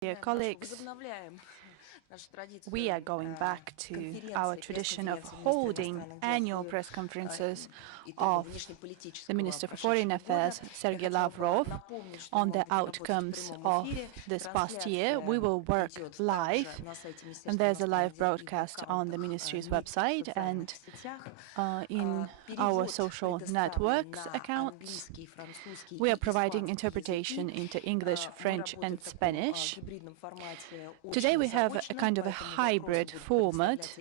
Dear colleagues, we are going back to our tradition of holding annual press conferences of the Minister for Foreign Affairs, Sergey Lavrov, on the outcomes of this past year. We will work live, and there's a live broadcast on the Ministry's website and in our social networks accounts. We are providing interpretation into English, French, and Spanish. Today we have a kind of a hybrid format.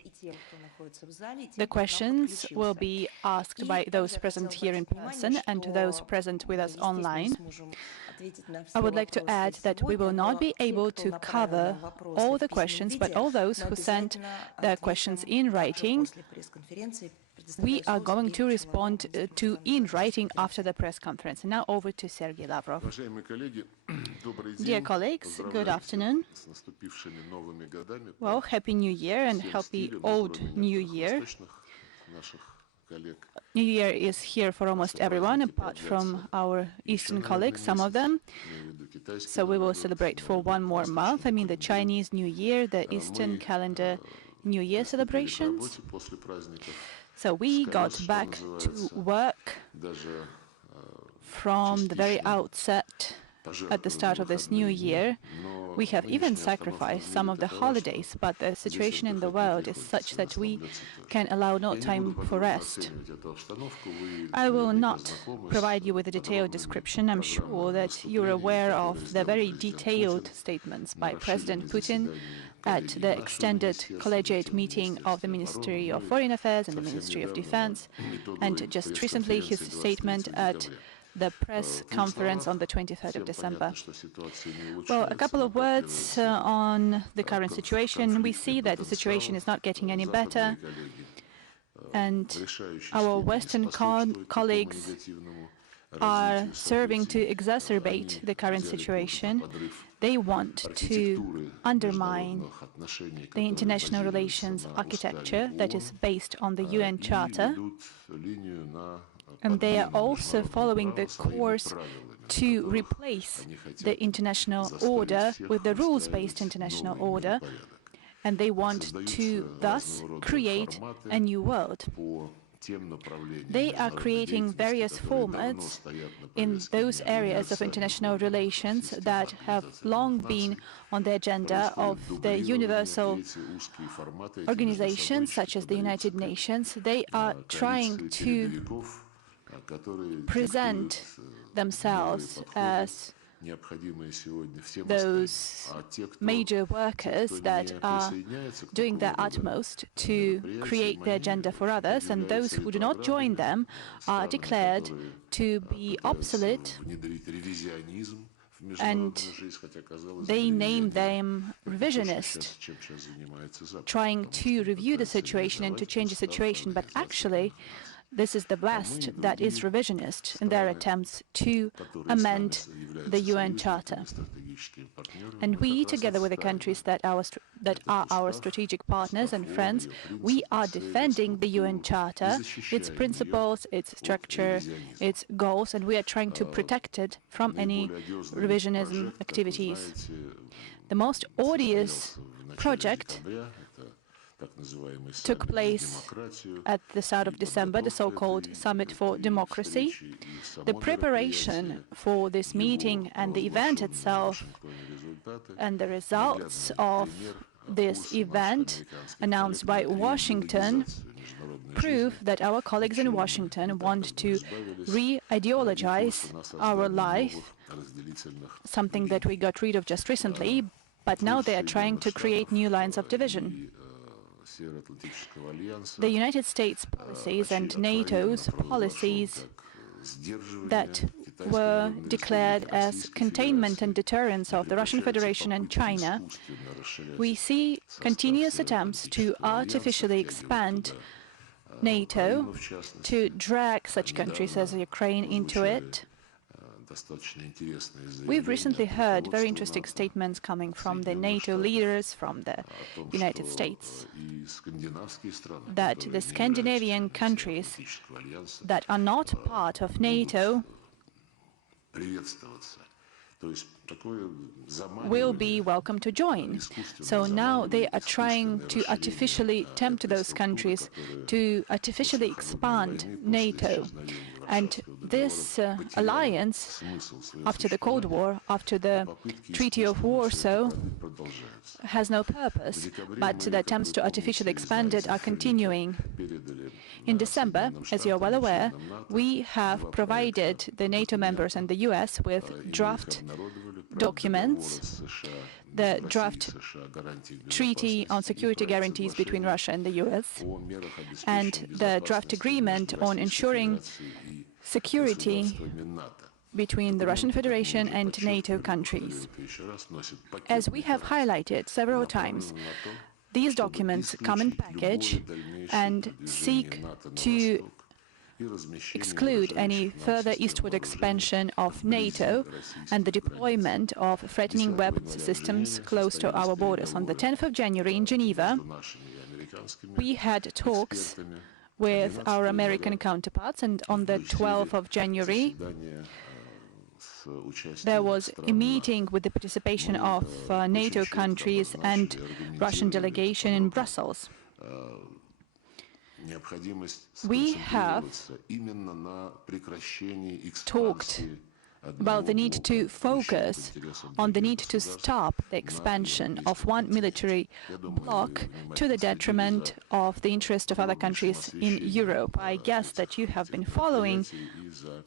The questions will be asked by those present here in person and to those present with us online. I would like to add that we will not be able to cover all the questions, but all those who sent their questions in writing, we are going to respond to in writing after the press conference. Now over to Sergey Lavrov. Dear colleagues, good afternoon. Well, Happy New Year and Happy Old New Year. New Year is here for almost everyone, apart from our Eastern colleagues, some of them. So we will celebrate for one more month. I mean the Chinese New Year, the Eastern calendar New Year celebrations. So we got back to work from the very outset at the start of this new year. We have even sacrificed some of the holidays, but the situation in the world is such that we can allow no time for rest. I will not provide you with a detailed description. I'm sure that you're aware of the very detailed statements by President Putin at the extended collegiate meeting of the Ministry of Foreign Affairs and the Ministry of Defense, and just recently his statement at the press conference on the 23rd of December. Well, a couple of words on the current situation. We see that the situation is not getting any better, and our Western colleagues are serving to exacerbate the current situation. They want to undermine the international relations architecture that is based on the UN Charter, and they are also following the course to replace the international order with the rules-based international order, and they want to thus create a new world. They are creating various formats in those areas of international relations that have long been on the agenda of the universal organizations such as the United Nations. They are trying to present themselves as those major workers that are doing their utmost to create the agenda for others, and those who do not join them are declared to be obsolete, and they name them revisionist, trying to review the situation and to change the situation, but actually this is the West that is revisionist in their attempts to amend the UN Charter. And we, together with the countries that are our strategic partners and friends, we are defending the UN Charter, its principles, its structure, its goals, and we are trying to protect it from any revisionism activities. The most odious project took place at the start of December, the so-called Summit for Democracy. The preparation for this meeting and the event itself and the results of this event announced by Washington prove that our colleagues in Washington want to re-ideologize our life, something that we got rid of just recently, but now they are trying to create new lines of division. The United States policies and NATO's policies that were declared as containment and deterrence of the Russian Federation and China, we see continuous attempts to artificially expand NATO, to drag such countries as Ukraine into it. We've recently heard very interesting statements coming from the NATO leaders, from the United States, that the Scandinavian countries that are not part of NATO will be welcome to join. So now they are trying to artificially tempt those countries to artificially expand NATO. And this alliance, after the Cold War, after the Treaty of Warsaw, has no purpose, but the attempts to artificially expand it are continuing. In December, as you are well aware, we have provided the NATO members and the US with draft documents, the draft Treaty on Security Guarantees between Russia and the US, and the draft agreement on ensuring security between the Russian Federation and NATO countries. As we have highlighted several times, these documents come in package and seek to exclude any further eastward expansion of NATO and the deployment of threatening weapons systems close to our borders. On the 10th of January in Geneva, we had talks with our American counterparts, and on the 12th of January, there was a meeting with the participation of NATO countries and Russian delegation in Brussels. We have talked about the need to focus on the need to stop the expansion of one military bloc to the detriment of the interest of other countries in Europe. I guess that you have been following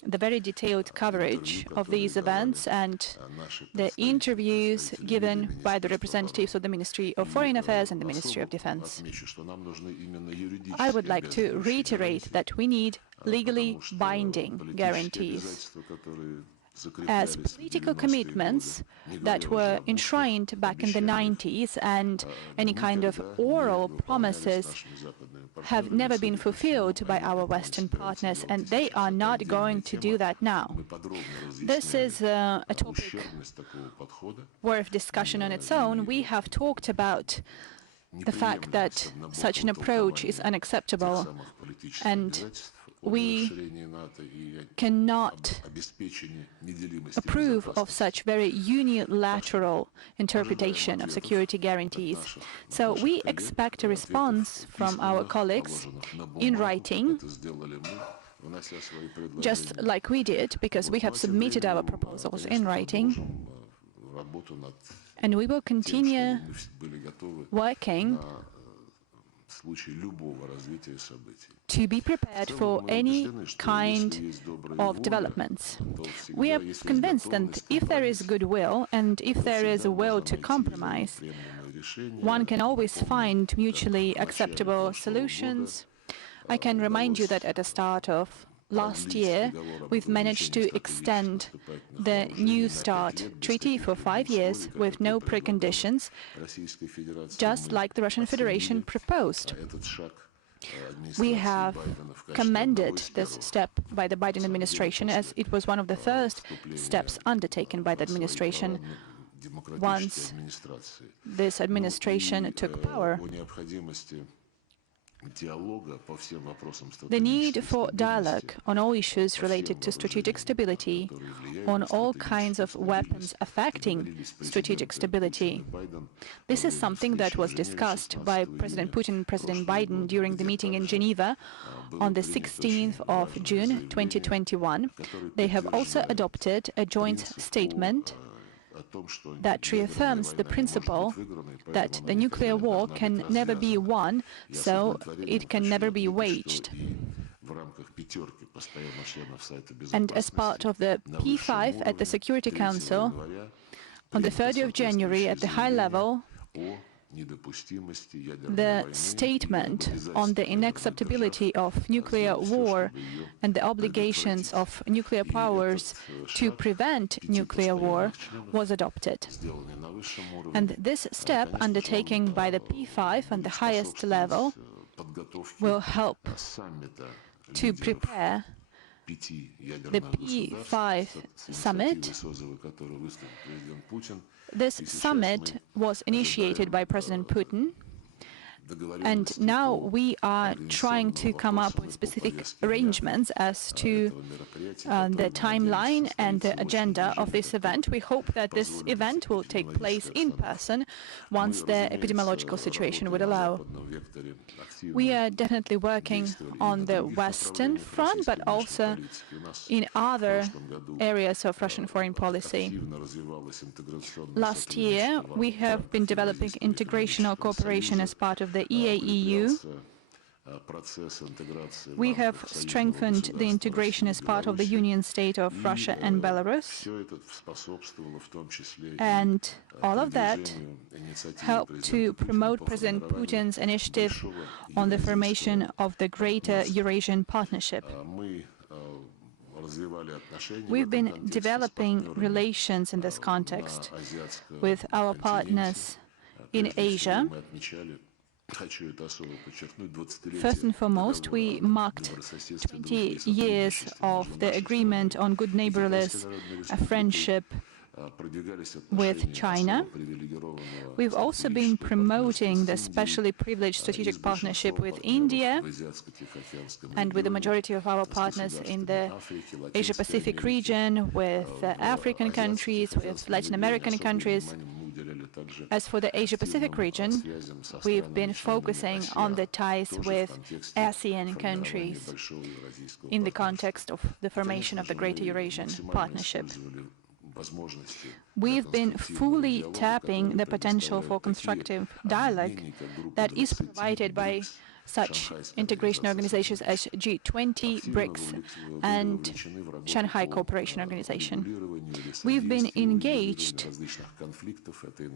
the very detailed coverage of these events and the interviews given by the representatives of the Ministry of Foreign Affairs and the Ministry of Defense. I would like to reiterate that we need legally binding guarantees, as political commitments that were enshrined back in the 90s and any kind of oral promises have never been fulfilled by our Western partners, and they are not going to do that now. This is a topic worth discussion on its own. We have talked about the fact that such an approach is unacceptable, and we cannot approve of such very unilateral interpretation of security guarantees. So we expect a response from our colleagues in writing, just like we did, because we have submitted our proposals in writing, and we will continue working to be prepared for any kind of developments. We are convinced that if there is goodwill and if there is a will to compromise, one can always find mutually acceptable solutions. I can remind you that at the start of last year, we've managed to extend the New START treaty for 5 years with no preconditions, just like the Russian Federation proposed. We have commended this step by the Biden administration, as it was one of the first steps undertaken by the administration once this administration took power. The need for dialogue on all issues related to strategic stability, on all kinds of weapons affecting strategic stability. This is something that was discussed by President Putin and President Biden during the meeting in Geneva on the 16th of June 2021. They have also adopted a joint statement that reaffirms the principle that the nuclear war can never be won, so it can never be waged. And as part of the P5 at the Security Council, on the 30th of January at the high level, the statement on the unacceptability of nuclear war and the obligations of nuclear powers to prevent nuclear war was adopted. And this step, undertaken by the P5 on the highest level, will help to prepare the P5 summit. This summit was initiated by President Putin, And now we are trying to come up with specific arrangements as to the timeline and the agenda of this event. We hope that this event will take place in person once the epidemiological situation would allow. We are definitely working on the Western front, but also in other areas of Russian foreign policy. Last year, we have been developing integrational cooperation as part of the EAEU. We have strengthened the integration as part of the Union State of Russia and Belarus. And all of that helped to promote President Putin's initiative on the formation of the greater Eurasian partnership. We've been developing relations in this context with our partners in Asia. First and foremost, we marked 20 years of the agreement on good neighborly friendship with China. We've also been promoting the specially privileged strategic partnership with India and with the majority of our partners in the Asia-Pacific region, with African countries, with Latin American countries. As for the Asia-Pacific region, we've been focusing on the ties with ASEAN countries in the context of the formation of the Greater Eurasian Partnership. We've been fully tapping the potential for constructive dialogue that is provided by such integration organizations as G20, BRICS, and Shanghai Cooperation Organization. We've been engaged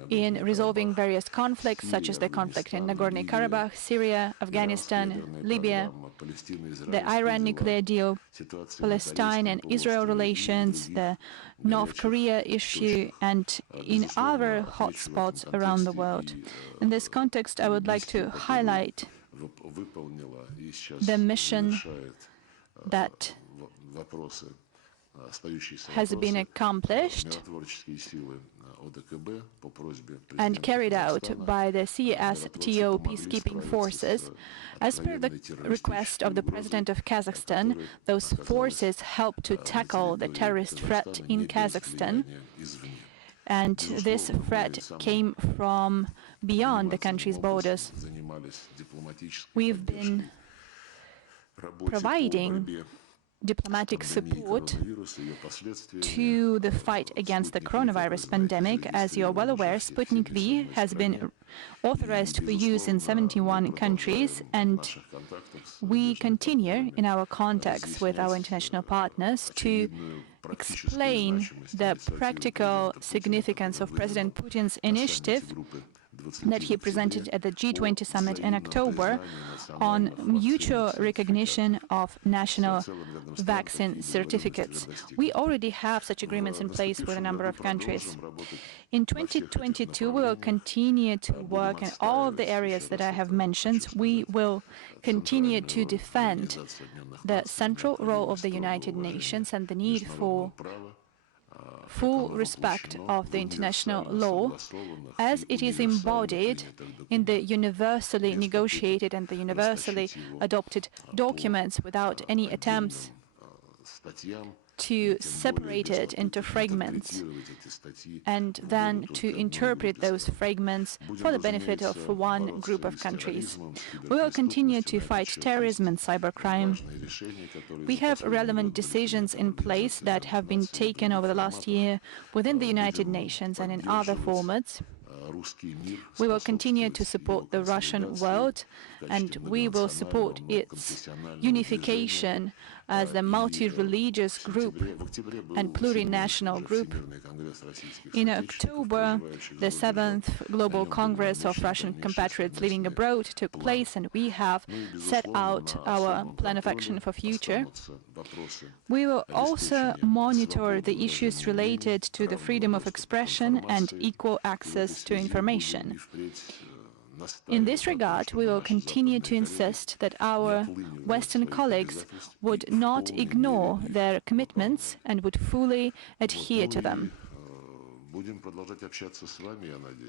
in resolving various conflicts, such as the conflict in Nagorno-Karabakh, Syria, Afghanistan, Libya, the Iran nuclear deal, Palestine and Israel relations, the North Korea issue, and in other hotspots around the world. In this context, I would like to highlight the mission that has been accomplished and carried out by the CSTO peacekeeping forces. As per the request of the President of Kazakhstan, those forces help to tackle the terrorist threat in Kazakhstan. And this threat came from beyond the country's borders. We've been providing diplomatic support to the fight against the coronavirus pandemic. As you are well aware, Sputnik V has been authorized for use in 71 countries, and we continue in our contacts with our international partners to explain the practical significance of President Putin's initiative that he presented at the G20 summit in October on mutual recognition of national vaccine certificates. We already have such agreements in place with a number of countries. In 2022, we will continue to work in all of the areas that I have mentioned. We will continue to defend the central role of the United Nations and the need for full respect of the international law as it is embodied in the universally negotiated and the universally adopted documents, without any attempts to separate it into fragments and then to interpret those fragments for the benefit of one group of countries. We will continue to fight terrorism and cybercrime. We have relevant decisions in place that have been taken over the last year within the United Nations and in other formats. We will continue to support the Russian world, and we will support its unification as a multi-religious group and plurinational group. In October, the 7th Global Congress of Russian Compatriots Living Abroad took place, and we have set out our plan of action for future. We will also monitor the issues related to the freedom of expression and equal access to information. In this regard, we will continue to insist that our Western colleagues would not ignore their commitments and would fully adhere to them.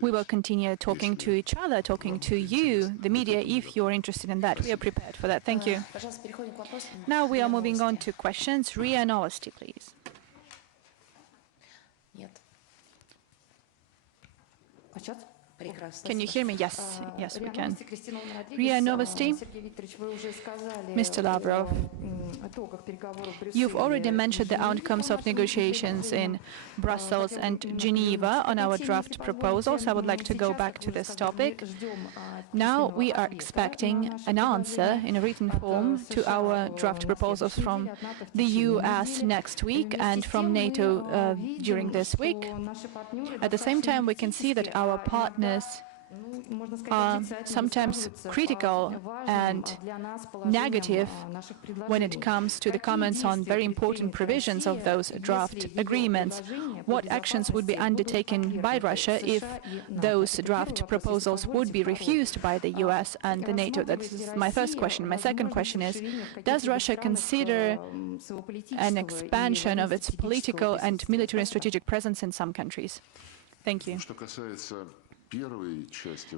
We will continue talking to each other, talking to you, the media, if you're interested in that. We are prepared for that. Thank you. Now we are moving on to questions. RIA Novosti, please. Can you hear me? Yes, yes, we can. RIA Novosti, Mr. Lavrov, you've already mentioned the outcomes of negotiations in Brussels and Geneva on our draft proposals. I would like to go back to this topic. Now we are expecting an answer in a written form to our draft proposals from the US next week and from NATO during this week. At the same time, we can see that our partners are sometimes critical and negative when it comes to the comments on very important provisions of those draft agreements. What actions would be undertaken by Russia if those draft proposals would be refused by the US and the NATO? That's my first question. My second question is, does Russia consider an expansion of its political and military and strategic presence in some countries? Thank you.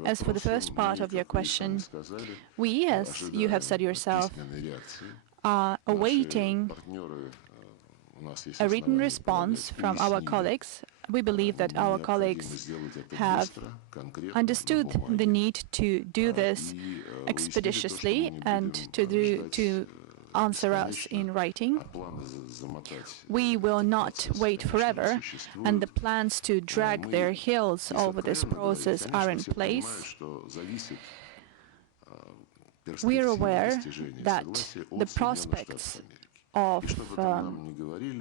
As for the first part of your question, we, as you have said yourself, are awaiting a written response from our colleagues. We believe that our colleagues have understood the need to do this expeditiously and to answer us in writing. We will not wait forever, and the plans to drag their heels over this process are in place. We are aware that the prospects of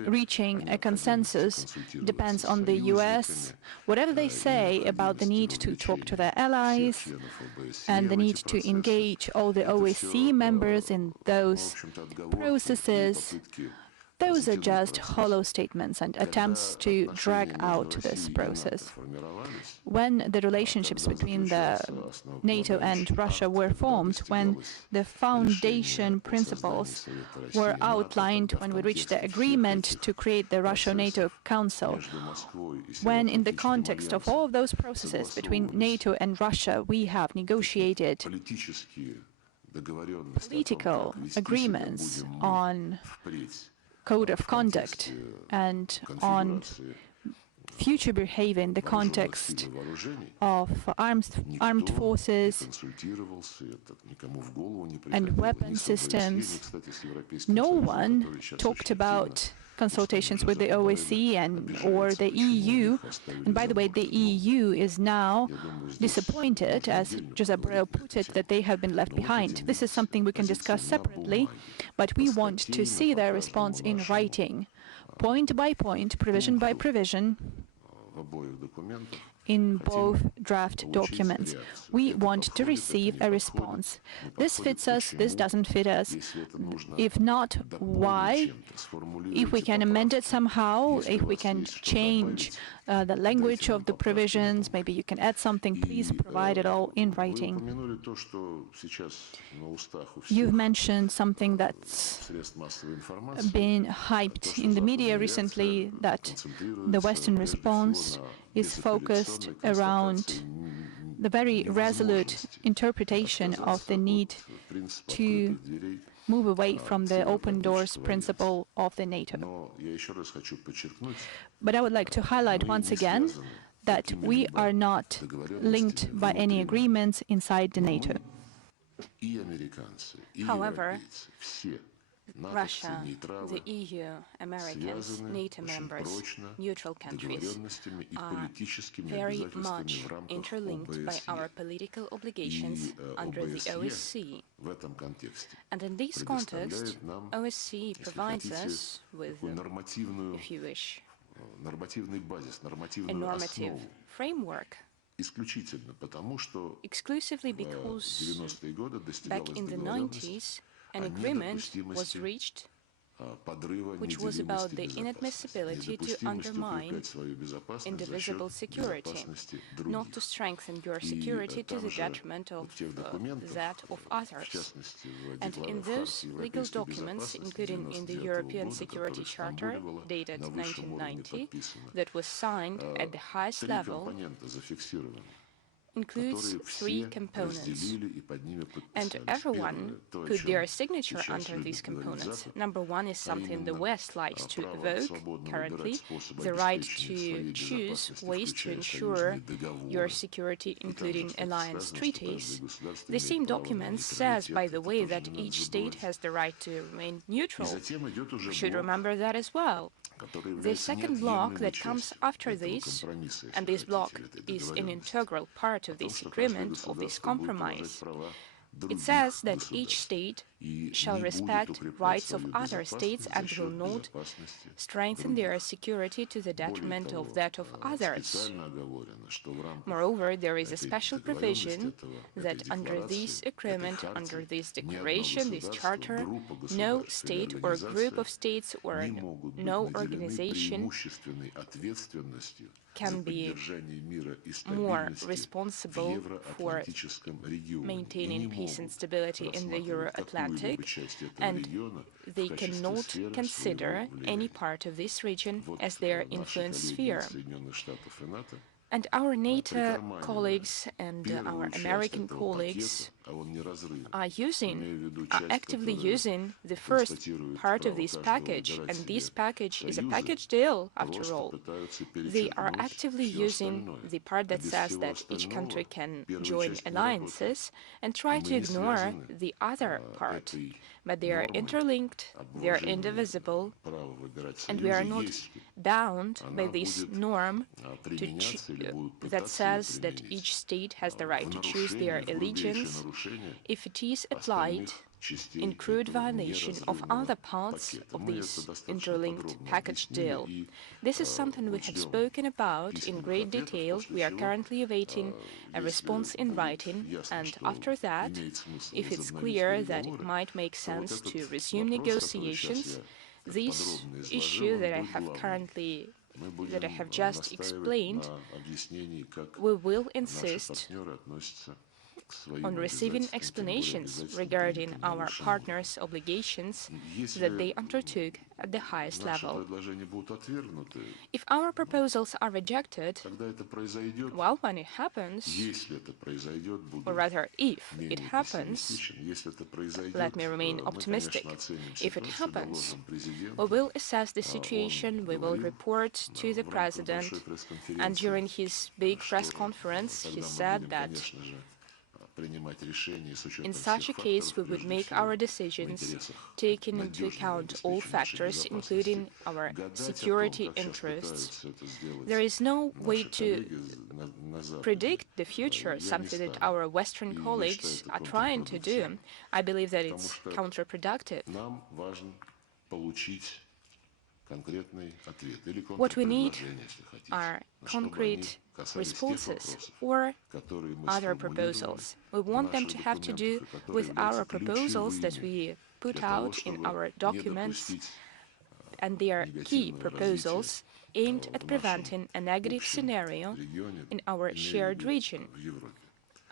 reaching a consensus depends on the US. Whatever they say about the need to talk to their allies and the need to engage all the OSCE members in those processes, those are just hollow statements and attempts to drag out this process. When the relationships between the NATO and Russia were formed, when the foundation principles were outlined, when we reached the agreement to create the Russia-NATO Council, when in the context of all of those processes between NATO and Russia we have negotiated political agreements on code of conduct and on future behavior in the context of armed forces and weapon systems. No one talked about consultations with the OSCE or the EU. And by the way, the EU is now disappointed, as Josep Borrell put it, that they have been left behind. This is something we can discuss separately, but we want to see their response in writing, point by point, provision by provision, in both draft documents. We want to receive a response. This fits us, this doesn't fit us. If not, why? If we can amend it somehow, if we can change the language of the provisions, maybe you can add something, please provide it all in writing. You've mentioned something that's been hyped in the media recently, that the Western response is focused around the very resolute interpretation of the need to move away from the open doors principle of the NATO. But I would like to highlight once again that we are not linked by any agreements inside the NATO. However, Russia, the EU, Americans, NATO members, neutral countries are very much interlinked by our political obligations under the OSCE. And in this context, OSCE provides us with, if you wish, a normative framework, exclusively because back in the 90s, an agreement was reached which was about the inadmissibility to undermine indivisible security, not to strengthen your security to the detriment of that of others. And in those legal documents, including in the European Security Charter, dated 1990, that was signed at the highest level, includes three components, and everyone put their signature under these components. Number one is something the West likes to evoke currently, the right to choose ways to ensure your security, including alliance treaties. The same document says, by the way, that each state has the right to remain neutral. We should remember that as well. The second block that comes after this, and this block is an integral part of this agreement, of this compromise, it says that each state shall respect rights of other states and will not strengthen their security to the detriment of that of others. Moreover, there is a special provision that under this agreement, under this declaration, this charter, no state or group of states or no organization can be more responsible for maintaining peace and stability in the Euro-Atlantic, and they cannot consider any part of this region as their influence sphere. And our NATO colleagues and our American colleagues are actively using the first part of this package, and this package is a package deal, after all. They are actively using the part that says that each country can join alliances and try to ignore the other part. But they are interlinked, they are indivisible, and we are not bound by this norm that says that each state has the right to choose their allegiance if it is applied in crude violation of other parts of this interlinked package deal. This is something we have spoken about in great detail. We are currently awaiting a response in writing, and after that, if it's clear that it might make sense to resume negotiations, this issue that I have just explained, we will insist on receiving explanations regarding our partners' obligations that they undertook at the highest level. If our proposals are rejected, well, when it happens, or rather, if it happens, let me remain optimistic. If it happens, we will assess the situation, we will report to the President, and during his big press conference, he said that in such a case, we would make our decisions taking into account all factors, including our security interests. There is no way to predict the future, something that our Western colleagues are trying to do. I believe that it's counterproductive. What we need are concrete responses or other proposals. We want them to have to do with our proposals that we put out in our documents, and they are key proposals aimed at preventing a negative scenario in our shared region,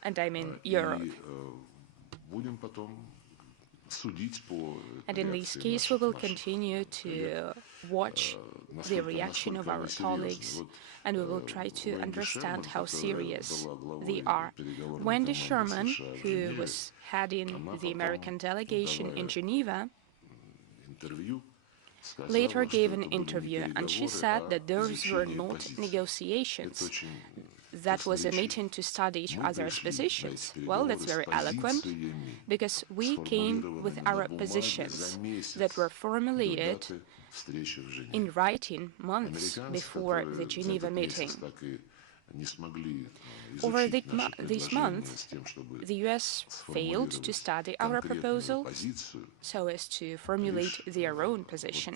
and I mean Europe. And in this case, we will continue to watch the reaction of our colleagues, and we will try to understand how serious they are. Wendy Sherman, who was heading the American delegation in Geneva, later gave an interview, and she said that those were not negotiations. That was a meeting to study each other's positions. Well, that's very eloquent, because we came with our positions that were formulated in writing months before the Geneva meeting. Over these months, the US failed to study our proposal so as to formulate their own position.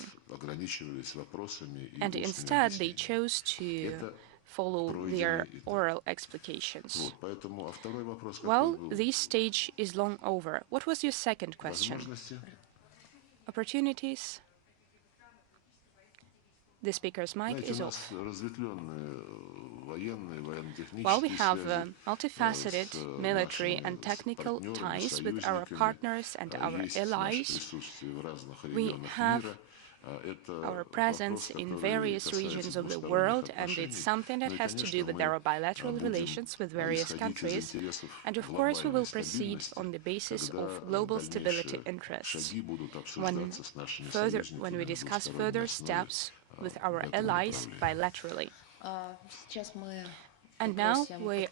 And instead, they chose to follow their oral explications. Well, this stage is long over. What was your second question? Opportunities? The speaker's mic is off. While we have multifaceted military and technical ties with our partners and our allies, we have our presence in various regions of the world, and it's something that has to do with our bilateral relations with various countries. And of course, we will proceed on the basis of global stability interests when we discuss further steps with our allies bilaterally. And now we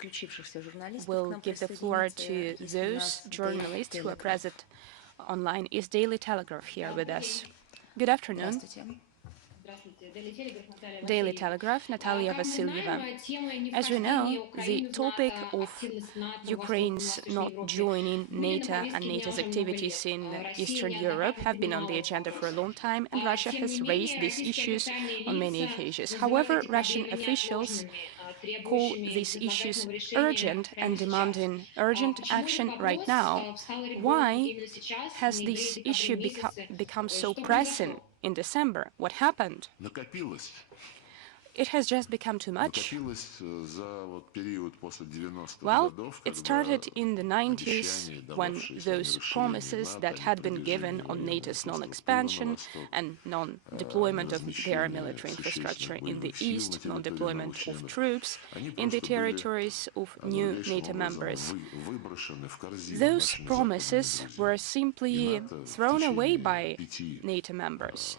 will give the floor to those journalists who are present online. Is Daily Telegraph here with us? Good afternoon. Daily Telegraph, Natalia Vasilyeva. As we know, the topic of Ukraine's not joining NATO and NATO's activities in Eastern Europe have been on the agenda for a long time, and Russia has raised these issues on many occasions. However, Russian officials call these issues urgent and demanding urgent action right now. Why has this issue become so pressing in December? What happened? It has just become too much. Well, it started in the 90s when those promises that had been given on NATO's non-expansion and non-deployment of their military infrastructure in the east, non-deployment of troops in the territories of new NATO members. Those promises were simply thrown away by NATO members.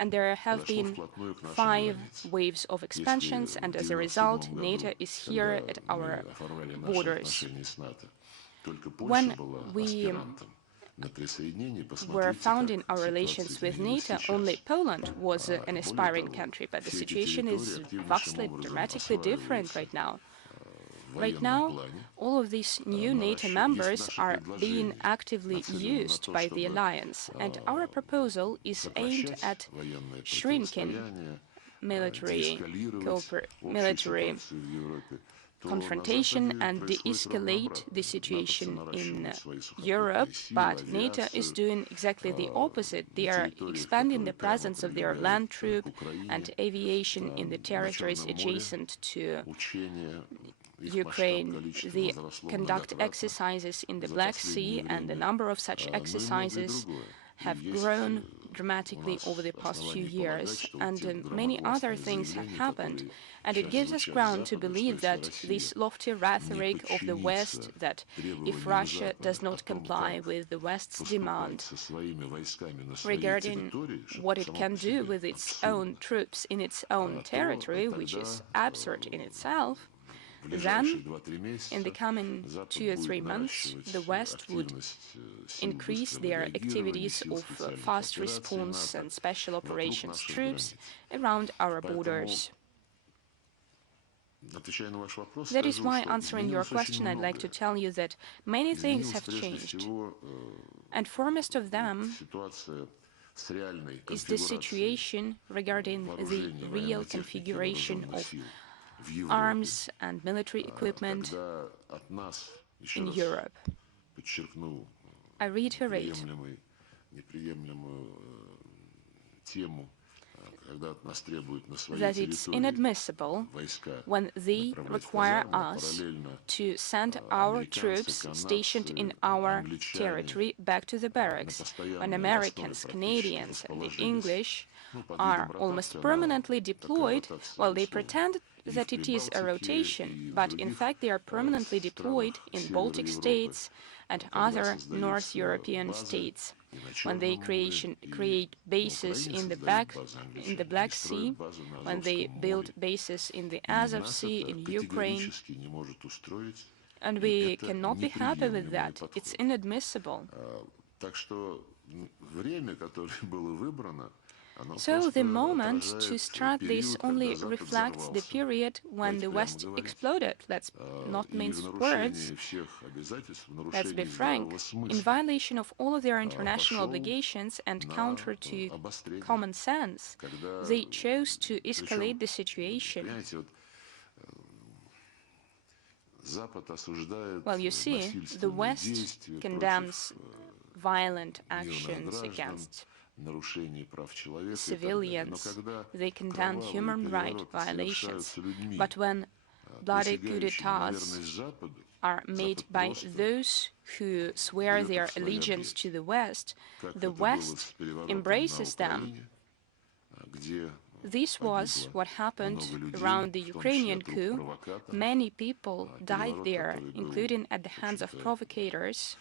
And there have been 5 waves of expansions, and as a result, NATO is here at our borders. When we were founding our relations with NATO, only Poland was an aspiring country, but the situation is vastly, dramatically different right now. Right now, all of these new NATO members are being actively used by the alliance, and our proposal is aimed at shrinking military confrontation and de-escalate the situation in Europe, but NATO is doing exactly the opposite. They are expanding the presence of their land troop and aviation in the territories adjacent to Ukraine. They conduct exercises in the Black Sea, and the number of such exercises have grown dramatically over the past few years, and many other things have happened. And it gives us ground to believe that this lofty rhetoric of the West, that if Russia does not comply with the West's demand regarding what it can do with its own troops in its own territory, which is absurd in itself, then, in the coming 2 or 3 months, the West would increase their activities of fast response and special operations troops around our borders. That is why, answering your question, I'd like to tell you that many things have changed. And foremost of them is the situation regarding the real configuration of arms and military equipment in Europe. I reiterate that it's inadmissible when they require us to send our troops stationed in our territory back to the barracks, when Americans, Canadians, and the English are almost permanently deployed. Well, they pretend that it is a rotation, but in fact they are permanently deployed in Baltic states and other North European states. When they create bases in the Black Sea, when they build bases in the Azov Sea, in Ukraine, and we cannot be happy with that. It's inadmissible. So the moment to start this only reflects the period when the West exploded. Let's not mince words. Let's be frank. In violation of all of their international obligations and counter to common sense, they chose to escalate the situation. Well, you see, the West condemns violent actions against civilians, they condemn human rights violations. But when bloody coup d'etats are made by those who swear their allegiance to the West embraces them. This was what happened around the Ukrainian coup. Many people died there, including at the hands of provocators.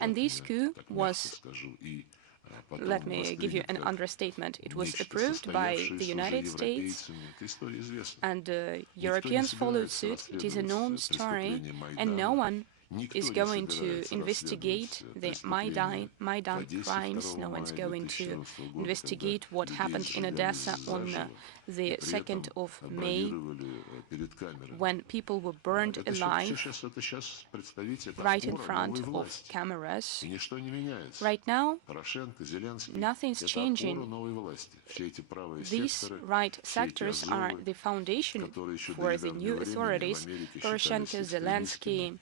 And this coup was, let me give you an understatement, it was approved by the United States, and Europeans followed suit. It is a known story, and no one is going to investigate the Maidan crimes. No one's going to investigate what happened in Odessa on the 2nd of May, when people were burned alive right in front of cameras. Right now, nothing's changing. These right sectors are the foundation for the new authorities. Poroshenko, Zelensky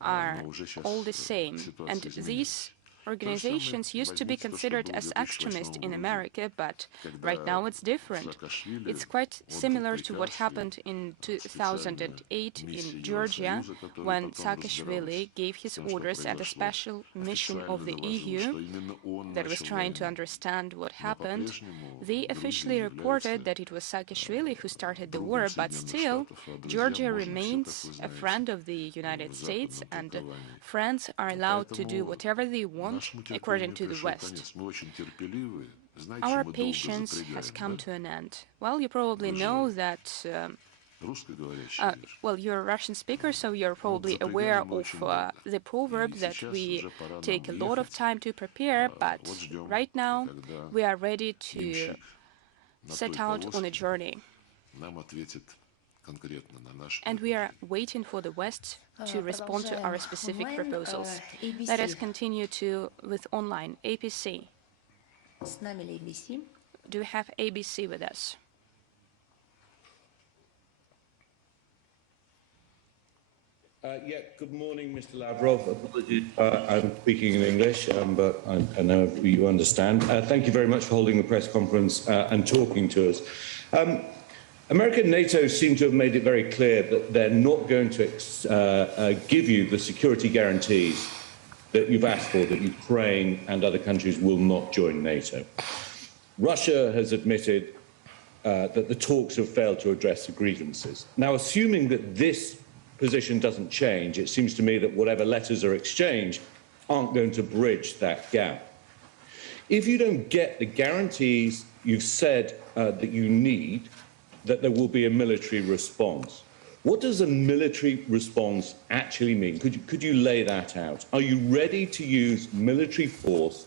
are all the same. And these organizations used to be considered as extremist in America, but right now it's different. It's quite similar to what happened in 2008 in Georgia, when Saakashvili gave his orders at a special mission of the EU that was trying to understand what happened. They officially reported that it was Saakashvili who started the war, but still, Georgia remains a friend of the United States, and friends are allowed to do whatever they want according to the West. Our patience has come to an end. Well, you probably know that, well, you're a Russian speaker, so you're probably aware of the proverb that we take a lot of time to prepare, but right now we are ready to set out on a journey. And we are waiting for the West to respond to our specific proposals. Let us continue with online. APC. Do we have ABC with us? Yeah, good morning, Mr. Lavrov. Apologies, I'm speaking in English, but I know you understand. Thank you very much for holding the press conference and talking to us. America and NATO seem to have made it very clear that they're not going to give you the security guarantees that you've asked for, that Ukraine and other countries will not join NATO. Russia has admitted that the talks have failed to address the grievances. Now, assuming that this position doesn't change, it seems to me that whatever letters are exchanged aren't going to bridge that gap. If you don't get the guarantees you've said that you need, that there will be a military response. What does a military response actually mean? Could you lay that out? Are you ready to use military force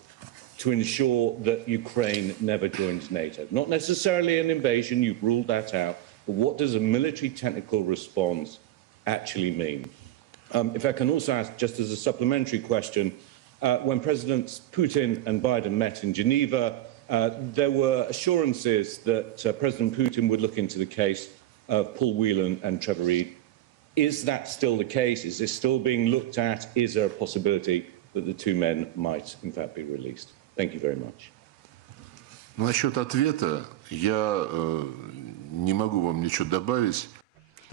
to ensure that Ukraine never joins NATO? Not necessarily an invasion, you've ruled that out, but what does a military technical response actually mean? If I can also ask, just as a supplementary question, when Presidents Putin and Biden met in Geneva, there were assurances that President Putin would look into the case of Paul Whelan and Trevor Reed. Is that still the case? Is this still being looked at? Is there a possibility that the two men might, in fact, be released? Thank you very much. Насчет ответа я не могу вам ничего добавить.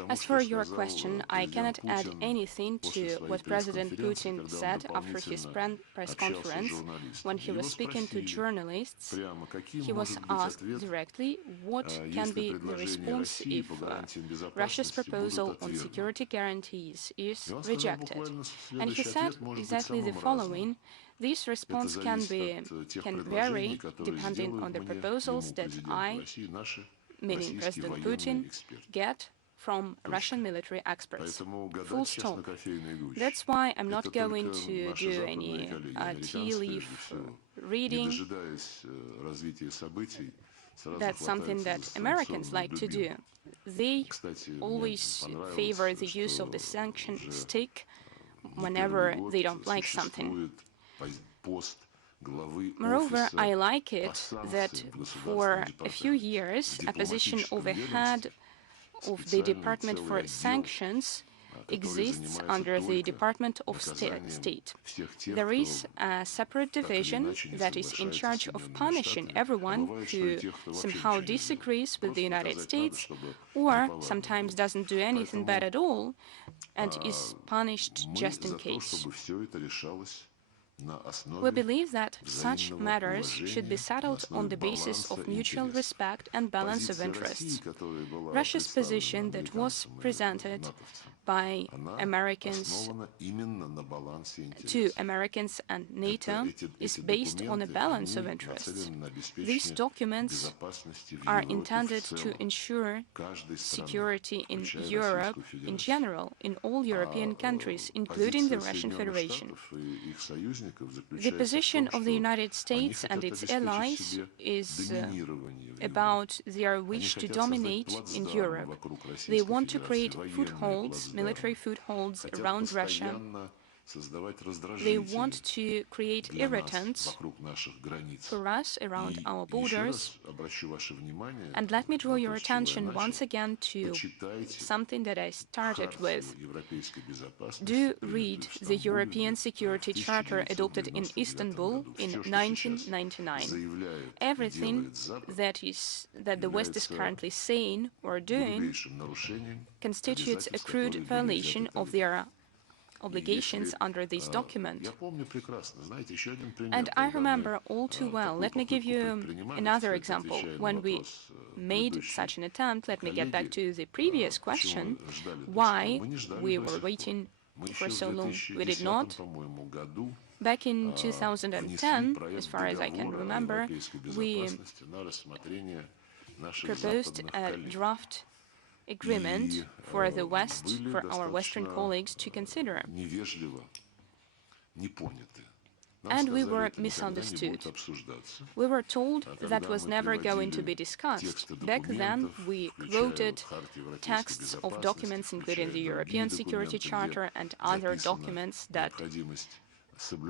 As for your question, I cannot add anything to what President Putin said after his press conference. When he was speaking to journalists, he was asked directly what can be the response if Russia's proposal on security guarantees is rejected. And he said exactly the following: this response can vary depending on the proposals that I, meaning President Putin, get from Russian military experts. Full stop. That's why I'm not going to do any tea leaf reading. That's something that Americans like to do. They always favor the use of the sanction stick whenever they don't like something. Moreover, I like it that for a few years, a position of a head of the Department for Sanctions exists under the Department of State. There is a separate division that is in charge of punishing everyone who somehow disagrees with the United States or sometimes doesn't do anything bad at all and is punished just in case. We believe that such matters should be settled on the basis of mutual respect and balance of interests. Russia's position that was presented by Americans to Americans and NATO is based on a balance of interests. These documents are intended to ensure security in Europe in general, in all European countries, including the Russian Federation. The position of the United States and its allies is about their wish to dominate in Europe. They want to create footholds, military footholds around Russia. They want to create irritants for us around our borders. And let me draw your attention once again to something that I started with. Do read the European Security Charter adopted in Istanbul in 1999. Everything that the West is currently saying or doing constitutes a crude violation of their obligations under this document. And I remember all too well. Let me give you another example. When we made such an attempt, let me get back to the previous question, why we were waiting for so long. We did not. Back in 2010, as far as I can remember, we proposed a draft agreement for the West, for our Western colleagues to consider. And we were misunderstood. We were told that was never going to be discussed. Back then, we quoted texts of documents, including the European Security Charter and other documents that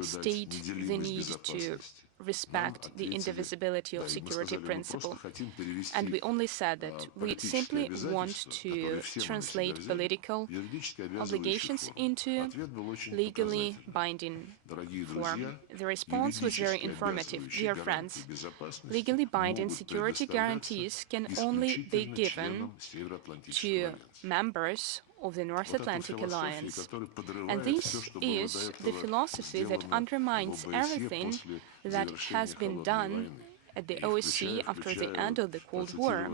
state the need to respect the indivisibility of security principle. And we only said that we simply want to translate political obligations into legally binding form. The response was very informative. Dear friends, legally binding security guarantees can only be given to members of the North Atlantic Alliance. And this is the philosophy that undermines everything that has been done at the OSCE after the end of the Cold War,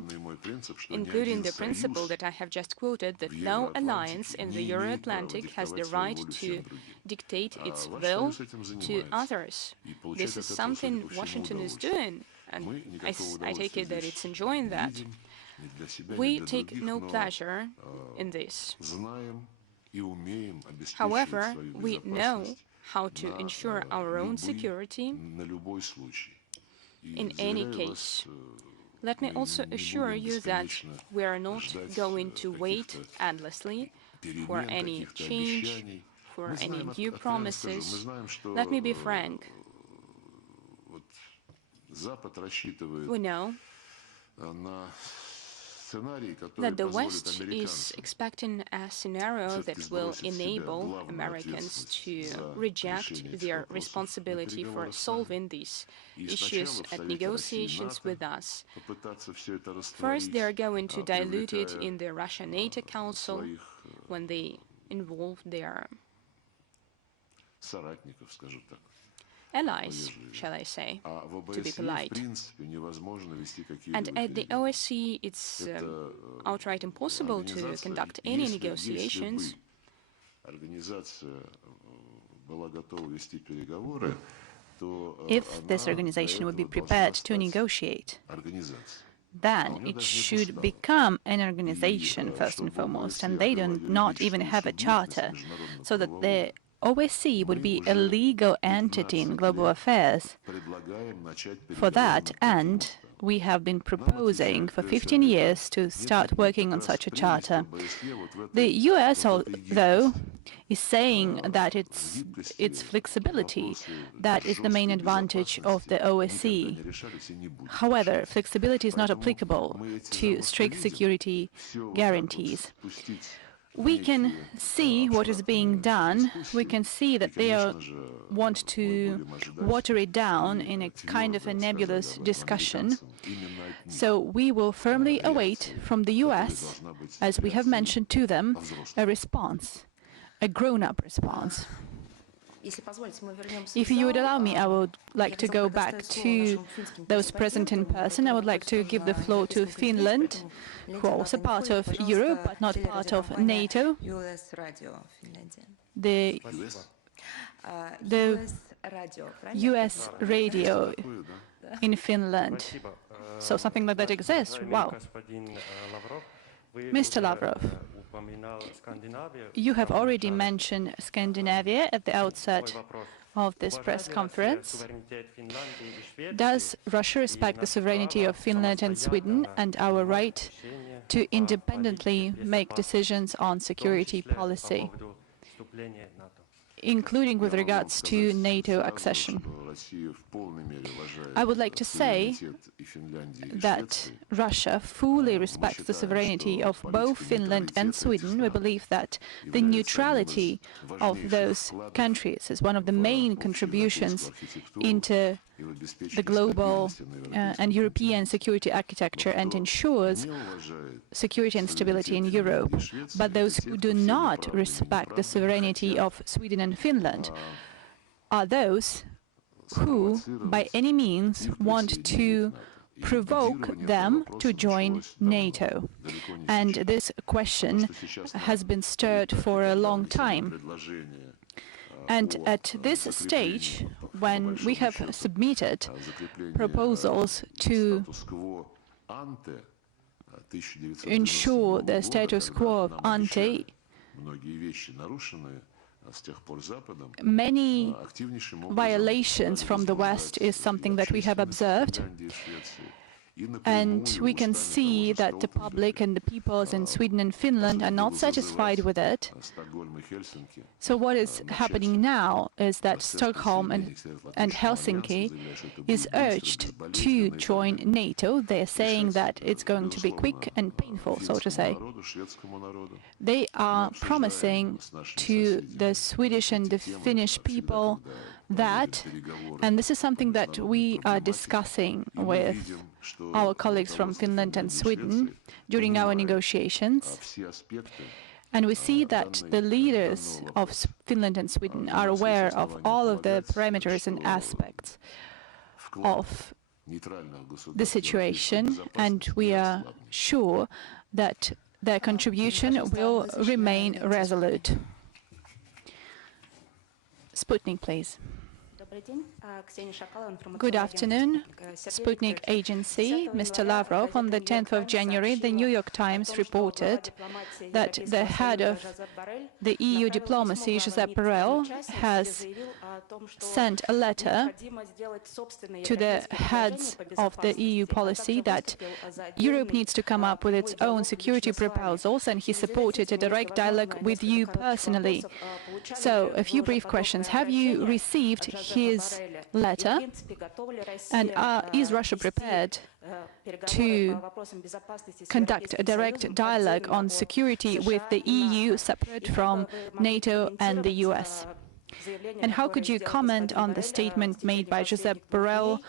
including the principle that I have just quoted, that no alliance in the Euro-Atlantic has the right to dictate its will to others. This is something Washington is doing, and I take it that it's enjoying that. We take no pleasure in this. However, we know how to ensure our own security in any case. Let me also assure you that we are not going to wait endlessly for any change, for any new promises. Let me be frank. We know that the West is expecting a scenario that will enable Americans to reject their responsibility for solving these issues at negotiations with us. First, they are going to dilute it in the Russia-NATO Council when they involve their allies, shall I say, to be polite. And at the OSCE, it's outright impossible to conduct any negotiations. If this organization would be prepared to negotiate, then it should become an organization first and foremost, and they do not even have a charter, so that the OSCE would be a legal entity in global affairs. For that end, we have been proposing for 15 years to start working on such a charter. The US, though, is saying that its flexibility, that is the main advantage of the OSCE. However, flexibility is not applicable to strict security guarantees. we can see what is being done. We can see that they want to water it down in a kind of a nebulous discussion. So we will firmly await from the US, as we have mentioned to them, a response, a grown-up response. If you would allow me, I would like to go back to those present in person. I would like to give the floor to Finland, who are also part of Europe, but not part of NATO. The US radio in Finland. So something like that exists. Wow. Mr. Lavrov, you have already mentioned Scandinavia at the outset of this press conference. Does Russia respect the sovereignty of Finland and Sweden and our right to independently make decisions on security policy, including with regards to NATO accession? I would like to say that Russia fully respects the sovereignty of both Finland and Sweden. We believe that the neutrality of those countries is one of the main contributions into the global and European security architecture and ensures security and stability in Europe. But those who do not respect the sovereignty of Sweden and Finland are those who, by any means, want to provoke them to join NATO. And this question has been stirred for a long time. And at this stage, when we have submitted proposals to ensure the status quo of ante, many violations from the West is something that we have observed. And we can see that the public and the peoples in Sweden and Finland are not satisfied with it. So what is happening now is that Stockholm and Helsinki is urged to join NATO. They're saying that it's going to be quick and painful, so to say. They are promising to the Swedish and the Finnish people that, and this is something that we are discussing with our colleagues from Finland and Sweden during our negotiations. And we see that the leaders of Finland and Sweden are aware of all of the parameters and aspects of the situation, and we are sure that their contribution will remain resolute. Sputnik, please. Good afternoon, Sputnik Agency. Mr. Lavrov, on the 10th of January, the New York Times reported that the head of the EU diplomacy, Josep Borrell, has sent a letter to the heads of the EU policy that Europe needs to come up with its own security proposals, and he supported a direct dialogue with you personally. So, a few brief questions. Have you received his letter, and is Russia prepared to conduct a direct dialogue on security with the EU separate from NATO and the US? And how could you comment on the statement made by Josep Borrell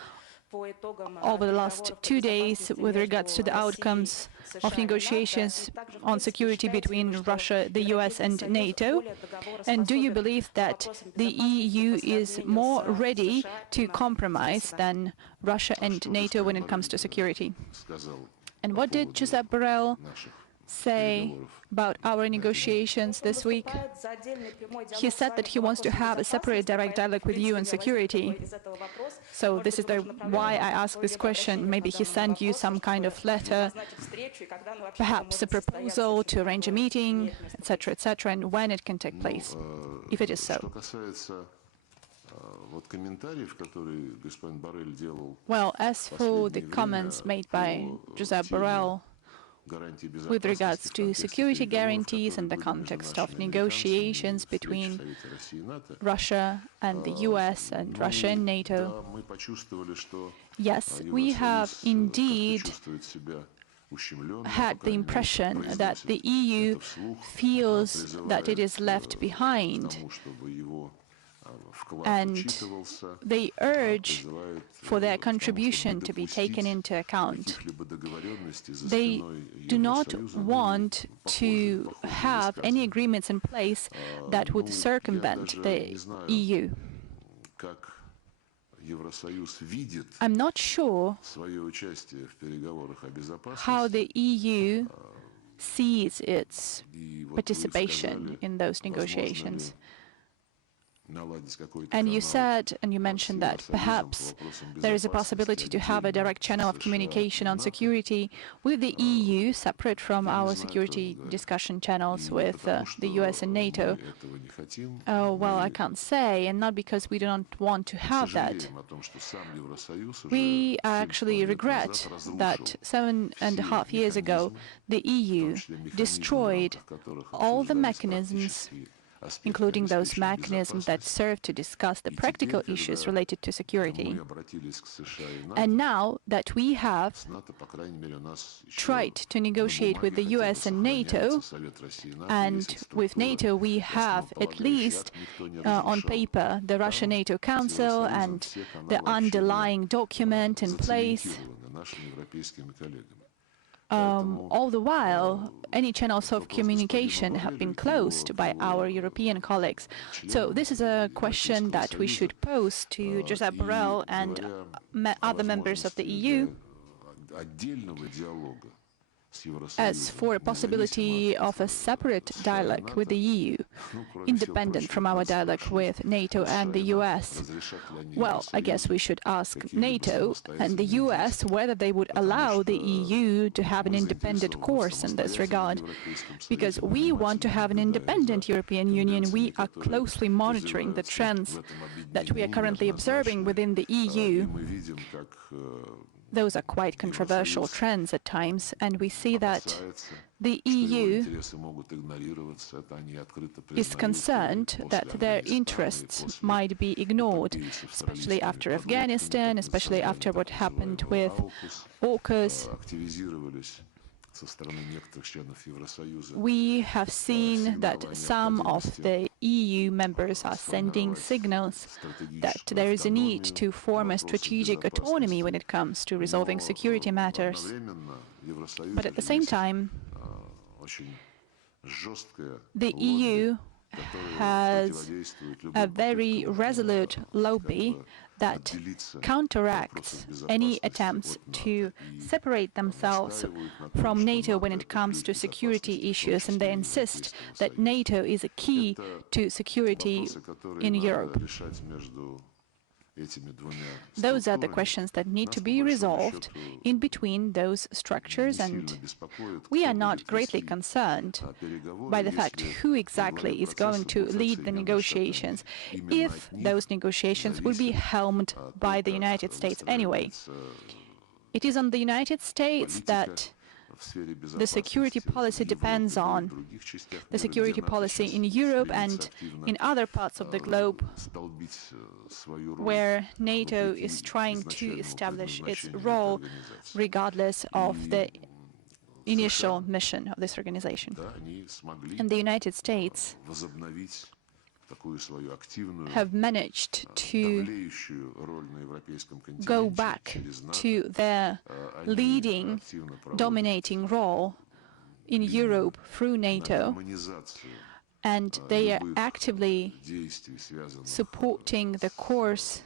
over the last 2 days with regards to the outcomes of negotiations on security between Russia, the US and NATO? And do you believe that the EU is more ready to compromise than Russia and NATO when it comes to security? And what did Josep Borrell say about our negotiations this week? He said that he wants to have a separate direct dialogue with you on security. So this is why I asked this question. Maybe he sent you some kind of letter, perhaps a proposal to arrange a meeting, etc., and when it can take place, if it is so. Well, as for the comments made by Josep Borrell with regards to security guarantees in the context of negotiations between Russia and the US and Russia and NATO, yes, we have indeed had the impression that the EU feels that it is left behind, and they urge for their contribution to be taken into account. They do not want to have any agreements in place that would circumvent the EU. I'm not sure how the EU sees its participation in those negotiations. And you said, and you mentioned that perhaps there is a possibility to have a direct channel of communication on security with the EU, separate from our security discussion channels with the US and NATO. Well, I can't say, and not because we don't want to have that. We actually regret that 7.5 years ago, the EU destroyed all the mechanisms, including those mechanisms that serve to discuss the practical issues related to security. And now that we have tried to negotiate with the US and NATO, and with NATO we have at least on paper the Russian NATO Council and the underlying document in place, all the while, any channels of communication have been closed by our European colleagues. So this is a question that we should pose to Josep Borrell and other members of the EU. As for a possibility of a separate dialogue with the EU, independent from our dialogue with NATO and the US, well, I guess we should ask NATO and the US whether they would allow the EU to have an independent course in this regard. Because we want to have an independent European Union, we are closely monitoring the trends that we are currently observing within the EU. Those are quite controversial trends at times, and we see that the EU is concerned that their interests might be ignored, especially after Afghanistan, especially after what happened with AUKUS. We have seen that some of the EU members are sending signals that there is a need to form a strategic autonomy when it comes to resolving security matters. But at the same time, the EU has a very resolute lobby that counteracts any attempts to separate themselves from NATO when it comes to security issues, and they insist that NATO is a key to security in Europe. Those are the questions that need to be resolved in between those structures, and we are not greatly concerned by the fact who exactly is going to lead the negotiations, if those negotiations will be helmed by the United States anyway. It is on the United States that the security policy depends on. The security policy in Europe and in other parts of the globe where NATO is trying to establish its role regardless of the initial mission of this organization. And the United States have managed to go back to their leading, dominating role in Europe through NATO, and they are actively supporting the course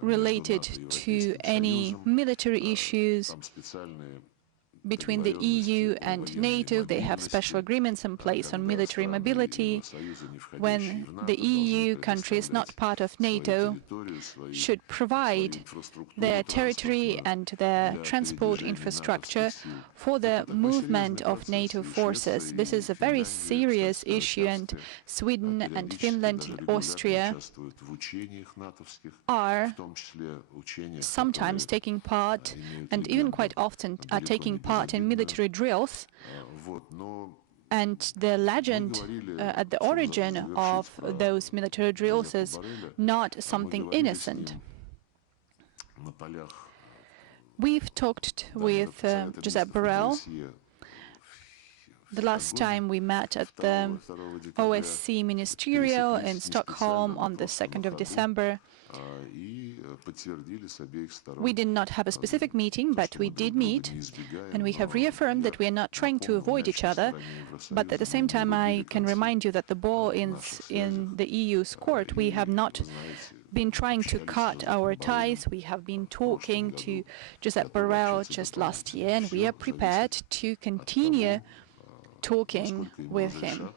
related to any military issues between the EU and NATO. They have special agreements in place on military mobility. When the EU countries not part of NATO should provide their territory and their transport infrastructure for the movement of NATO forces. This is a very serious issue, and Sweden and Finland and Austria are sometimes taking part, and even quite often are taking part in military drills. And the legend at the origin of those military drills is not something innocent. We've talked with Josep Borrell. The last time we met at the OSCE Ministerial in Stockholm on the 2nd of December. We did not have a specific meeting, but we did meet, and we have reaffirmed that we are not trying to avoid each other. But at the same time, I can remind you that the ball is in the EU's court. We have not been trying to cut our ties. We have been talking to Josep Borrell just last year, and we are prepared to continue talking with him.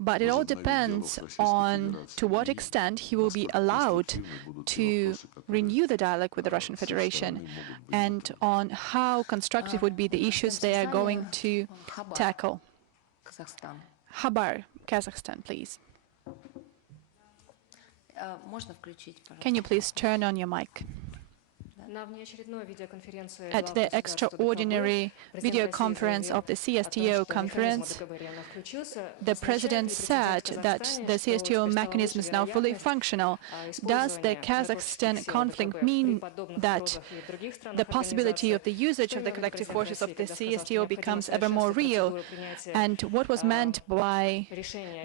But it all depends on to what extent he will be allowed to renew the dialogue with the Russian Federation and on how constructive would be the issues they are going to tackle. Khabar, Kazakhstan, please. Can you please turn on your mic? At the extraordinary video conference of the CSTO conference, the President said that the CSTO mechanism is now fully functional. Does the Kazakhstan conflict mean that the possibility of the usage of the collective forces of the CSTO becomes ever more real? And what was meant by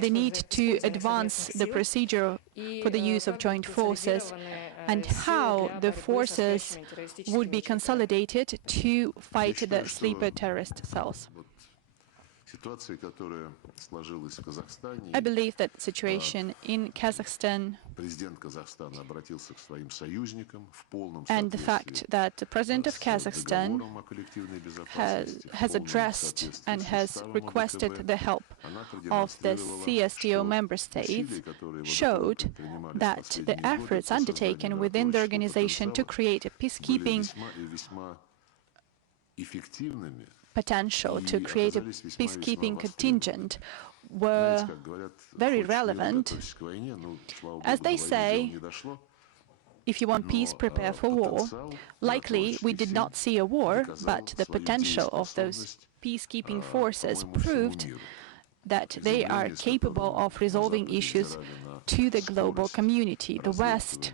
the need to advance the procedure for the use of joint forces, and how the forces would be consolidated to fight the sleeper terrorist cells? I believe that the situation in Kazakhstan and the fact that the President of Kazakhstan has addressed and has requested the help of the CSTO member states showed that the efforts undertaken within the organization to create a peacekeeping potential, to create a peacekeeping contingent, were very relevant. As they say, if you want peace, prepare for war. Likely, we did not see a war, but the potential of those peacekeeping forces proved that they are capable of resolving issues to the global community. The West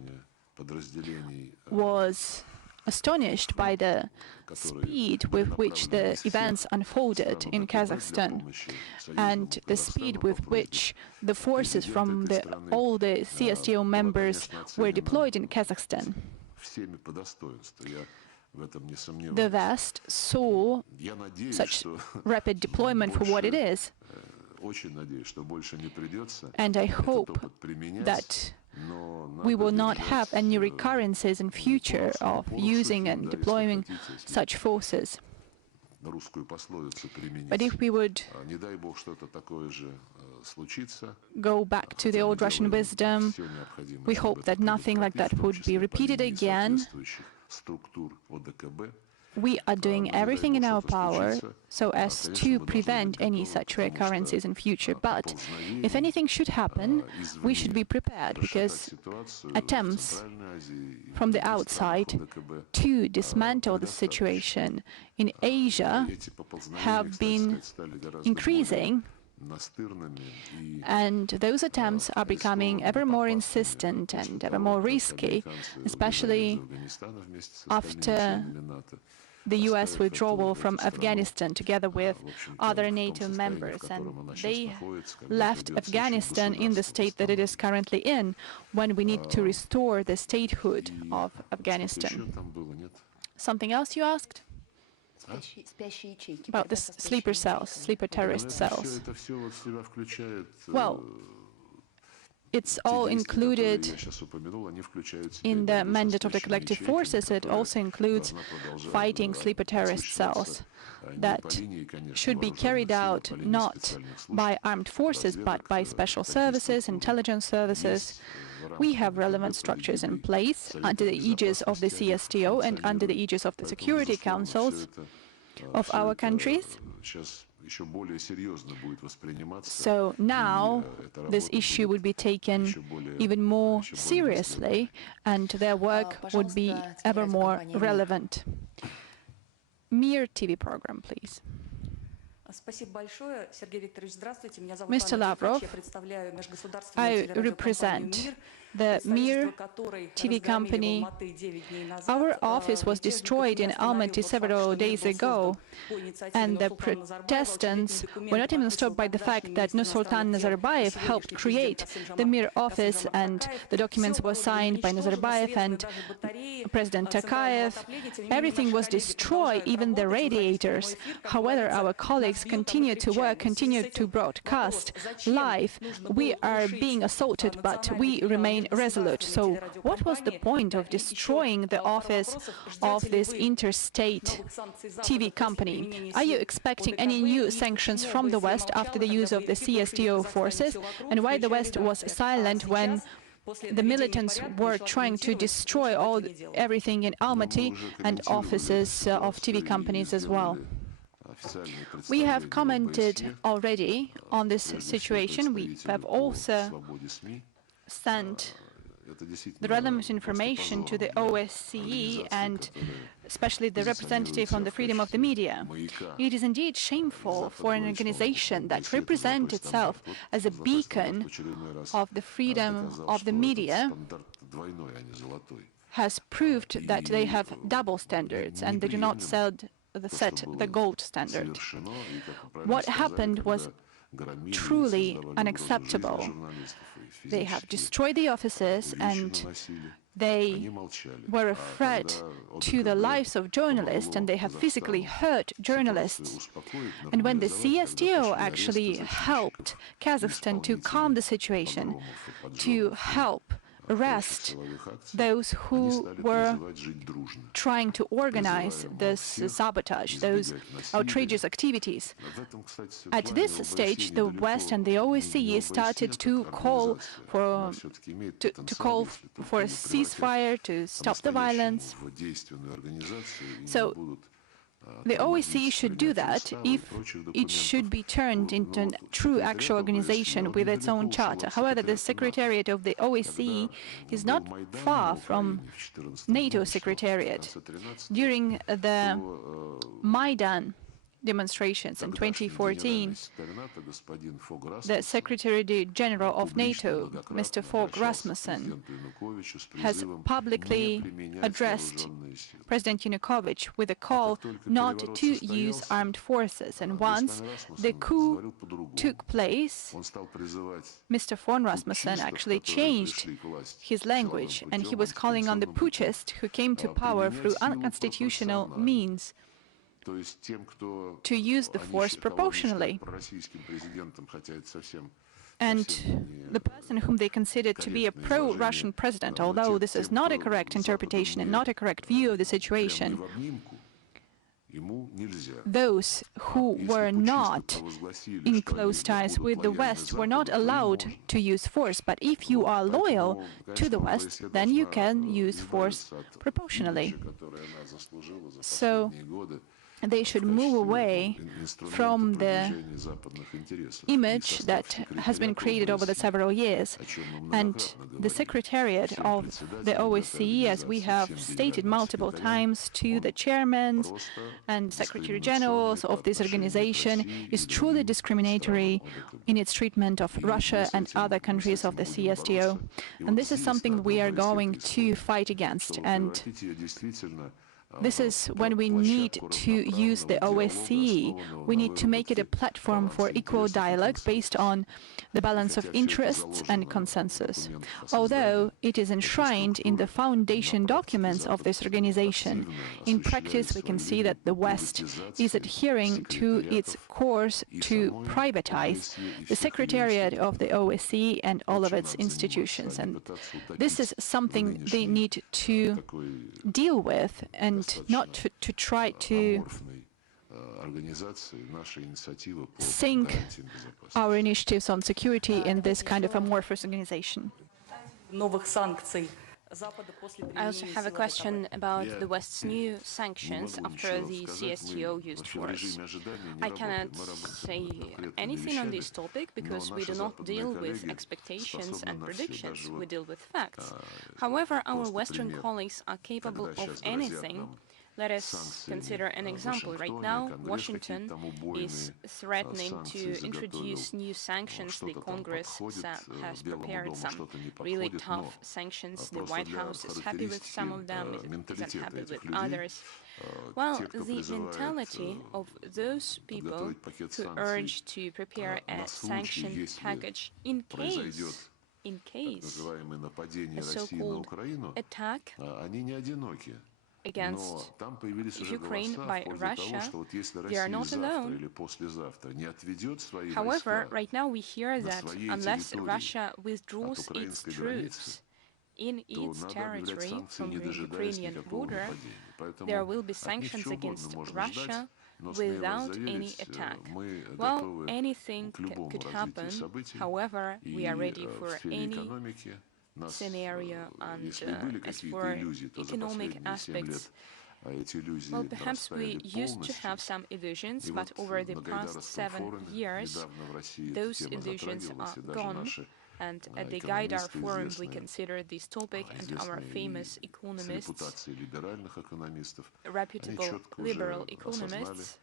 was astonished by the speed with which the events unfolded in Kazakhstan and the speed with which the forces from all the CSTO members were deployed in Kazakhstan. The West saw such rapid deployment for what it is, and I hope that we will not have any recurrences in future of using and deploying such forces. But if we would go back to the old Russian wisdom, we hope that nothing like that would be repeated again. We are doing everything in our power so as to prevent any such recurrences in future. But if anything should happen, we should be prepared, because attempts from the outside to dismantle the situation in Asia have been increasing, and those attempts are becoming ever more insistent and ever more risky, especially after the US withdrawal from Afghanistan together with other NATO members, and they left Afghanistan in the state that it is currently in when we need to restore the statehood of Afghanistan. Something else you asked? About the sleeper cells, sleeper terrorist cells. Well, it's all included in the mandate of the collective forces. It also includes fighting sleeper terrorist cells that should be carried out not by armed forces, but by special services, intelligence services. We have relevant structures in place under the aegis of the CSTO and under the aegis of the Security Councils of our countries. So now this issue would be taken even more seriously, and their work would be ever more relevant. Mir TV program, please. Mr. Lavrov, I represent the Mir TV company. Our office was destroyed in Almaty several days ago, and the protestants were not even stopped by the fact that Nursultan Nazarbayev helped create the Mir office, and the documents were signed by Nazarbayev and President Tokayev. Everything was destroyed, even the radiators. However, our colleagues continued to work, continued to broadcast live. We are being assaulted, but we remain resolute. So what was the point of destroying the office of this interstate TV company? Are you expecting any new sanctions from the West after the use of the CSTO forces? And why the West was silent when the militants were trying to destroy everything in Almaty and offices of TV companies as well? We have commented already on this situation. We have also sent the relevant information to the OSCE and especially the representative on the freedom of the media. It is indeed shameful for an organization that represents itself as a beacon of the freedom of the media has proved that they have double standards and they do not set the gold standard. What happened was truly unacceptable. They have destroyed the offices and they were a threat to the lives of journalists, and they have physically hurt journalists. And when the CSTO actually helped Kazakhstan to calm the situation, to help arrest those who were trying to organize this sabotage, those outrageous activities. At this stage, the West and the OSCE started to call for a ceasefire, to stop the violence. So the OSCE should do that if it should be turned into a true actual organization with its own charter. However, the Secretariat of the OSCE is not far from NATO Secretariat. During the Maidan demonstrations in 2014, the Secretary General of NATO, Mr. Fogh Rasmussen, has publicly addressed President Yanukovych with a call not to use armed forces. And once the coup took place, Mr. Fogh Rasmussen actually changed his language, and he was calling on the putschists who came to power through unconstitutional means to use the force proportionally. And the person whom they considered to be a pro-Russian president, although this is not a correct interpretation and not a correct view of the situation, those who were not in close ties with the West were not allowed to use force. But if you are loyal to the West, then you can use force proportionally. So they should move away from the image that has been created over the several years. And the Secretariat of the OSCE, as we have stated multiple times to the chairmen and Secretary Generals of this organization, is truly discriminatory in its treatment of Russia and other countries of the CSTO. And this is something we are going to fight against. And this is when we need to use the OSCE. We need to make it a platform for equal dialogue based on the balance of interests and consensus. Although it is enshrined in the foundation documents of this organization, in practice we can see that the West is adhering to its course to privatize the Secretariat of the OSCE and all of its institutions. And this is something they need to deal with, and not to try to sink our initiatives on security in this kind of amorphous organization. I also have a question about the West's new sanctions after the CSTO used force. I cannot say anything on this topic because we do not deal with expectations and predictions, we deal with facts. However, our Western colleagues are capable of anything Let us consider an example. Right now, Washington is threatening to introduce new sanctions. The Congress has prepared some really tough sanctions. The White House is happy with some of them, is unhappy with others. Well, the mentality of those people who urge to prepare a sanction package in case a so-called attack against Ukraine by Russia, they are not alone. However, right now we hear that unless Russia withdraws its troops in its territory from the Ukrainian border, there will be sanctions against Russia without any attack. Well, anything could happen. However, we are ready for any scenario, and as for economic aspects, well, perhaps we used to have some illusions, but over the past 7 years, those illusions are gone. And at the Gaidar Forum, we considered this topic, and our famous economists, reputable liberal economists,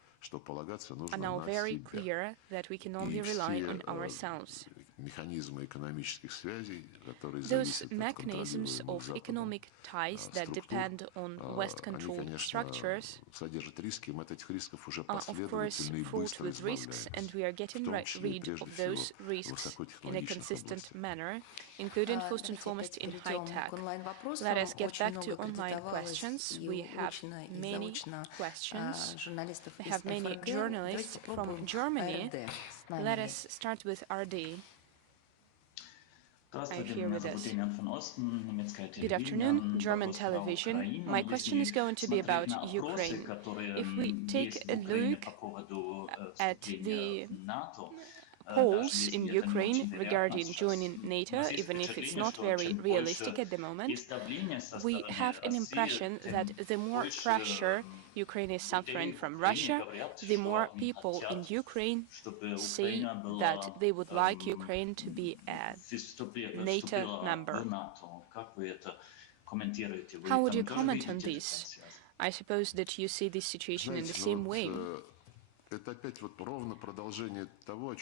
are now very clear that we can only rely on ourselves. Those mechanisms of economic ties that depend on West-controlled structures are, of course, fraught with risks, and we are getting rid of those risks in a consistent manner, including first and foremost in high-tech. Let us get back to online questions. We have many questions. We have many journalists from Germany. Let us start with RD. Are you here with us? Good afternoon, German television. My question is going to be about Ukraine. If we take a look at the polls in Ukraine regarding joining NATO, even if it's not very realistic at the moment, we have an impression that the more pressure Ukraine is suffering from Russia, the more people in Ukraine say that they would like Ukraine to be a NATO member. How would you comment on this? I suppose that you see this situation in the same way.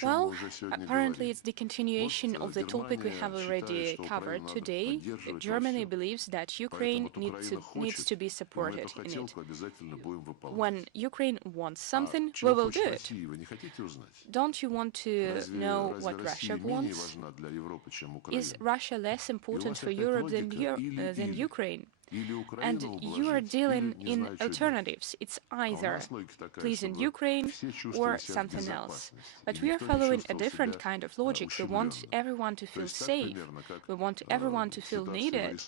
Well, apparently it's the continuation of the topic we have already covered today. Germany believes that Ukraine needs to be supported in it. When Ukraine wants something, we will do it. Don't you want to know what Russia wants? Is Russia less important for Europe than Ukraine? And you are dealing in alternatives. It's either pleasing Ukraine or something else. But we are following a different kind of logic. We want everyone to feel safe. We want everyone to feel needed.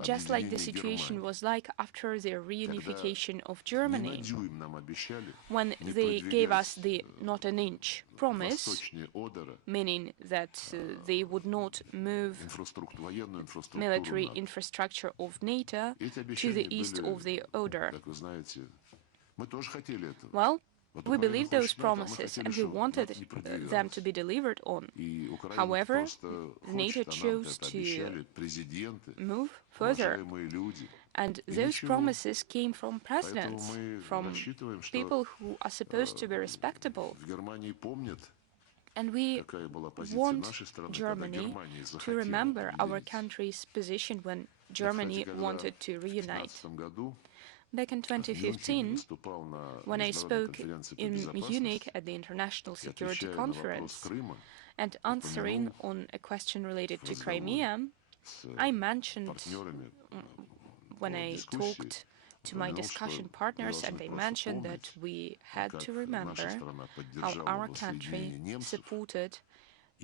Just like the situation was like after the reunification of Germany, when they gave us the not an inch promise, meaning that they would not move military infrastructure of NATO to the east of the Oder. Well, we believed those promises and we wanted them to be delivered on. However, NATO chose to move further. And those promises came from presidents, from people who are supposed to be respectable. And we want Germany to remember our country's position when Germany wanted to reunite. Back in 2015, when I spoke in Munich at the International Security Conference and answering on a question related to Crimea, I mentioned, when I talked to my discussion partners, and I mentioned that we had to remember how our country supported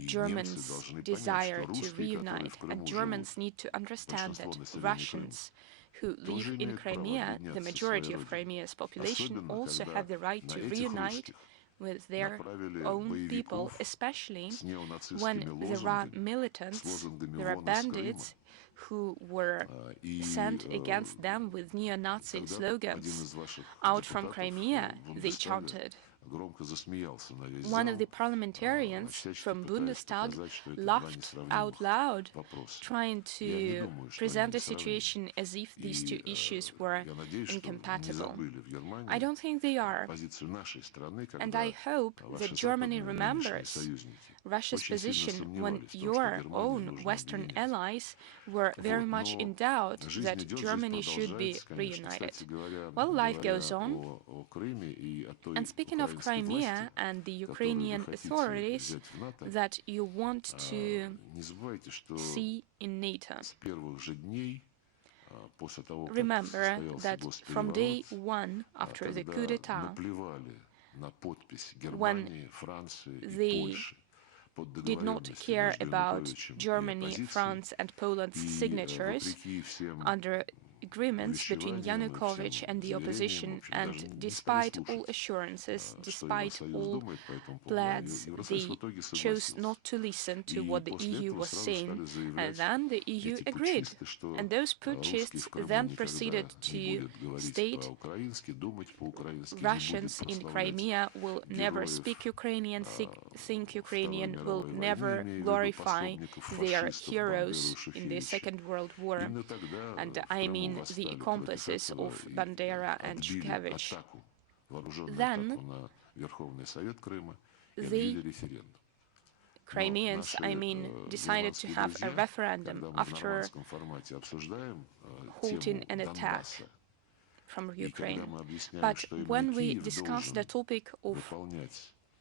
Germans' desire to reunite, and Germans need to understand that Russians who live in Crimea, the majority of Crimea's population, also have the right to reunite with their own people, especially when there are militants, there are bandits who were sent against them with neo-Nazi slogans. Out from Crimea, they chanted, one of the parliamentarians from Bundestag laughed out loud, trying to present the situation as if these two issues were incompatible. I don't think they are, and I hope that Germany remembers Russia's position when your own Western allies were very much in doubt that Germany should be reunited. Well, life goes on. And speaking of Crimea and the Ukrainian authorities that you want to see in NATO, remember that from day one after the coup d'etat, when they did not care about Germany, France, and Poland's signatures under agreements between Yanukovych and the opposition, and despite all assurances, despite all plans, they chose not to listen to what the EU was saying, and then the EU agreed. And those putschists then proceeded to state Russians in Crimea will never speak Ukrainian, think Ukrainian, will never glorify their heroes in the Second World War, and I mean the accomplices of Bandera and Shukevich. Then the Crimeans, decided to have a referendum after halting an attack from Ukraine. But when we discuss the topic of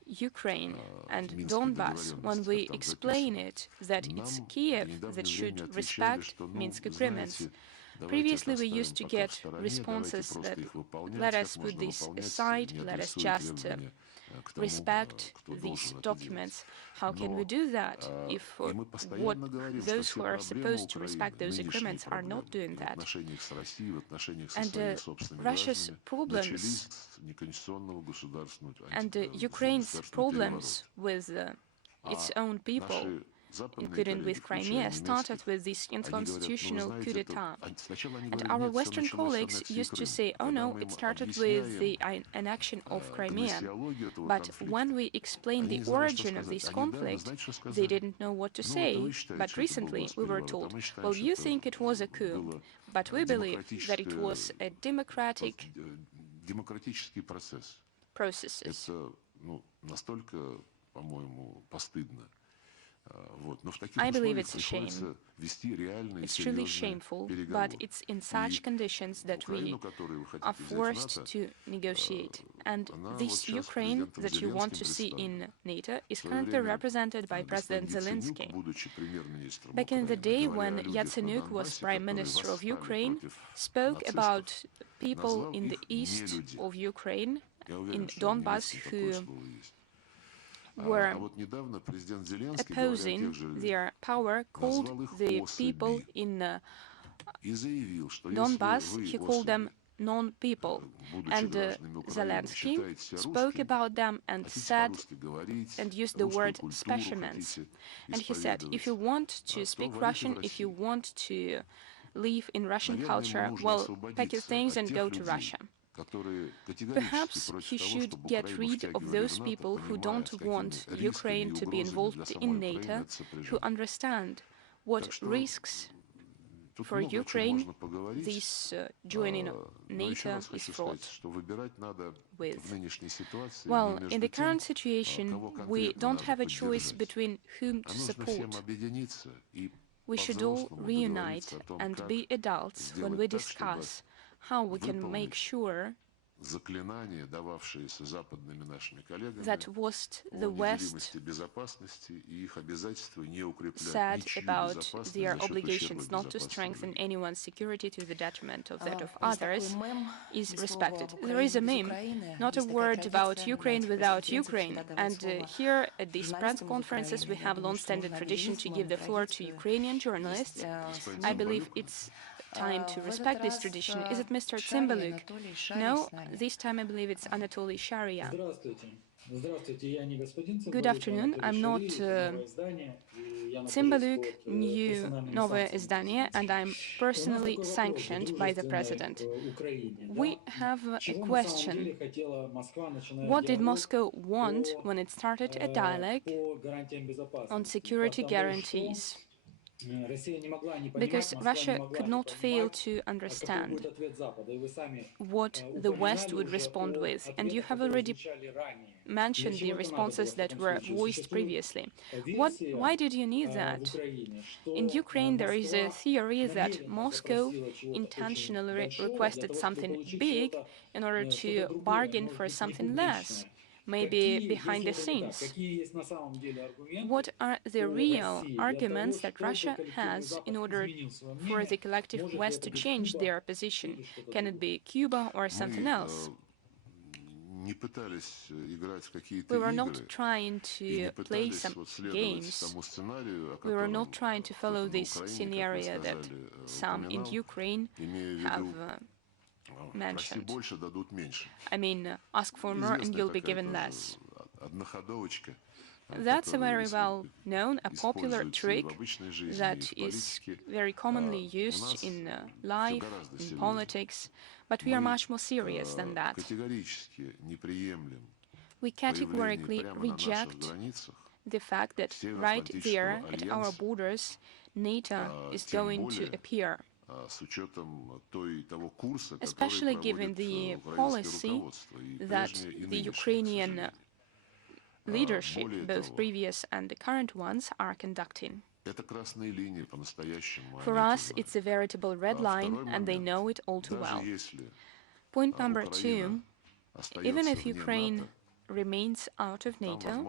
Ukraine and Donbass, when we explain it, that it's Kiev that should respect Minsk agreements, previously we used to get responses that let us put this aside, let us just respect these documents. How can we do that if those who are supposed to respect those agreements are not doing that? And Russia's problems and Ukraine's problems with its own people, including with Crimea, started with this unconstitutional coup d'etat. And our Western colleagues used to say, oh no, it started with the annexion of Crimea. But when we explained the origin of this conflict, they didn't know what to say. But recently we were told, well, you think it was a coup, but we believe that it was a democratic processes. I believe it's a shame. It's truly shameful, but it's in such conditions that we are forced to negotiate. And this Ukraine that you want to see in NATO is currently represented by President Zelensky. Back in the day when Yatsenyuk was Prime Minister of Ukraine, spoke about people in the east of Ukraine, in Donbass, who were opposing their power, called the people in Donbass, he called them non-people. And Zelensky spoke about them and said, and used the word specimens. And he said, if you want to speak Russian, if you want to live in Russian culture, well, pack your things and go to Russia. Perhaps he should get rid of those people who don't want Ukraine to be involved in NATO, who understand what risks for Ukraine this joining NATO is fraught with. Well, in the current situation, we don't have a choice between whom to support. We should all reunite and be adults when we discuss how we can make sure that what the West said about their obligations not to strengthen anyone's security to the detriment of that of others is respected. There is a meme, not a word about Ukraine without Ukraine. And here at these press conferences we have a long-standing tradition to give the floor to Ukrainian journalists. I believe it's time to respect this tradition. Is it Mr. Tsimbaluk? No, this time I believe it's Anatoly Sharia. Good afternoon. I'm not Cymbaluk, New Новое Издание, and I'm personally sanctioned by the president. We have a question. What did Moscow want when it started a dialogue on security guarantees? Because Russia could not fail to understand what the West would respond with, and you have already mentioned the responses that were voiced previously. Why did you need that? In Ukraine, there is a theory that Moscow intentionally requested something big in order to bargain for something less, maybe behind the scenes. What are the real arguments that Russia has in order for the collective West to change their position? Can it be Cuba or something else? We were not trying to play some games. We were not trying to follow this scenario that some in Ukraine have mentioned. I mean, ask for more and you'll be given less. That's a very well-known, a popular trick that is very commonly used in life, in politics, but we are much more serious than that. We categorically reject the fact that right there at our borders, NATO is going to appear. Especially given the policy that the Ukrainian leadership, both previous and the current ones, are conducting. For us, it's a veritable red line, and they know it all too well. Point number two, even if Ukraine remains out of NATO,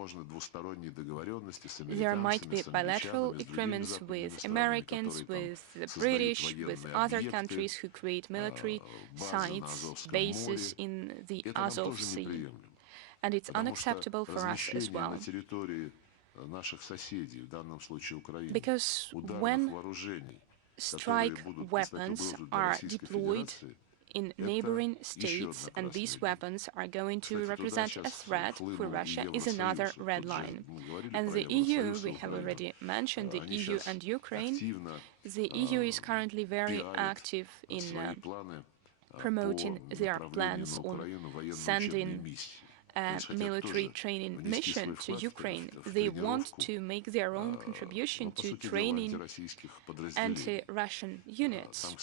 there might be bilateral agreements with Americans, with the British, with other countries who create military sites, bases in the Azov Sea. And it's unacceptable for us as well. Because when strike weapons are deployed in neighboring states, and these weapons are going to represent a threat for Russia, is another red line. And the EU, we have already mentioned the EU and Ukraine. The EU is currently very active in promoting their plans on sending a military training mission to Ukraine. They want to make their own contribution to training anti-Russian units.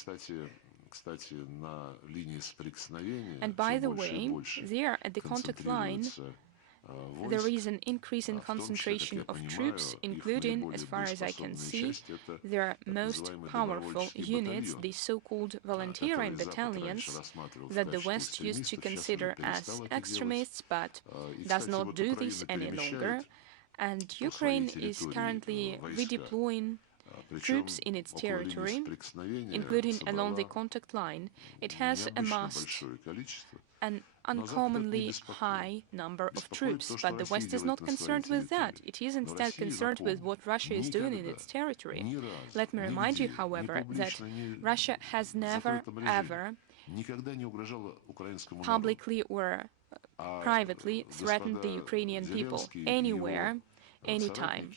And by the way, there at the contact line, there is an increase in concentration of troops, including, as far as I can see, their most powerful units, the so-called volunteering battalions that the West used to consider as extremists, but does not do this any longer. And Ukraine is currently redeploying troops in its territory, including along the contact line. It has amassed an uncommonly high number of troops, but the West is not concerned with that. It is instead concerned with what Russia is doing in its territory. Let me remind you, however, that Russia has never, ever publicly or privately threatened the Ukrainian people anywhere, anytime.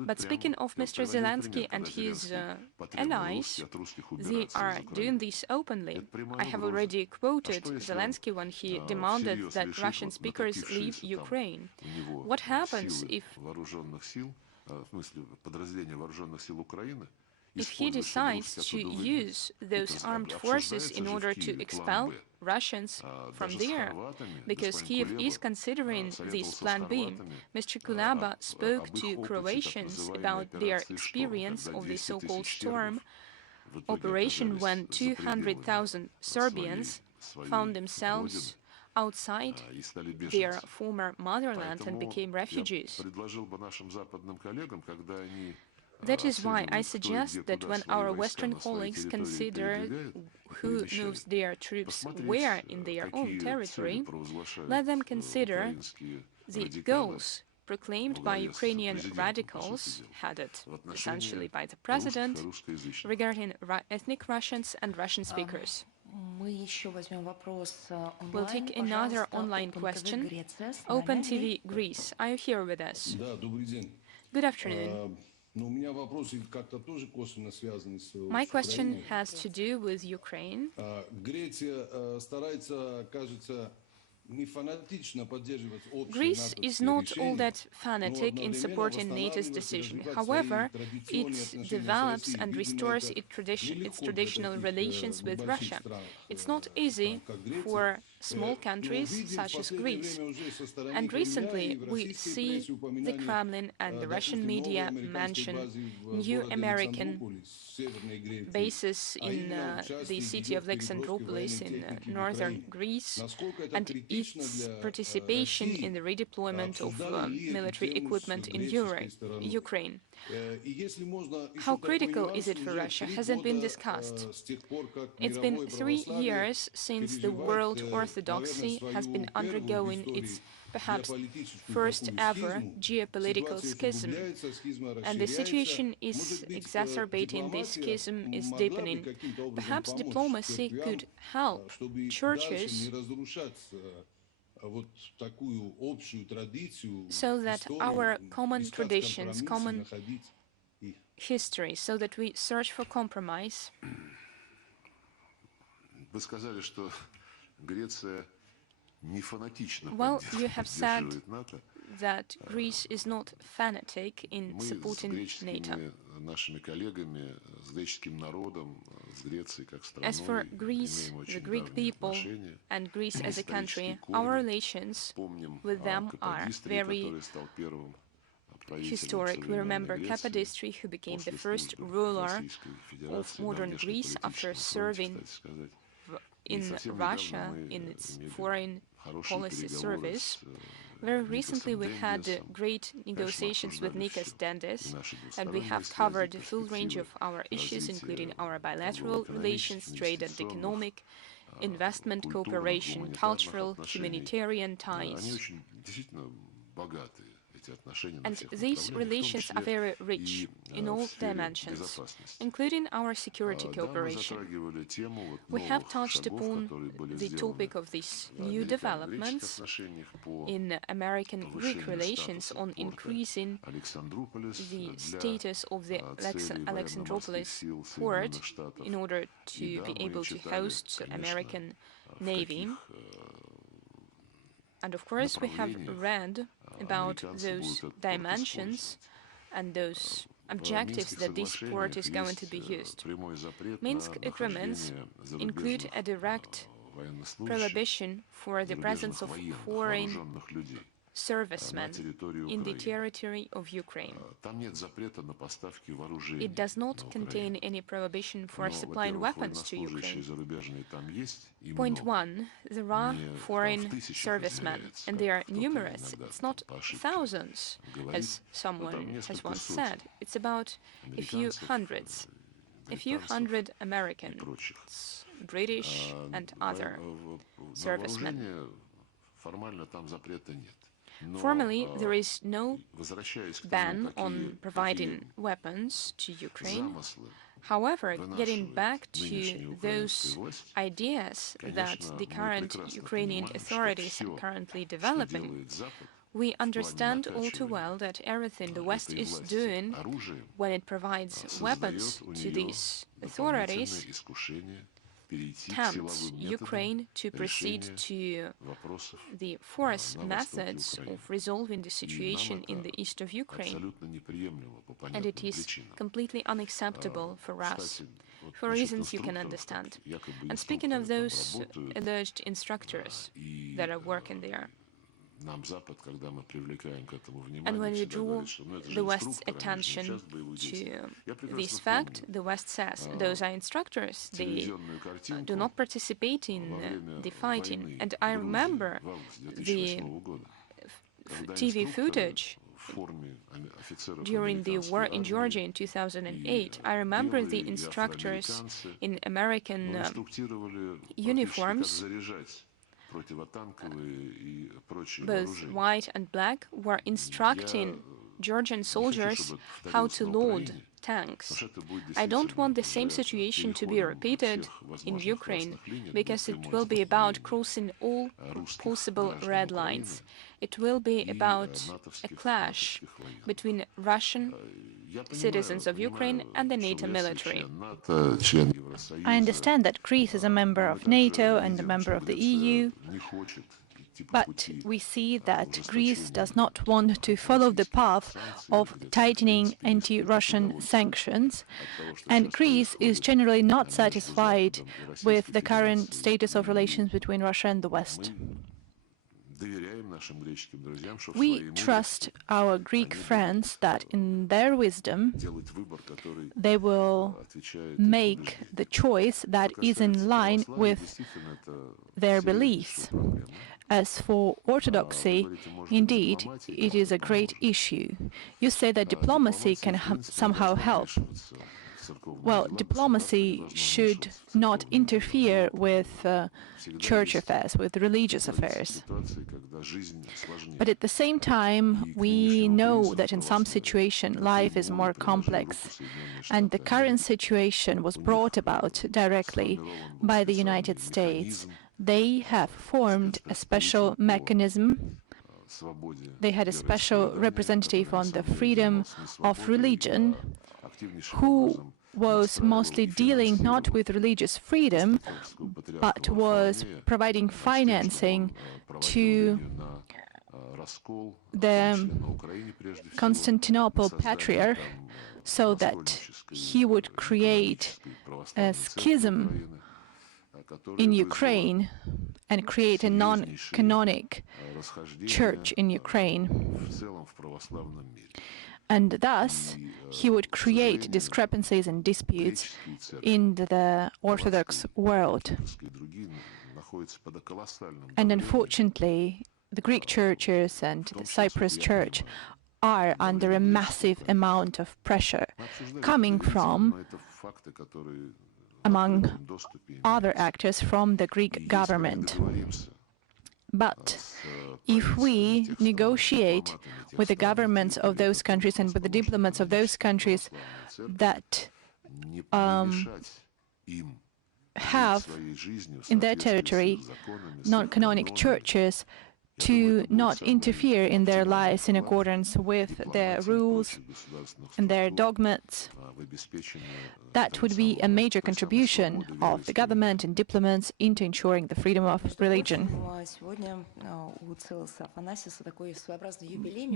But speaking of Mr. Zelensky and his allies, they are doing this openly. I have already quoted Zelensky when he demanded that Russian speakers leave Ukraine. What happens if he decides to use those armed forces in order to expel Russians from there, because Kiev is considering this plan B. Mr. Kuleba spoke to Croatians about their experience of the so-called Storm operation when 200,000 Serbians found themselves outside their former motherland and became refugees. That is why I suggest that when our Western colleagues consider who moves their troops where in their own territory, let them consider the goals proclaimed by Ukrainian radicals, headed essentially by the president, regarding ethnic Russians and Russian speakers. We'll take another online question. Open TV Greece, are you here with us? Да, добрый день. Good afternoon. Ну, у меня вопросы как-то тоже косвенно связаны с My question Украиной. has to do with Ukraine. Греция старается, кажется, не фанатично поддерживать общие Greece is натовские not all решения, that fanatic in supporting NATO's decision. However, it develops and restores its traditional relations with Russia. It's not easy for small countries such as Greece. And recently, we see the Kremlin and the Russian media mention new American bases in the city of Alexandroupolis in northern Greece, and its participation in the redeployment of military equipment in Ukraine. How critical is it for Russia? Has it been discussed? It's been 3 years since the world orthodoxy has been undergoing its perhaps first ever geopolitical schism, and the situation is exacerbating, this schism is deepening. Perhaps diplomacy could help churches so that our common traditions, common history, so that we search for compromise. Вы сказали, что Греция не фанатично you have said поддерживает НАТО. That Greece is not fanatic in supporting NATO. Нашими коллегами, с греческим народом, с Грецией как страной, As for Greece, the Greek people, and Greece as a country, our relations with them are very historic. We remember Capodistri, who became the first ruler of modern Greece after serving in Russia in its foreign policy service. Very recently we had great negotiations with Nikos Dendes, and we have covered the full range of our issues, including our bilateral relations, trade and economic, investment cooperation, cultural, humanitarian ties. And these relations are very rich in all dimensions, including our security cooperation. We have touched upon the topic of these new developments in American-Greek relations on increasing the status of the Alexandroupolis port in order to be able to host American Navy. And of course, we have read about those dimensions and those objectives that this port is going to be used. Minsk agreements include a direct prohibition for the presence of foreign servicemen in the territory of Ukraine. It does not contain any prohibition for supplying weapons to Ukraine. Point one, there are foreign servicemen, and they are numerous. It's not thousands, as someone has once said. It's about a few hundred Americans, British and other servicemen. Formally, there is no ban on providing weapons to Ukraine. However, getting back to those ideas that the current Ukrainian authorities are currently developing, we understand all too well that everything the West is doing when it provides weapons to these authorities tempts Ukraine to proceed to the force methods of resolving the situation in the east of Ukraine. And it is completely unacceptable for us, for reasons you can understand. And speaking of those alleged instructors that are working there, and when we draw the West's attention to this fact, the West says those are instructors, they do not participate in the fighting. And I remember the TV footage during the war in Georgia in 2008. I remember the instructors in American uniforms, both white and black, were instructing Georgian soldiers how to load tanks. I don't want the same situation to be repeated in Ukraine, because it will be about crossing all possible red lines. It will be about a clash between Russian citizens of Ukraine and the NATO military. I understand that Greece is a member of NATO and a member of the EU, but we see that Greece does not want to follow the path of tightening anti-Russian sanctions, and Greece is generally not satisfied with the current status of relations between Russia and the West. We trust our Greek friends that in their wisdom they will make the choice that is in line with their beliefs. As for orthodoxy, indeed, it is a great issue. You say that diplomacy can somehow help. Well, diplomacy should not interfere with church affairs, with religious affairs. But at the same time, we know that in some situations life is more complex, and the current situation was brought about directly by the United States. They have formed a special mechanism. They had a special representative on the freedom of religion, who was mostly dealing not with religious freedom, but was providing financing to the Constantinople Patriarch so that he would create a schism in Ukraine and create a non-canonic church in Ukraine. And thus, he would create discrepancies and disputes in the Orthodox world. And unfortunately, the Greek churches and the Cyprus church are under a massive amount of pressure coming from, among other actors, from the Greek government. But if we negotiate with the governments of those countries and with the diplomats of those countries that have in their territory non-canonic churches, to not interfere in their lives in accordance with their rules and their dogmas, that would be a major contribution of the government and diplomats into ensuring the freedom of religion.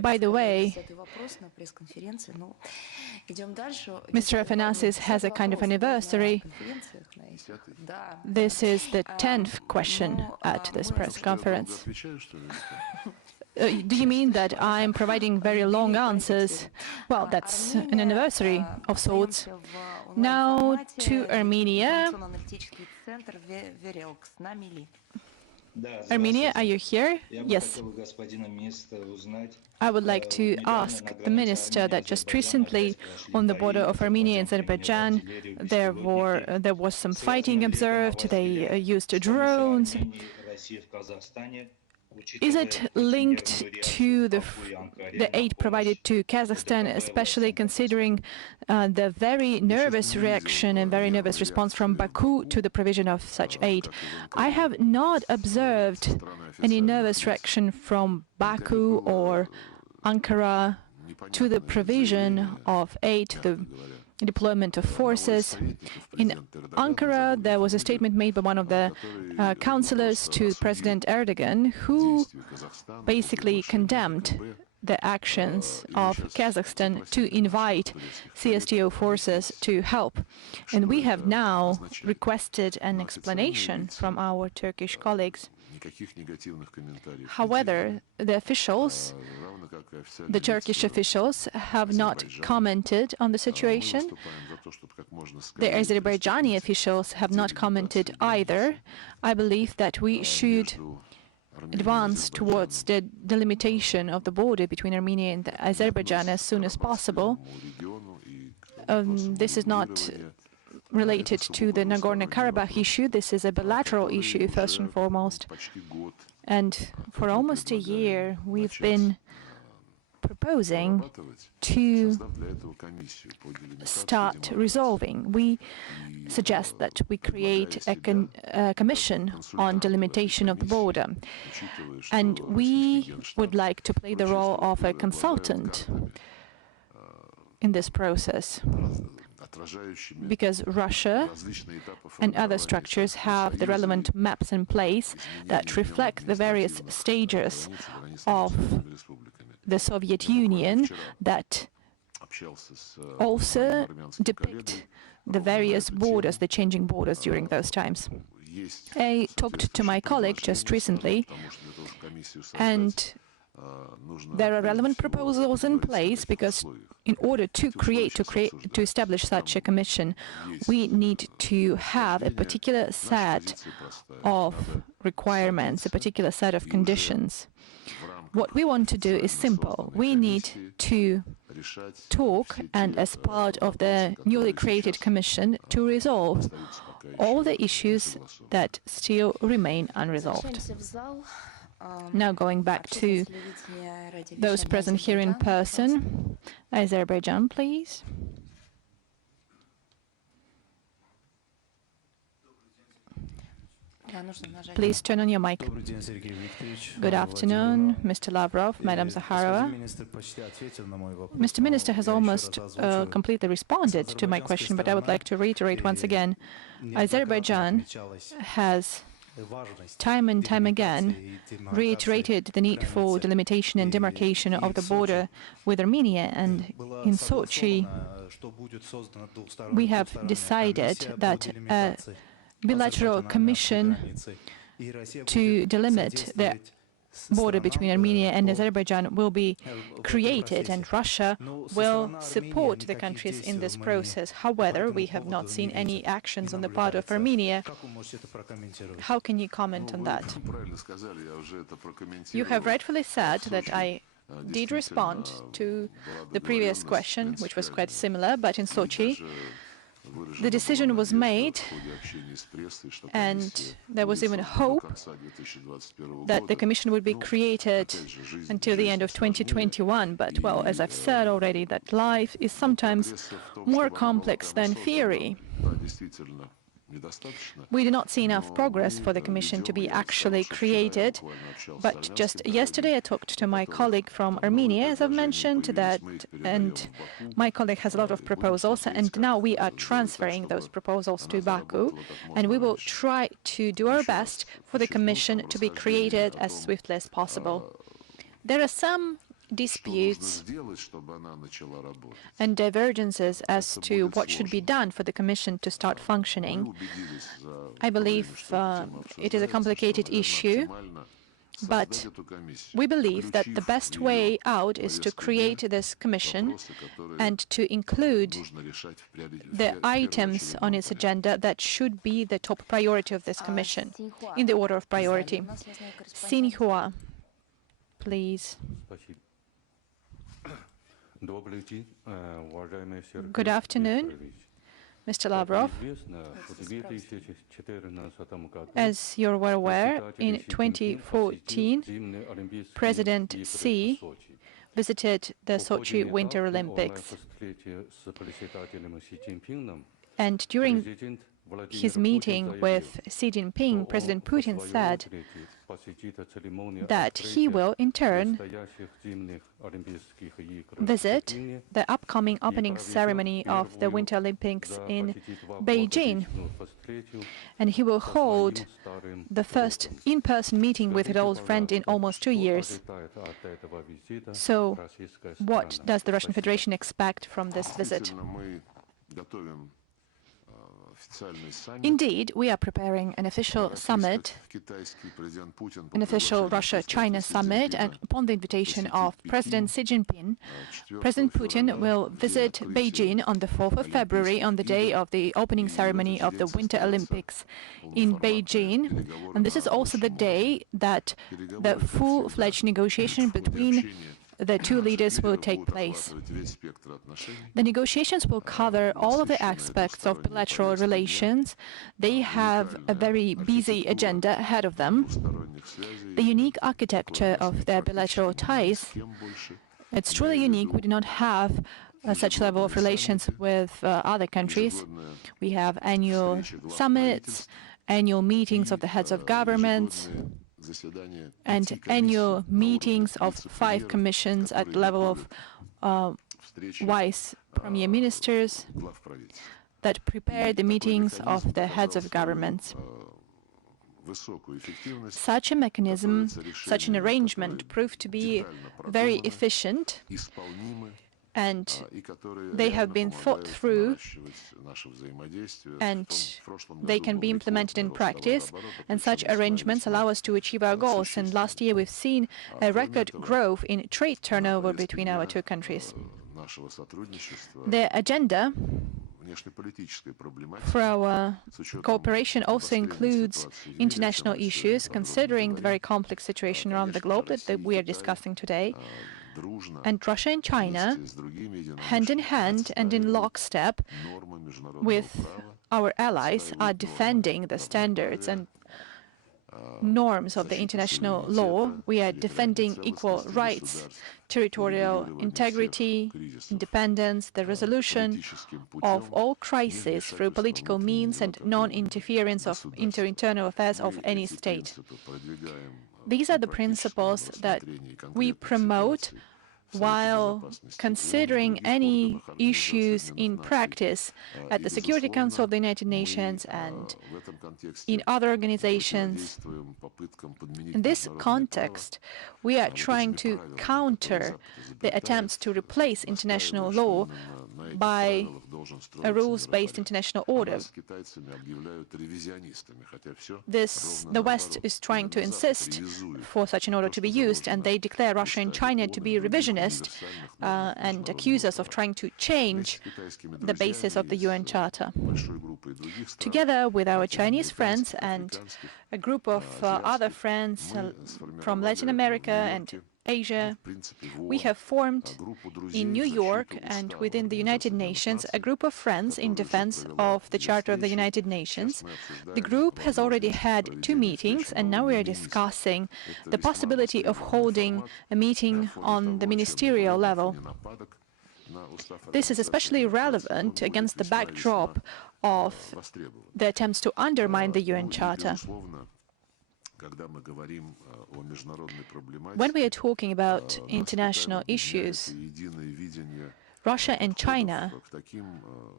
By the way, Mr. Afanassis has a kind of anniversary. This is the 10th question at this press conference. Do you mean that I'm providing very long answers? Well, that's an anniversary of sorts. Now to Armenia. Armenia, are you here? Yes. I would like to ask the minister that just recently on the border of Armenia and Azerbaijan there was some fighting observed. They used drones. Is it linked to the aid provided to Kazakhstan, especially considering the very nervous reaction and very nervous response from Baku to the provision of such aid? I have not observed any nervous reaction from Baku or Ankara to the provision of aid, the deployment of forces. In Ankara, there was a statement made by one of the counselors to President Erdogan, who basically condemned the actions of Kazakhstan to invite CSTO forces to help. And we have now requested an explanation from our Turkish colleagues. However, the Turkish officials have not commented on the situation. The Azerbaijani officials have not commented either. I believe that we should advance towards the delimitation of the border between Armenia and Azerbaijan as soon as possible. This is not related to the Nagorno-Karabakh issue. This is a bilateral issue, first and foremost. And for almost a year, we've been proposing to start resolving. We suggest that we create a commission on delimitation of the border. And we would like to play the role of a consultant in this process, because Russia and other structures have the relevant maps in place that reflect the various stages of the Soviet Union, that also depict the various borders, the changing borders during those times. I talked to my colleague just recently, and there are relevant proposals in place, because in order to establish such a commission, we need to have a particular set of requirements, a particular set of conditions. What we want to do is simple. We need to talk, and as part of the newly created commission, to resolve all the issues that still remain unresolved. Now going back to those present here in person, Azerbaijan, please. Please turn on your mic. Good afternoon, Mr. Lavrov, Madam Zakharova. Mr. Minister has almost completely responded to my question, but I would like to reiterate once again. Azerbaijan has time and time again reiterated the need for delimitation and demarcation of the border with Armenia, and in Sochi we have decided that a bilateral commission to delimit the border between Armenia and Azerbaijan will be created, and Russia will support the countries in this process. However, we have not seen any actions on the part of Armenia. How can you comment on that? You have rightfully said that I did respond to the previous question, which was quite similar, but in Sochi the decision was made, and there was even hope that the commission would be created until the end of 2021. But, well, as I've said already, that life is sometimes more complex than theory. We do not see enough progress for the commission to be actually created, but just yesterday I talked to my colleague from Armenia, as I've mentioned, and my colleague has a lot of proposals, and now we are transferring those proposals to Baku, and we will try to do our best for the commission to be created as swiftly as possible. There are some disputes and divergences as to what should be done for the commission to start functioning. I believe it is a complicated issue, but we believe that the best way out is to create this commission and to include the items on its agenda that should be the top priority of this commission, in the order of priority. Xinhua, please. Good afternoon, Mr. Lavrov. As you're well aware, in 2014, President Xi visited the Sochi Winter Olympics. And during his meeting with Xi Jinping, President Putin said that he will, in turn, visit the upcoming opening ceremony of the Winter Olympics in Beijing, and he will hold the first in-person meeting with his old friend in almost 2 years. So, what does the Russian Federation expect from this visit? Indeed, we are preparing an official summit, an official Russia-China summit, and upon the invitation of President Xi Jinping, President Putin will visit Beijing on the 4th of February, on the day of the opening ceremony of the Winter Olympics in Beijing. And this is also the day that the full-fledged negotiation between the two leaders will take place. The negotiations will cover all of the aspects of bilateral relations. They have a very busy agenda ahead of them. The unique architecture of their bilateral ties It's truly unique. We do not have such level of relations with other countries. We have annual summits, annual meetings of the heads of governments, and annual meetings of 5 commissions at the level of vice premier ministers that prepare the meetings of the heads of governments. Such a mechanism, such an arrangement proved to be very efficient, and they have been thought through, and they can be implemented in practice, and such arrangements allow us to achieve our goals. And last year we've seen a record growth in trade turnover between our 2 countries. The agenda for our cooperation also includes international issues, considering the very complex situation around the globe that we are discussing today. And Russia and China, hand in hand and in lockstep with our allies, are defending the standards and norms of the international law. We are defending equal rights, territorial integrity, independence, the resolution of all crises through political means and non-interference of internal affairs of any state. These are the principles that we promote while considering any issues in practice at the Security Council of the United Nations and in other organizations. In this context, we are trying to counter the attempts to replace international law by a rules-based international order. The West is trying to insist for such an order to be used, and they declare Russia and China to be revisionist and accuse us of trying to change the basis of the UN Charter. Together with our Chinese friends and a group of other friends from Latin America and Asia, we have formed in New York and within the United Nations a group of friends in defense of the Charter of the United Nations. The group has already had 2 meetings, and now we are discussing the possibility of holding a meeting on the ministerial level. This is especially relevant against the backdrop of the attempts to undermine the UN Charter. When we are talking about international issues, Russia and China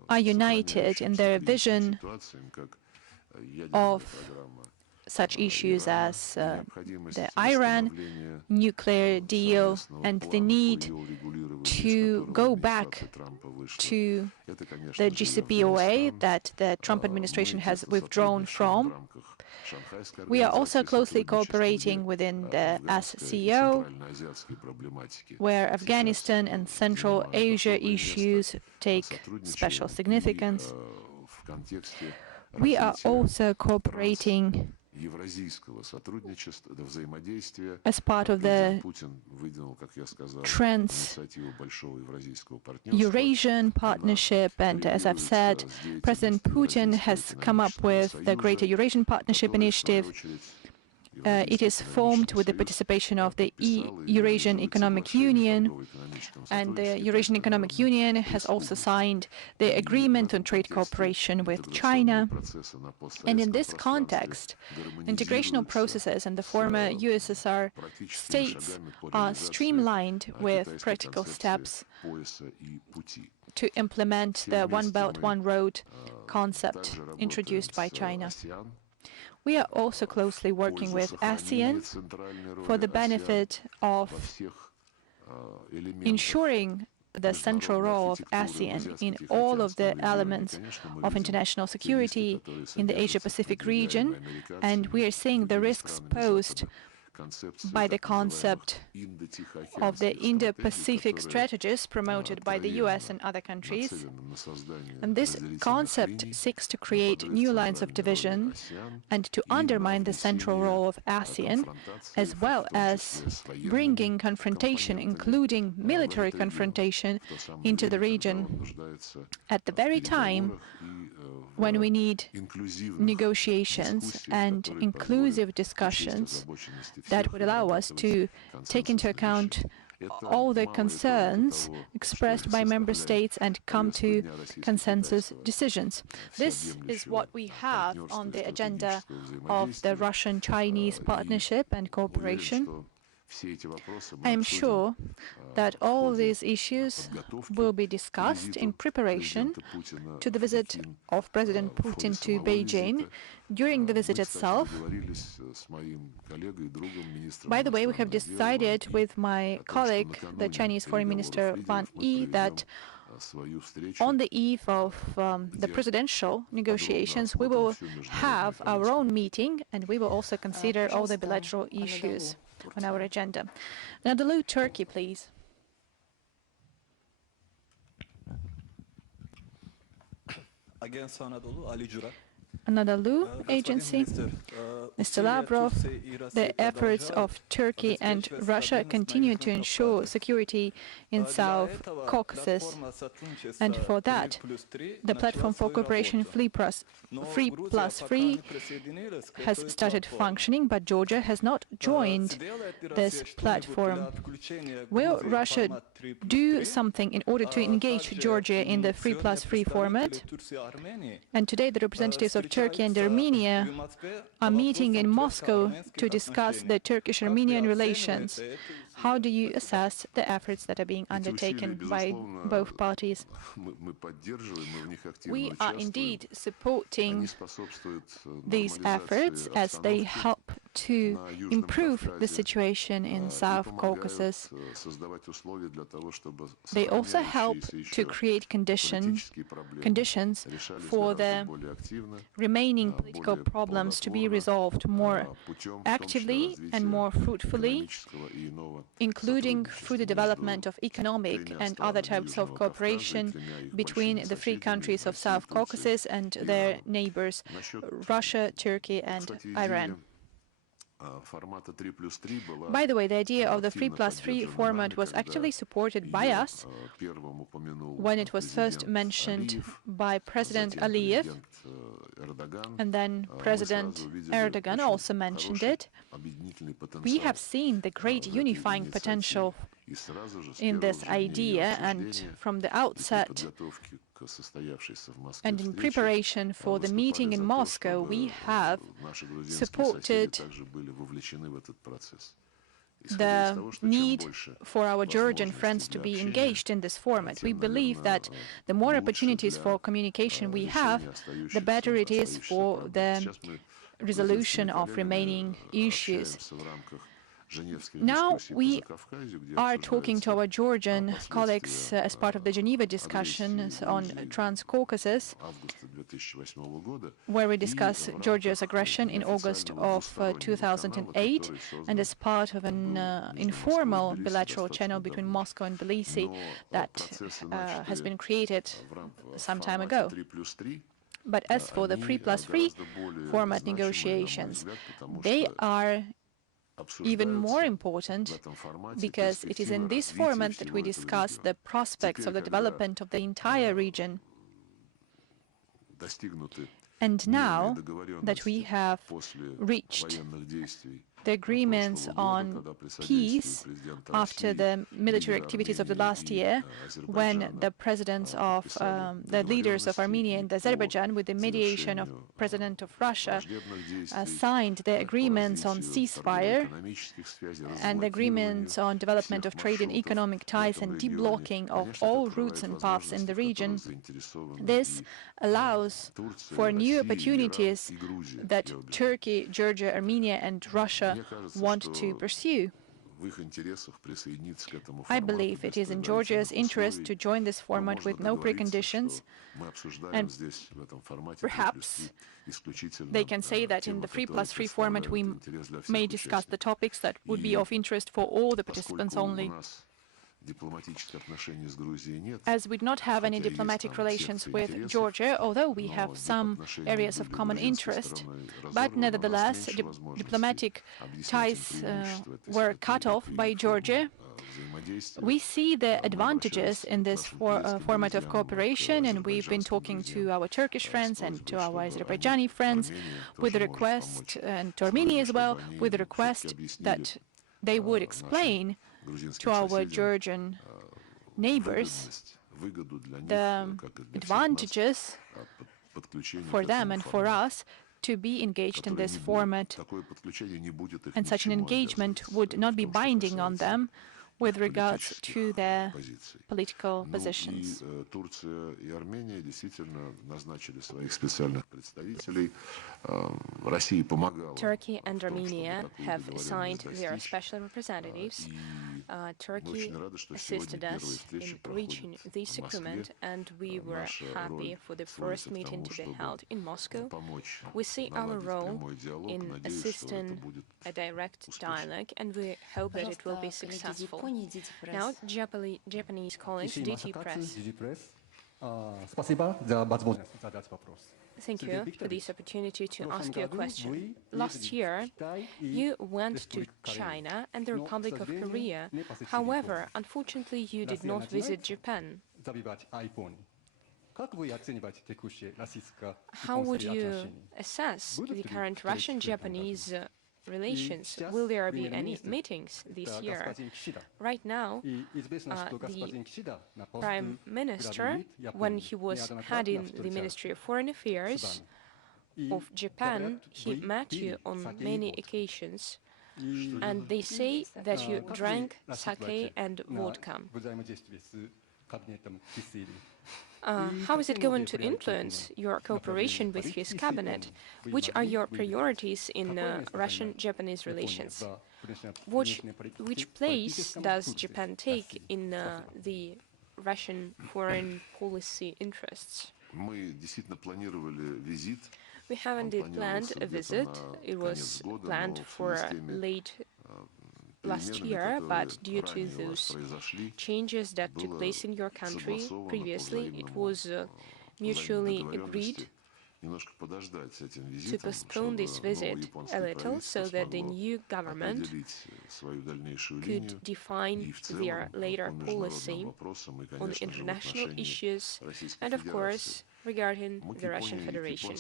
are united in their vision of such issues as the Iran nuclear deal and the need to go back to the JCPOA that the Trump administration has withdrawn from. We are also closely cooperating within the SCO, where Afghanistan and Central Asia issues take special significance. We are also cooperating as part of the Eurasian partnership, and as I've said, President Putin has come up with the Greater Eurasian Partnership Initiative. It is formed with the participation of the Eurasian Economic Union, and the Eurasian Economic Union has also signed the agreement on trade cooperation with China. And in this context, integrational processes in the former USSR states are streamlined with practical steps to implement the One Belt, One Road concept introduced by China. We are also closely working with ASEAN for the benefit of ensuring the central role of ASEAN in all of the elements of international security in the Asia-Pacific region, and we are seeing the risks posed by the concept of the Indo-Pacific strategies promoted by the US and other countries. And this concept seeks to create new lines of division and to undermine the central role of ASEAN, as well as bringing confrontation, including military confrontation, into the region at the very time when we need negotiations and inclusive discussions that would allow us to take into account all the concerns expressed by member states and come to consensus decisions. This is what we have on the agenda of the Russian-Chinese partnership and cooperation. I am sure that all these issues will be discussed in preparation to the visit of President Putin to Beijing. During the visit itself, by the way, we have decided with my colleague, the Chinese Foreign Minister Wang Yi, that on the eve of the presidential negotiations, we will have our own meeting, and we will also consider all the bilateral issues on our agenda. Anadolu, Turkey, please. Anadolu Agency. Mr. Lavrov, the efforts of Turkey and Russia continue to ensure security in South Caucasus, and for that, the Platform for Cooperation Free Plus Free has started functioning, but Georgia has not joined this platform. Will Russia do something in order to engage Georgia in the Free Plus Free format? And today, the representatives of Turkey and Armenia are meeting in Moscow to discuss the Turkish-Armenian relations. How do you assess the efforts that are being undertaken by both parties? We are indeed supporting these efforts as they help to improve the situation in South Caucasus. They also help to create conditions for the remaining political problems to be resolved more actively and more fruitfully, including through the development of economic and other types of cooperation between the three countries of South Caucasus and their neighbors, Russia, Turkey, and Iran. By the way, the idea of the 3+3 format was actually supported by us when it was first mentioned by President Aliyev, and then President Erdogan also mentioned it. We have seen the great unifying potential in this idea, and from the outset, and in preparation for the meeting in Moscow, we have supported the need for our Georgian friends to be engaged in this format. We believe that the more opportunities for communication we have, the better it is for the resolution of remaining issues. Now we are talking to our Georgian colleagues as part of the Geneva discussions on Trans-Caucasus, where we discuss Georgia's aggression in August of 2008, and as part of an informal bilateral channel between Moscow and Tbilisi that has been created some time ago. But as for the 3+3 format negotiations, they are even more important because it is in this format that we discuss the prospects of the development of the entire region. And now that we have reached the agreements on peace after the military activities of the last year, when the presidents of the leaders of Armenia and Azerbaijan, with the mediation of President of Russia, signed the agreements on ceasefire and the agreements on development of trade and economic ties and deblocking of all routes and paths in the region. This allows for new opportunities that Turkey, Georgia, Armenia, and Russia want to pursue. I believe it is in Georgia's interest to join this format with no preconditions, and perhaps they can say that in the 3+3 format we may discuss the topics that would be of interest for all the participants only. As we do not have any diplomatic relations with Georgia, although we have some areas of common interest, but nevertheless diplomatic ties were cut off by Georgia. We see the advantages in this format of cooperation, and we've been talking to our Turkish friends and to our Azerbaijani friends with the request, and to Armenia as well, with the request that they would explain to our Georgian neighbors, the advantages for them and for us to be engaged in this format, and such an engagement would not be binding on them with regards to their political positions. Turkey and Armenia have assigned their special representatives. Turkey assisted us in reaching this agreement, and we were happy for the first meeting to be held in Moscow. We see our role in assisting a direct dialogue, and we hope that it will be successful. Now, Japanese colleagues, DT Press. Thank you for this opportunity to ask you a question. Last year, you went to China and the Republic of Korea. However, unfortunately, you did not visit Japan. How would you assess the current Russian-Japanese relations? Will there be any meetings this year? Right now, the Prime Minister, when he was heading the Ministry of Foreign Affairs of Japan, he met you on many occasions, and they say that you drank sake and vodka. How is it going to influence your cooperation with his cabinet? Which are your priorities in Russian-Japanese relations? Which place does Japan take in the Russian foreign policy interests? We have indeed planned a visit. It was planned for late last year, but due to those changes that took place in your country previously, it was mutually agreed to postpone this visit a little so that the new government could define their later policy on international issues and, of course, regarding the Russian Federation.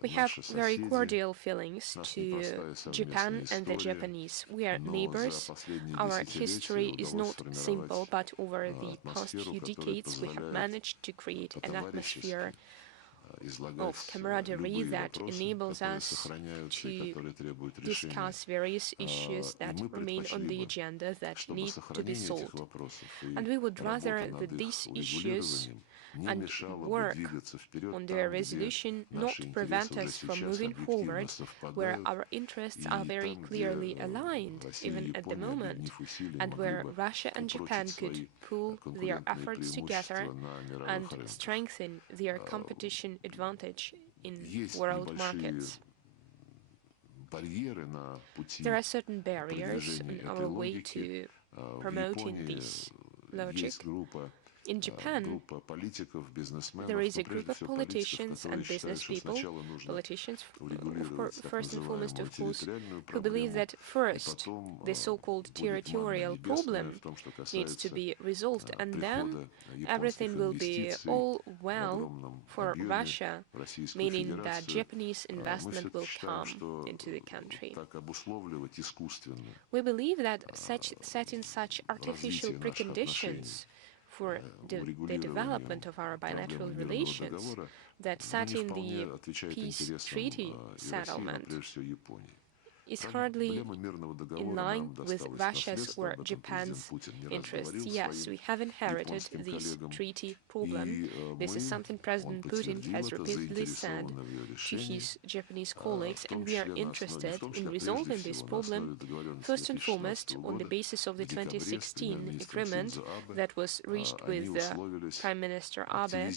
We have very cordial feelings to Japan and the Japanese. We are neighbors. Our history is not simple, but over the past few decades we have managed to create an atmosphere of camaraderie that enables us to discuss various issues that remain on the agenda that need to be solved. And we would rather that these issues and work on their resolution not prevent us from moving forward, where our interests are very clearly aligned, even at the moment, and where Russia and Japan could pool their efforts together and strengthen their competition advantage in world markets. There are certain barriers on our way to promoting this logic. In Japan, there is a group of politicians and business people, politicians first and foremost, of course, who believe that first the so-called territorial problem needs to be resolved, and then everything will be all well for Russia, meaning that Japanese investment will come into the country. We believe that setting such artificial preconditions for the development of our bilateral relations, that setting the peace treaty settlement is hardly in line with Russia's or Japan's interests. Yes, we have inherited this treaty problem. This is something President Putin has repeatedly said to his Japanese colleagues, and we are interested in resolving this problem, first and foremost, on the basis of the 2016 agreement that was reached with Prime Minister Abe,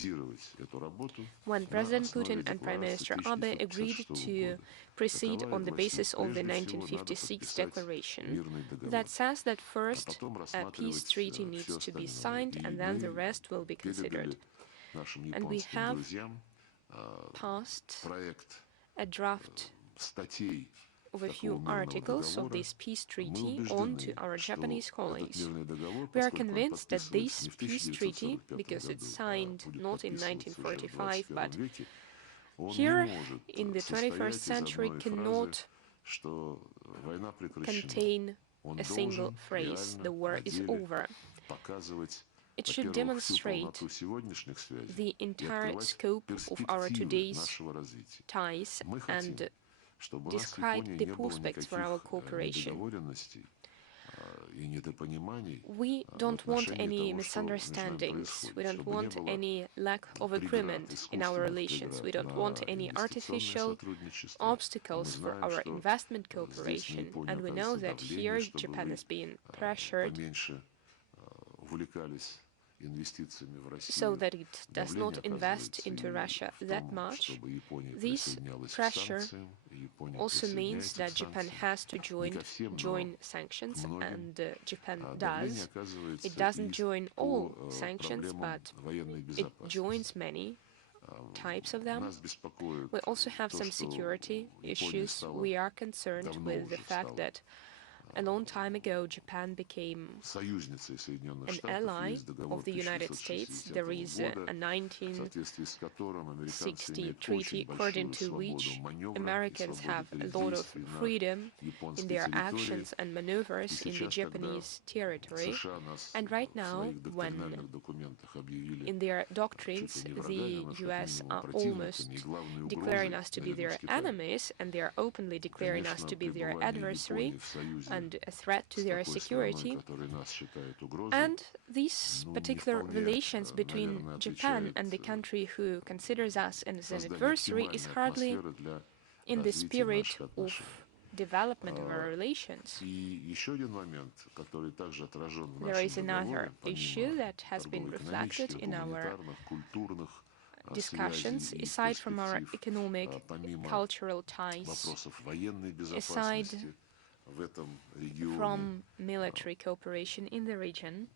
when President Putin and Prime Minister Abe agreed to proceed on the basis of the 1956 declaration that says that first a peace treaty needs to be signed and then the rest will be considered. And we have passed a draft of a few articles of this peace treaty on to our Japanese colleagues. We are convinced that this peace treaty, because it's signed not in 1945 but here in the 21st century, cannot contain a single phrase, the war is over. It should demonstrate the entire scope of our today's ties and describe the prospects for our cooperation. We don't want any misunderstandings. We don't want any lack of agreement in our relations. We don't want any artificial obstacles for our investment cooperation. And we know that here Japan is being pressured so that it does not invest into Russia that much. This pressure also means that Japan has to join sanctions, and Japan does. It doesn't join all sanctions, but it joins many types of them. We also have some security issues. We are concerned with the fact that a long time ago, Japan became an ally of the United States. There is a 1960 treaty according to which Americans have a lot of freedom in their actions and maneuvers in the Japanese territory. And right now, when in their doctrines the US are almost declaring us to be their enemies, and they are openly declaring us to be their adversary and a threat to their security. And these particular relations between Japan and the country who considers us as an adversary is hardly in the spirit of development of our relations. There is another issue that has been reflected in our discussions, aside from our economic, cultural ties, aside from military cooperation in the region.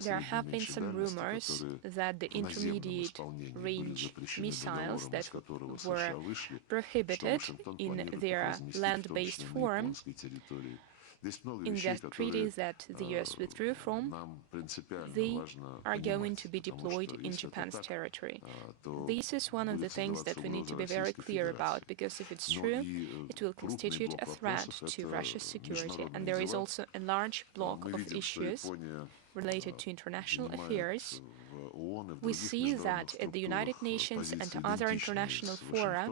There have been some rumors that the intermediate range missiles that were prohibited in their land-based form in the treaties that the US withdrew from, they are going to be deployed in Japan's territory. This is one of the things that we need to be very clear about, because if it's true, it will constitute a threat to Russia's security. And there is also a large block of issues related to international affairs. We see that at the United Nations and other international fora,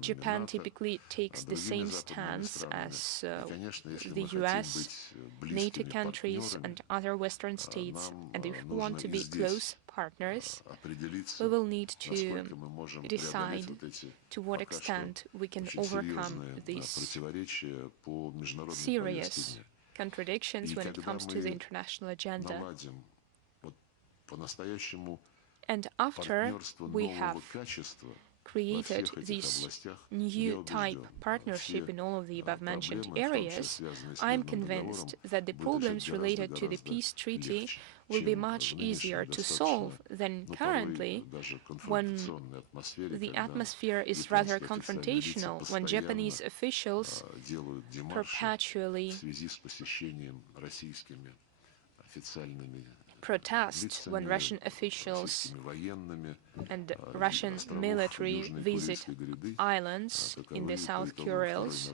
Japan typically takes the same stance as the US, NATO countries, and other Western states. And if we want to be close partners, we will need to decide to what extent we can overcome these serious contradictions when it comes to the international agenda. And after we have created this new type partnership in all of the above-mentioned areas, I'm convinced that the problems related to the peace treaty will be much easier to solve than currently, when the atmosphere is rather confrontational, when Japanese officials perpetually protest when Russian officials and Russian military visit islands in the South Kurils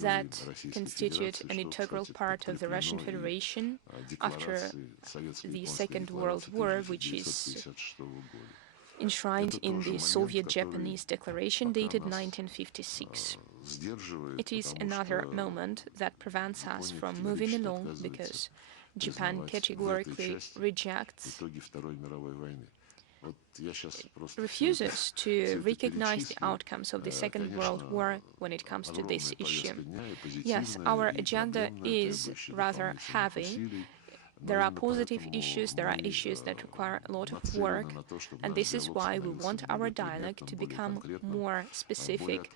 that constitute an integral part of the Russian Federation after the Second World War, which is enshrined in the Soviet-Japanese Declaration dated 1956. It is another moment that prevents us from moving along, because Japan categorically refuses to recognize the outcomes of the Second World War when it comes to this issue. Yes, our agenda is rather heavy. There are positive issues, there are issues that require a lot of work, and this is why we want our dialogue to become more specific,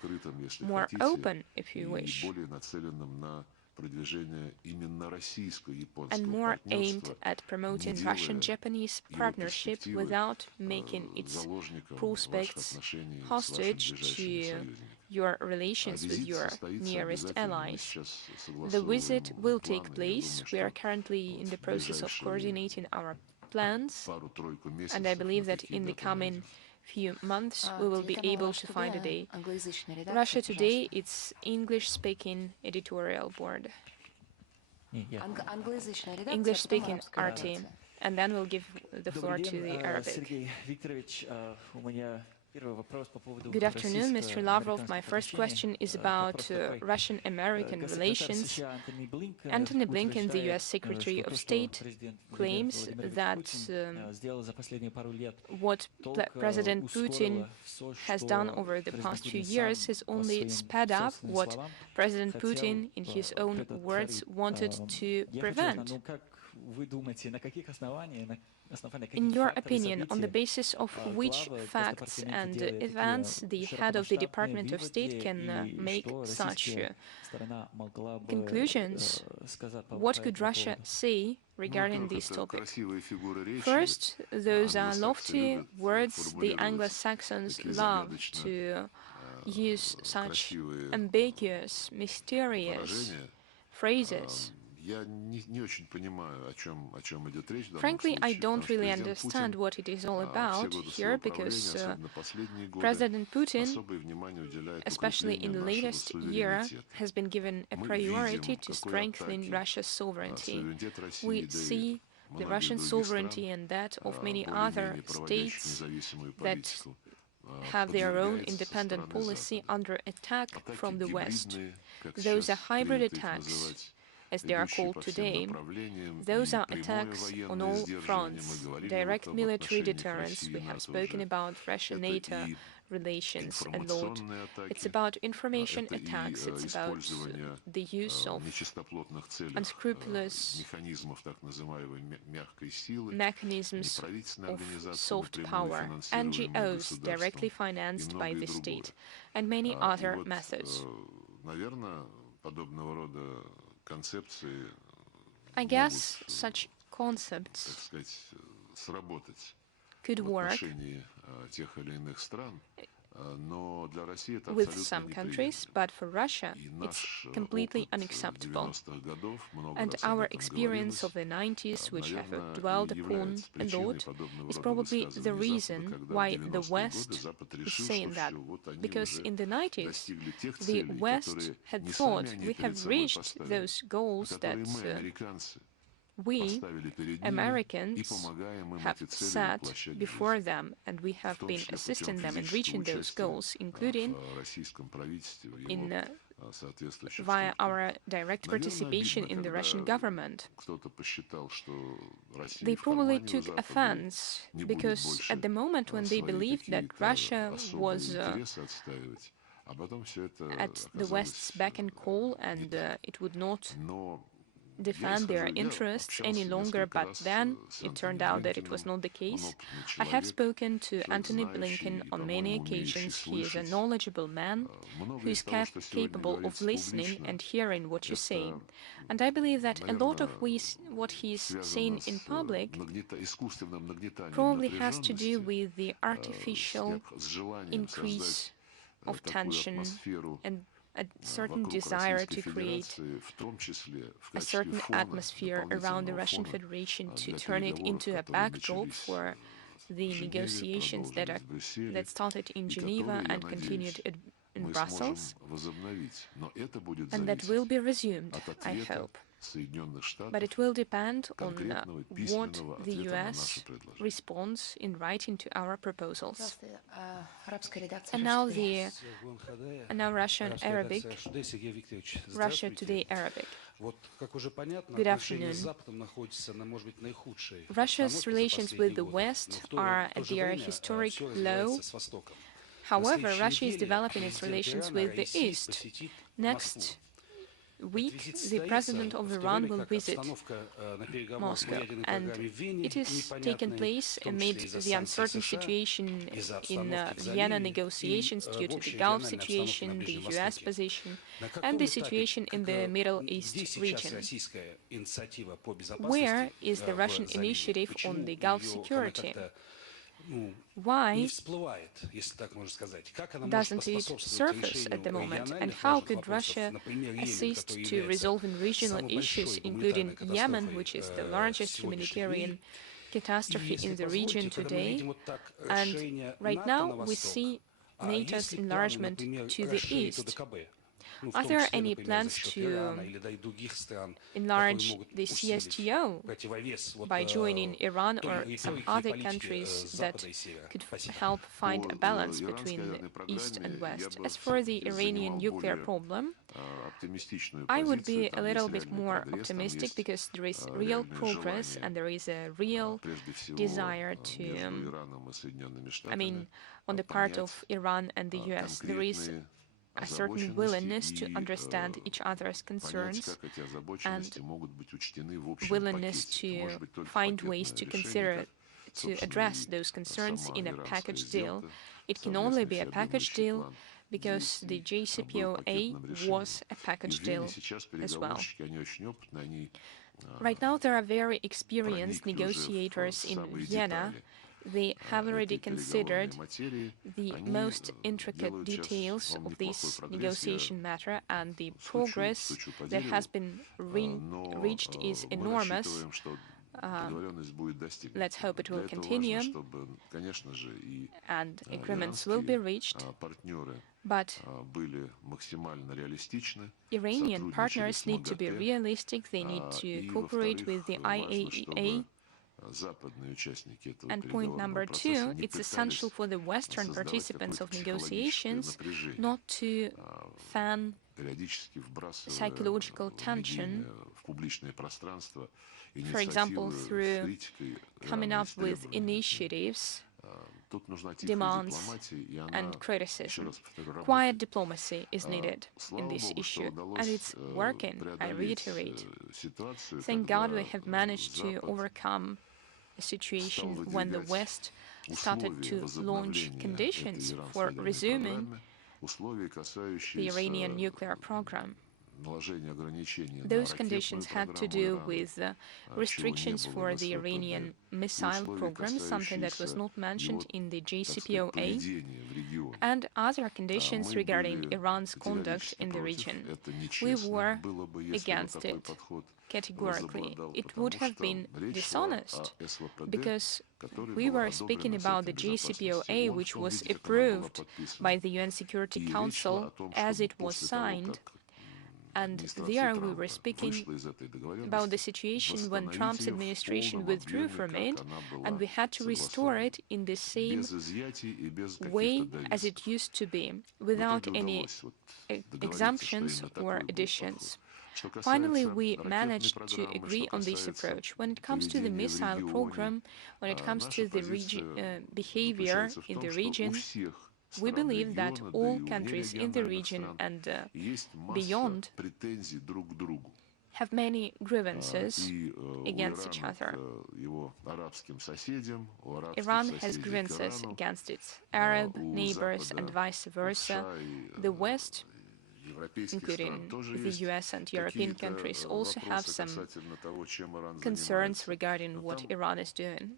more open, if you wish, and more aimed at promoting Russian-Japanese partnership without making its prospects hostage to your relations with your nearest allies. The visit will take place. We are currently in the process of coordinating our plans, and I believe that in the coming few months we will be able to find a day. Russia Today, it's English-speaking editorial board. English-speaking RT, and then we'll give the floor to the Arabic. Good afternoon, Mr. Lavrov. My first question is about Russian-American relations. Antony Blinken, the US Secretary of State, claims that what President Putin has done over the past few years has only sped up what President Putin, in his own words, wanted to prevent. In your opinion, on the basis of which facts and events the head of the Department of State can make such conclusions, what could Russia say regarding this topic? First, those are lofty words the Anglo-Saxons love to use such ambiguous, mysterious phrases. Frankly, I don't really understand what it is all about here, because President Putin, especially in the latest year, has been given a priority to strengthen Russia's sovereignty. We see the Russian sovereignty and that of many other states that have their own independent policy under attack from the West. Those are hybrid attacks, as they are called today. Those are attacks on all fronts. Direct military deterrence, we have spoken about Russia-NATO relations a lot. It's about information attacks, it's about the use of unscrupulous mechanisms of soft power, NGOs directly financed by the state, and many other methods. I guess such concepts could work with some countries, but for Russia it's completely unacceptable. And our experience of the 90s, which I have dwelled upon a lot, is probably the reason why the West is saying that. Because in the 90s, the West had thought we have reached those goals that we, Americans, have set before them, and we have been assisting them in reaching those goals, including via our direct participation in the Russian government. They probably took offense, because at the moment when they believed that Russia was at the West's beck and call, and it would not defend their interests any longer, but then it turned out that it was not the case. I have spoken to Antony Blinken on many occasions. He is a knowledgeable man who is capable of listening and hearing what you say. And I believe that a lot of what he is saying in public probably has to do with the artificial increase of tension and a certain desire to create a certain atmosphere around the Russian Federation, to turn it into a backdrop for the negotiations that started in Geneva and continued in Brussels, and that will be resumed, I hope. But it will depend on what the US responds in writing to our proposals. And now Russian Arabic, Russia Today Arabic. Good afternoon. Russia's relations with the West are at their historic low. However, Russia is developing its relations with the East. Next week, the president of Iran will visit Moscow, and it is taking place amid the uncertain situation in Vienna negotiations due to the Gulf situation, the US position, and the situation in the Middle East region. Where is the Russian initiative on the Gulf security? Why doesn't it surface at the moment, and how could Russia assist to resolving regional issues, including Yemen, which is the largest humanitarian catastrophe in the region today, and right now we see NATO's enlargement to the east. Are there any plans to enlarge the CSTO by joining Iran or some other countries that could help find a balance between East and West? As for the Iranian nuclear problem, I would be a little bit more optimistic because there is real progress and there is a real desire to, on the part of Iran and the US, there is a certain willingness to understand each other's concerns and willingness to find ways to consider, to address those concerns in a package deal. It can only be a package deal because the JCPOA was a package deal as well. Right now there are very experienced negotiators in Vienna. They have already considered the most intricate details of this negotiation matter, and the progress that has been reached is enormous. Let's hope it will continue, and agreements will be reached. But Iranian partners need to be realistic, they need to cooperate with the IAEA. And point number two, it's essential for the Western participants of negotiations not to fan psychological tension, for example, through coming up with initiatives, demands, and criticism. Quiet diplomacy is needed in this issue, and it's working, I reiterate. Thank God we have managed to overcome a situation when the West started to launch conditions for resuming the Iranian nuclear program. Those conditions had to do with restrictions for the Iranian missile program, something that was not mentioned in the JCPOA, and other conditions regarding Iran's conduct in the region. We were against it categorically. It would have been dishonest because we were speaking about the JCPOA, which was approved by the UN Security Council as it was signed. And there we were speaking about the situation when Trump's administration withdrew from it, and we had to restore it in the same way as it used to be, without any exemptions or additions. Finally, we managed to agree on this approach. When it comes to the missile program, when it comes to the behavior in the region, we believe that all countries in the region and beyond have many grievances against each other. Iran has grievances against its Arab neighbors and vice versa. The West, including the US and European countries, also have some concerns regarding what Iran is doing.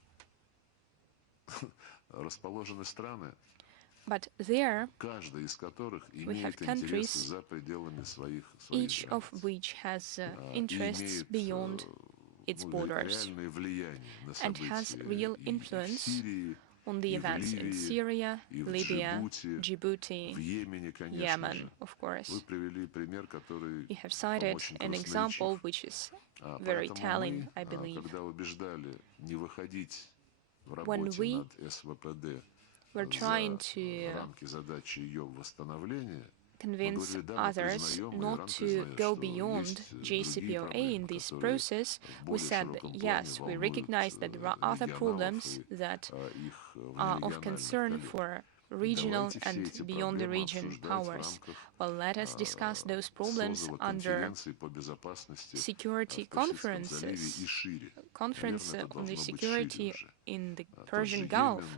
But there, we have countries, each of which has interests beyond its borders and has real influence on the events in Syria, Libya, Djibouti, Yemen, of course. You have cited an example which is very telling, I believe. When we were trying to convince others not to go beyond JCPOA in this process, we said that yes, we recognize that there are other problems that are of concern for regional and beyond the region powers. Well, let us discuss those problems under security conferences. Conference on the security in the Persian Gulf,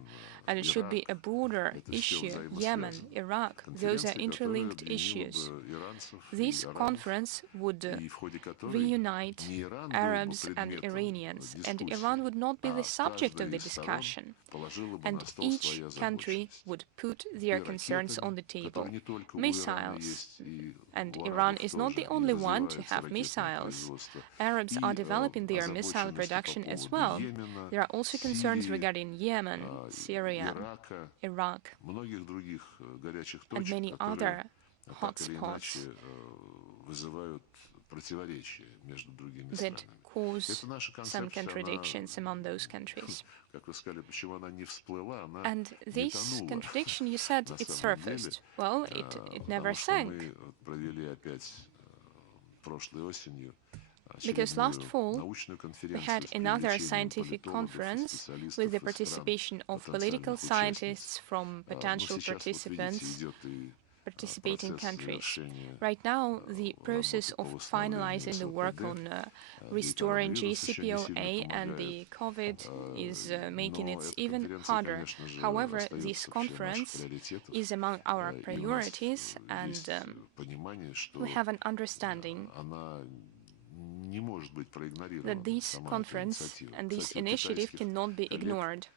and it should be a broader issue. Yemen, Iraq, those are interlinked issues. This conference would reunite Arabs and Iranians, and Iran would not be the subject of the discussion. And each country would put their concerns on the table. Missiles. And Iran is not the only one to have missiles. Arabs are developing their missile production as well. There are also concerns regarding Yemen, Syria, Iraq, and many other hotspots that cause some contradictions among those countries. And this contradiction, you said, it surfaced. Well, it never sank. Because last fall, we had another scientific conference with the participation of political scientists from potential participating countries. Right now, the process of finalizing the work on restoring JCPOA and the COVID is making it even harder. However, this conference is among our priorities, and we have an understanding that this conference and this initiative cannot be ignored.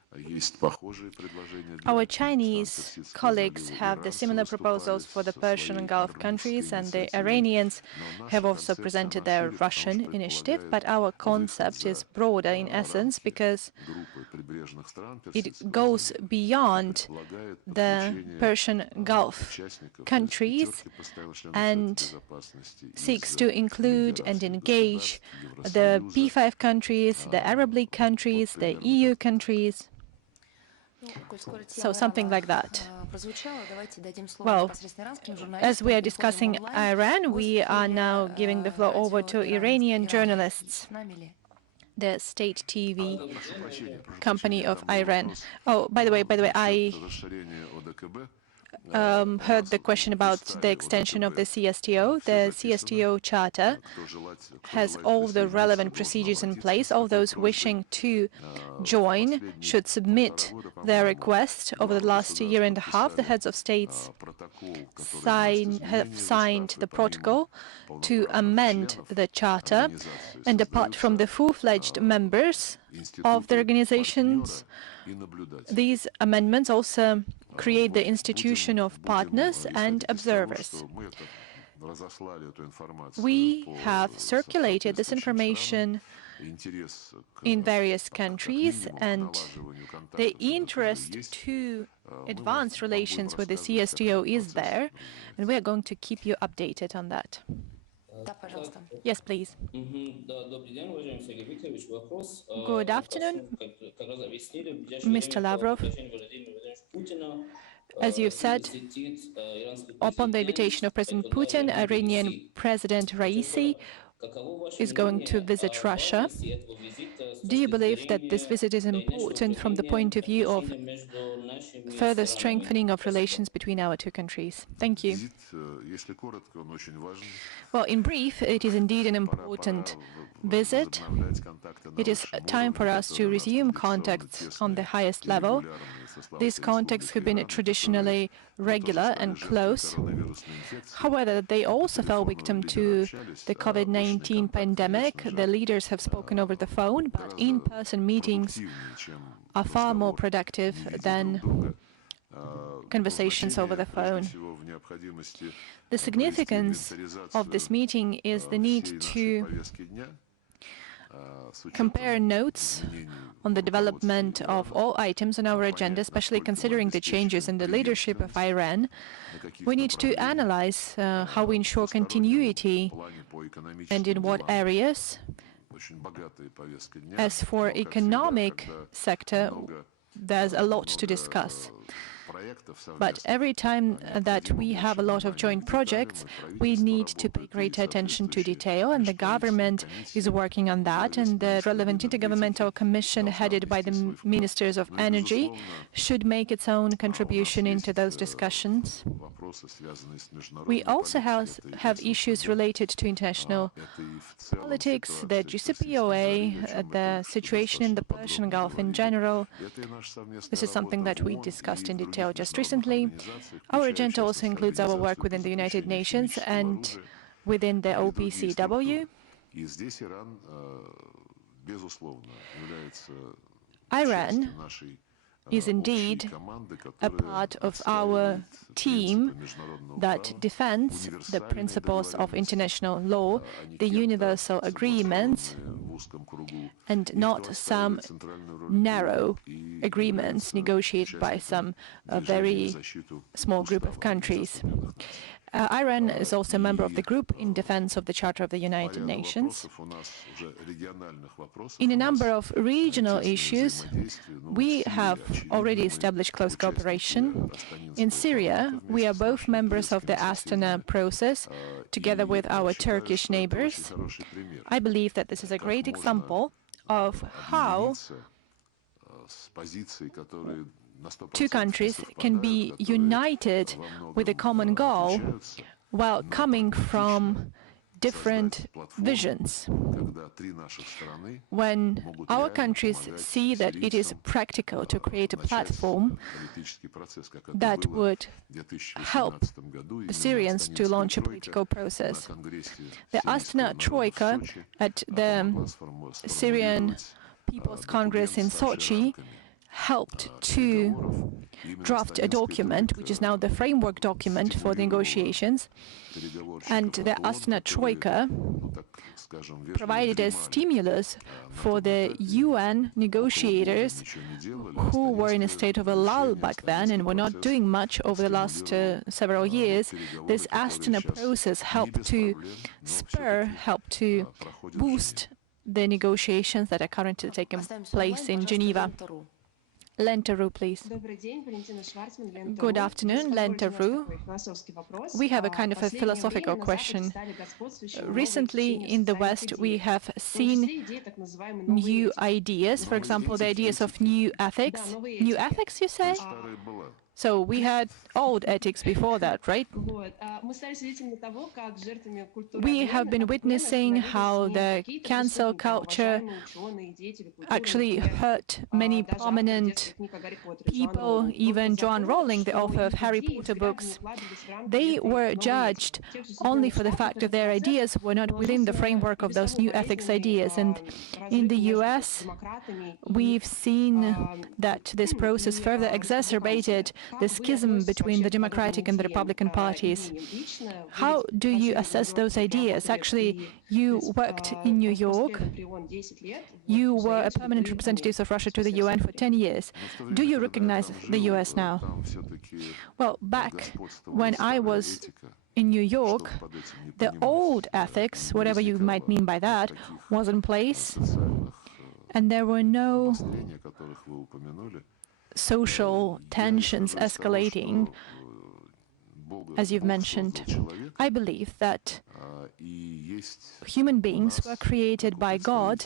Our Chinese colleagues have the similar proposals for the Persian Gulf countries, and the Iranians have also presented their Russian initiative, but our concept is broader in essence because it goes beyond the Persian Gulf countries and seeks to include and engage the P5 countries, the Arab League countries, the EU countries. So something like that. Well, as we are discussing Iran, we are now giving the floor over to Iranian journalists, the state TV company of Iran. Oh, by the way, I heard the question about the extension of the CSTO. The CSTO Charter has all the relevant procedures in place. All those wishing to join should submit their request. Over the last year and a half, the heads of states have signed the protocol to amend the Charter. And apart from the full-fledged members of the organizations, these amendments also create the institution of partners and observers. We have circulated this information in various countries, and the interest to advance relations with the CSTO is there, and we are going to keep you updated on that. Yes, please. Good afternoon, Mr. Lavrov. As you've said, upon the invitation of President Putin, Iranian President Raisi is going to visit Russia. Do you believe that this visit is important from the point of view of further strengthening of relations between our two countries? Thank you. Well, in brief, it is indeed an important visit. It is time for us to resume contacts on the highest level. These contacts have been traditionally regular and close. However, they also fell victim to the COVID-19 pandemic. The leaders have spoken over the phone, but in-person meetings are far more productive than conversations over the phone. The significance of this meeting is the need to compare notes on the development of all items on our agenda, especially considering the changes in the leadership of Iran. We need to analyze how we ensure continuity and in what areas. As for economic sector, there's a lot to discuss. But every time that we have a lot of joint projects, we need to pay greater attention to detail, and the government is working on that, and the relevant intergovernmental commission headed by the Ministers of Energy should make its own contribution into those discussions. We also have issues related to international politics, the JCPOA, the situation in the Persian Gulf in general. This is something that we discussed in detail just recently. Our agenda also includes our work within the United Nations and within the OPCW. Iran is indeed a part of our team that defends the principles of international law, the universal agreements, and not some narrow agreements negotiated by some very small group of countries. Iran is also a member of the group in defense of the Charter of the United Nations. In a number of regional issues, we have already established close cooperation. In Syria, we are both members of the Astana process, together with our Turkish neighbors. I believe that this is a great example of how two countries can be united with a common goal while coming from different visions. When our countries see that it is practical to create a platform that would help the Syrians to launch a political process, the Astana Troika at the Syrian People's Congress in Sochi helped to draft a document, which is now the framework document for the negotiations. And the Astana Troika provided a stimulus for the UN negotiators who were in a state of a lull back then and were not doing much over the last several years. This Astana process helped to boost the negotiations that are currently taking place in Geneva. Lenta.ru, please. Good afternoon, Lenta.ru. We have a kind of a philosophical question. Recently, in the West, we have seen new ideas, for example, the ideas of new ethics. New ethics, you say? So we had old ethics before that, right? We have been witnessing how the cancel culture actually hurt many prominent people, even Joanne Rowling, the author of Harry Potter books. They were judged only for the fact that their ideas were not within the framework of those new ethics ideas. And in the US, we've seen that this process further exacerbated the schism between the Democratic and the Republican parties. How do you assess those ideas? Actually, you worked in New York. You were a permanent representative of Russia to the UN for 10 years. Do you recognize the US now? Well, back when I was in New York, the old ethics, whatever you might mean by that, was in place, and there were no social tensions escalating, as you've mentioned. I believe that human beings were created by God,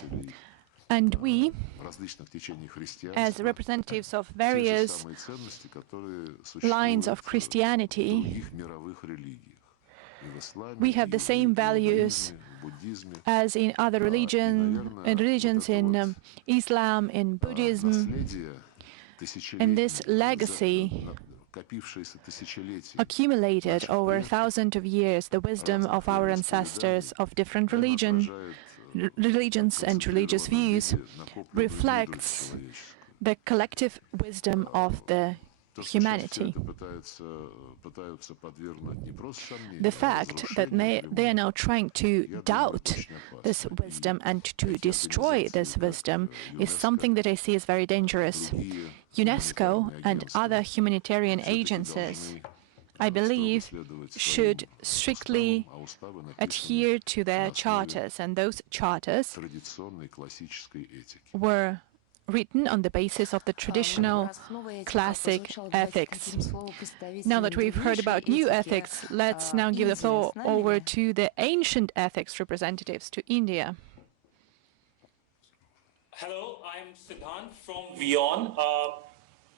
and we, as representatives of various lines of Christianity, we have the same values as in other religions, in Islam, in Buddhism. And this legacy accumulated over thousands of years, the wisdom of our ancestors of different religions and religious views, reflects the collective wisdom of the humanity. The fact that they are now trying to doubt this wisdom and to destroy this wisdom is something that I see as very dangerous. UNESCO and other humanitarian agencies, I believe, should strictly adhere to their charters, and those charters were written on the basis of the traditional classic ethics. Now that we've heard about new ethics, let's now give the floor over to the ancient ethics representatives, to India. Hello, I'm Siddhant from Vion.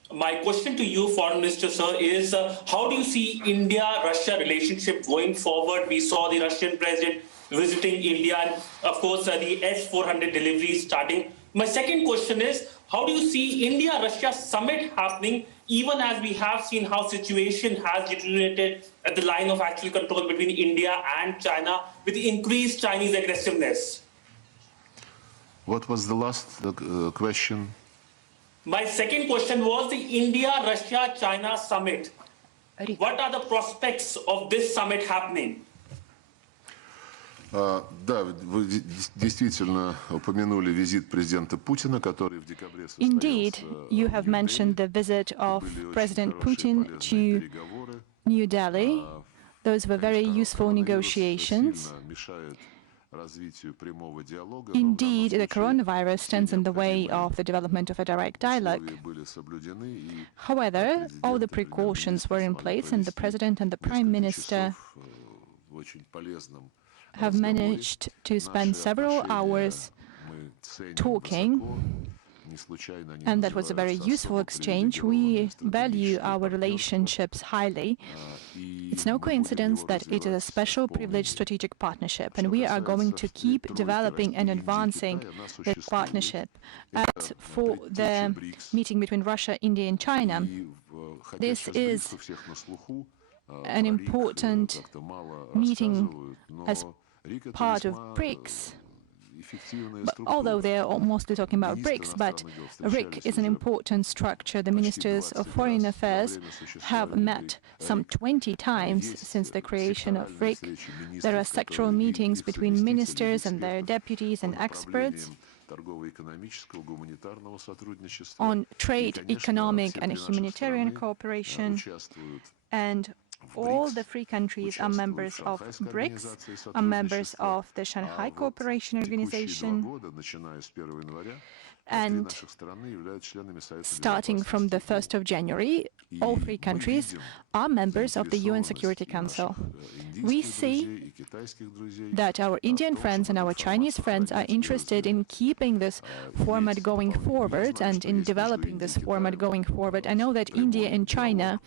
My question to you, Foreign Minister, sir, is how do you see India-Russia relationship going forward? We saw the Russian president visiting India and, of course, the S-400 deliveries starting. My second question is, how do you see India-Russia summit happening, even as we have seen how situation has deteriorated at the line of actual control between India and China with increased Chinese aggressiveness? What was the last question? My second question was the India-Russia-China summit. What are the prospects of this summit happening? Да, вы действительно упомянули визит президента Путина, который в декабре состоялся. Indeed, you have mentioned the visit of President Putin to New Delhi. Those were very useful negotiations. Indeed, the coronavirus stands in the way of the development of a direct dialogue. However, all the precautions were in place, and the President and the Prime Minister have managed to spend several hours talking, and that was a very useful exchange. We value our relationships highly. It's no coincidence that it is a special privileged strategic partnership, and we are going to keep developing and advancing this partnership. As for the meeting between Russia, India, and China, this is an important meeting as part of BRICS. But although they are mostly talking about BRICS, but RIC is an important structure. The ministers of foreign affairs have met some 20 times since the creation of RIC. There are sectoral meetings between ministers and their deputies and experts on trade, economic, and humanitarian cooperation. And all the three countries are members of BRICS, are members of the Shanghai Cooperation Organization, and starting from the 1st of January, all three countries are members of the UN Security Council. We see that our Indian friends and our Chinese friends are interested in keeping this format going forward and in developing this format going forward. I know that India and China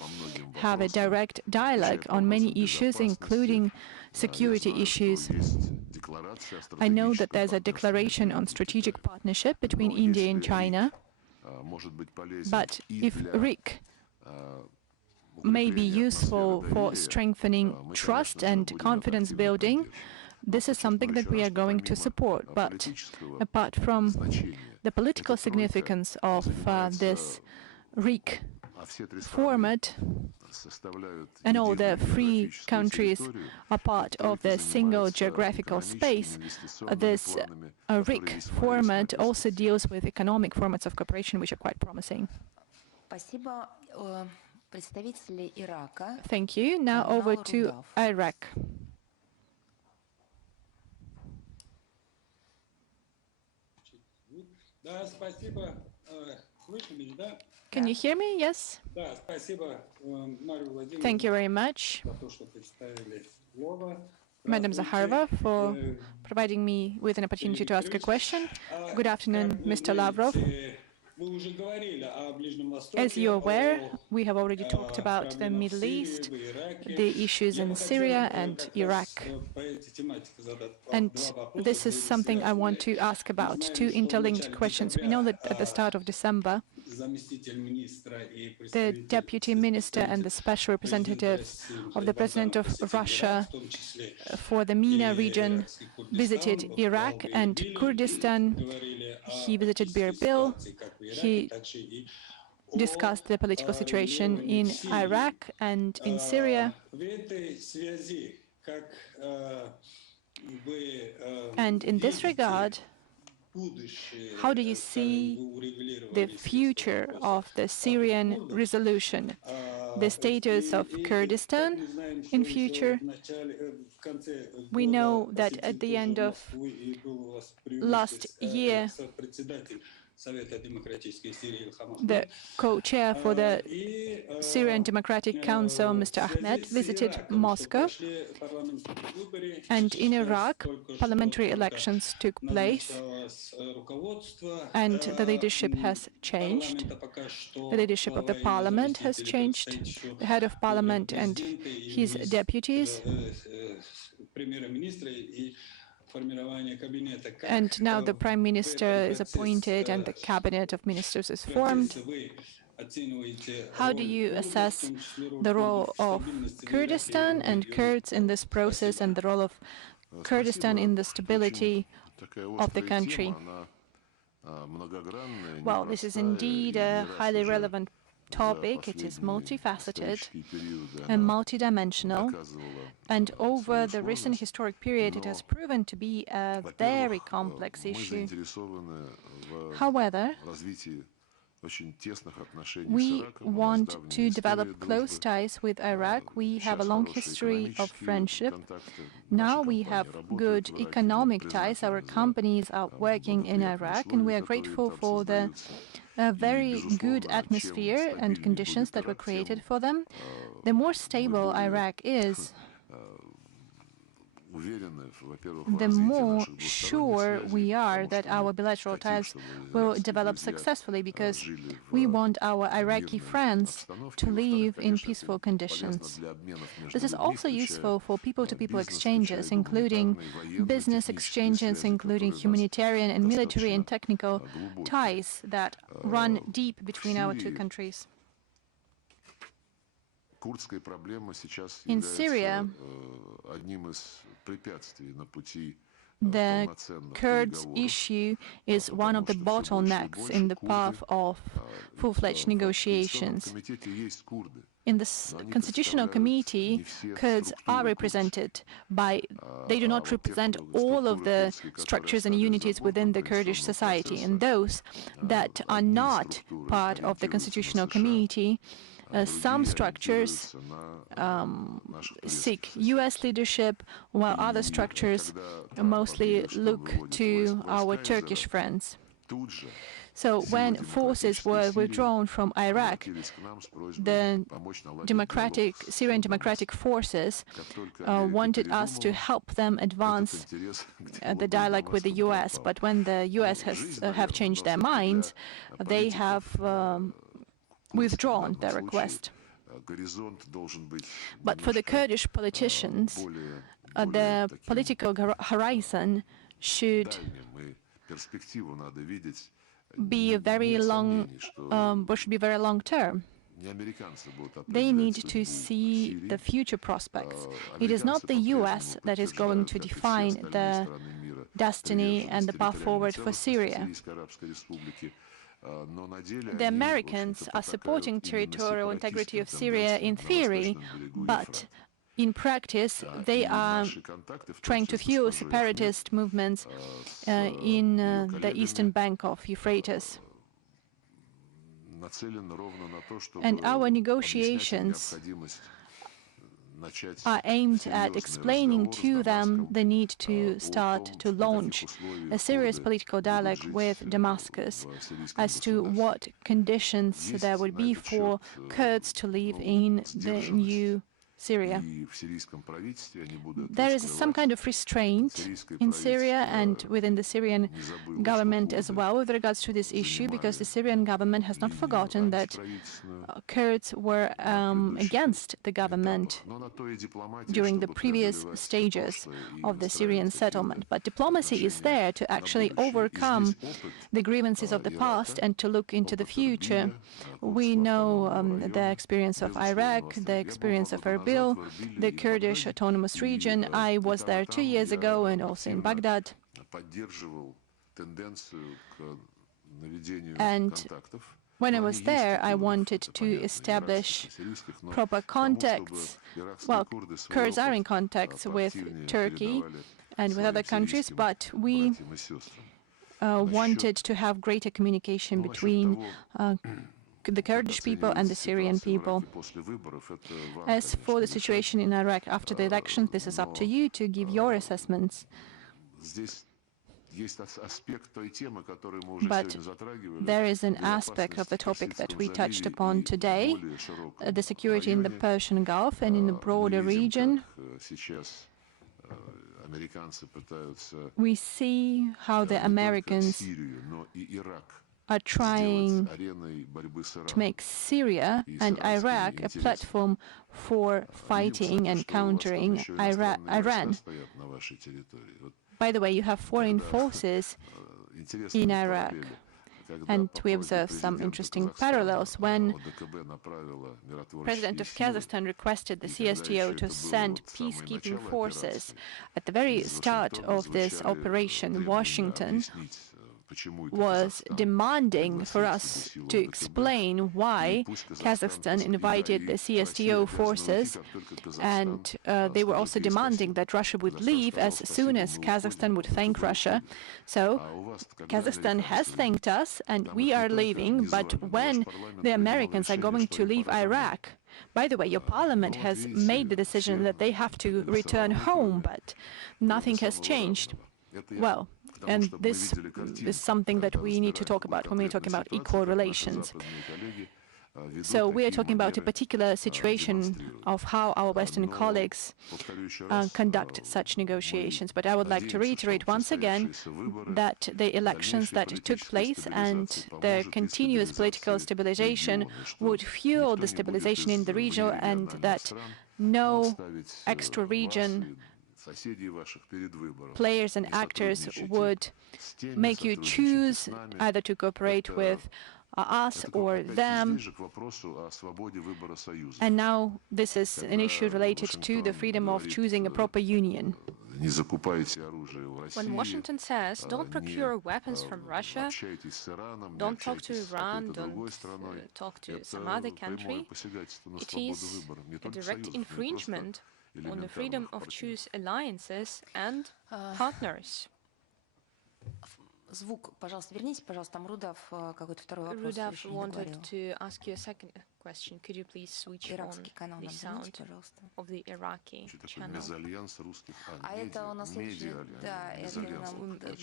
have a direct dialogue on many issues, including security issues. I know that there's a declaration on strategic partnership between India and China, but if RIC may be useful for strengthening trust and confidence building, this is something that we are going to support. But apart from the political significance of this RIC format, and all the three countries are part of the single geographical space, this RIC format also deals with economic formats of cooperation, which are quite promising. Thank you. Now over to Iraq. Can you hear me? Yes? Thank you very much, Madam Zakharova, for providing me with an opportunity to ask a question. Good afternoon, Mr. Lavrov. As you're aware, we have already talked about the Middle East, the issues in Syria and Iraq. And this is something I want to ask about, two interlinked questions. We know that at the start of December, the Deputy Minister and the Special Representative of the President of Russia for the MENA region visited Iraq and Kurdistan. He visited Erbil. He discussed the political situation in Iraq and in Syria. And in this regard, how do you see the future of the Syrian resolution, the status of Kurdistan in future? We know that at the end of last year, the co-chair for the Syrian Democratic Council, Mr. Ahmed, visited Moscow, and in Iraq, parliamentary elections took place, and the leadership has changed. The leadership of the parliament has changed, the head of parliament and his deputies. And now the prime minister is appointed and the cabinet of ministers is formed. How do you assess the role of Kurdistan and Kurds in this process and the role of Kurdistan in the stability of the country? Well, this is indeed a highly relevant topic. It is multifaceted and multidimensional, and over the recent historic period it has proven to be a very complex issue. However, we want to develop close ties with Iraq. We have a long history of friendship. Now we have good economic ties. Our companies are working in Iraq, and we are grateful for the very good atmosphere and conditions that were created for them. The more stable Iraq is, the more sure we are that our bilateral ties will develop successfully, because we want our Iraqi friends to live in peaceful conditions. This is also useful for people-to-people exchanges, including business exchanges, including humanitarian and military and technical ties that run deep between our two countries. In Syria, the Kurds issue is one of the bottlenecks in the path of full-fledged negotiations. In the Constitutional Committee, Kurds are represented by, they do not represent all of the structures and unities within the Kurdish society, and those that are not part of the Constitutional Committee, some structures seek U.S. leadership, while other structures mostly look to our Turkish friends. So when forces were withdrawn from Iraq, the Syrian Democratic Forces wanted us to help them advance the dialogue with the U.S. But when the U.S. have changed their minds, they have withdrawn their request. But for the Kurdish politicians, the political horizon should be very long term. They need to see the future prospects. It is not the U.S. that is going to define the destiny and the path forward for Syria. The Americans are supporting territorial integrity of Syria in theory, but in practice they are trying to fuel separatist movements in the eastern bank of Euphrates. And our negotiations are aimed at explaining to them the need to start to launch a serious political dialogue with Damascus as to what conditions there would be for Kurds to live in the new Syria. There is some kind of restraint in Syria and within the Syrian government as well with regards to this issue, because the Syrian government has not forgotten that Kurds were against the government during the previous stages of the Syrian settlement. But diplomacy is there to actually overcome the grievances of the past and to look into the future. We know the experience of Iraq, the experience of Erbil, the Kurdish autonomous region. I was there 2 years ago and also in Baghdad. And when I was there, I wanted to establish proper contacts. Well, Kurds are in contacts with Turkey and with other countries, but we wanted to have greater communication between the Kurdish people and the Syrian people. As for the situation in Iraq after the elections, this is up to you to give your assessments. But there is an aspect of the topic that we touched upon today, the security in the Persian Gulf and in the broader region. We see how the Americans are trying to make Syria and Iraq a platform for fighting and countering Iran. By the way, you have foreign forces in Iraq, and we observe some interesting parallels. When President of Kazakhstan requested the CSTO to send peacekeeping forces, at the very start of this operation, Washington was demanding for us to explain why Kazakhstan invited the CSTO forces, and they were also demanding that Russia would leave as soon as Kazakhstan would thank Russia. So Kazakhstan has thanked us and we are leaving, but when the Americans are going to leave Iraq, by the way, your parliament has made the decision that they have to return home, but nothing has changed. Well, and this is something that we need to talk about when we're talking about equal relations. So we are talking about a particular situation of how our Western colleagues conduct such negotiations. But I would like to reiterate once again that the elections that took place and the continuous political stabilization would fuel the stabilization in the region, and that no extra-region players and actors would make you choose either to cooperate with us or them. And now this is an issue related to the freedom of choosing a proper union. When Washington says, don't procure weapons from Russia, don't talk to Iran, don't talk to some other country, it is a direct infringement on the freedom of choose alliances and partners. Rudav wanted to ask you a second question. Could you please switch on the sound of the Iraqi channel?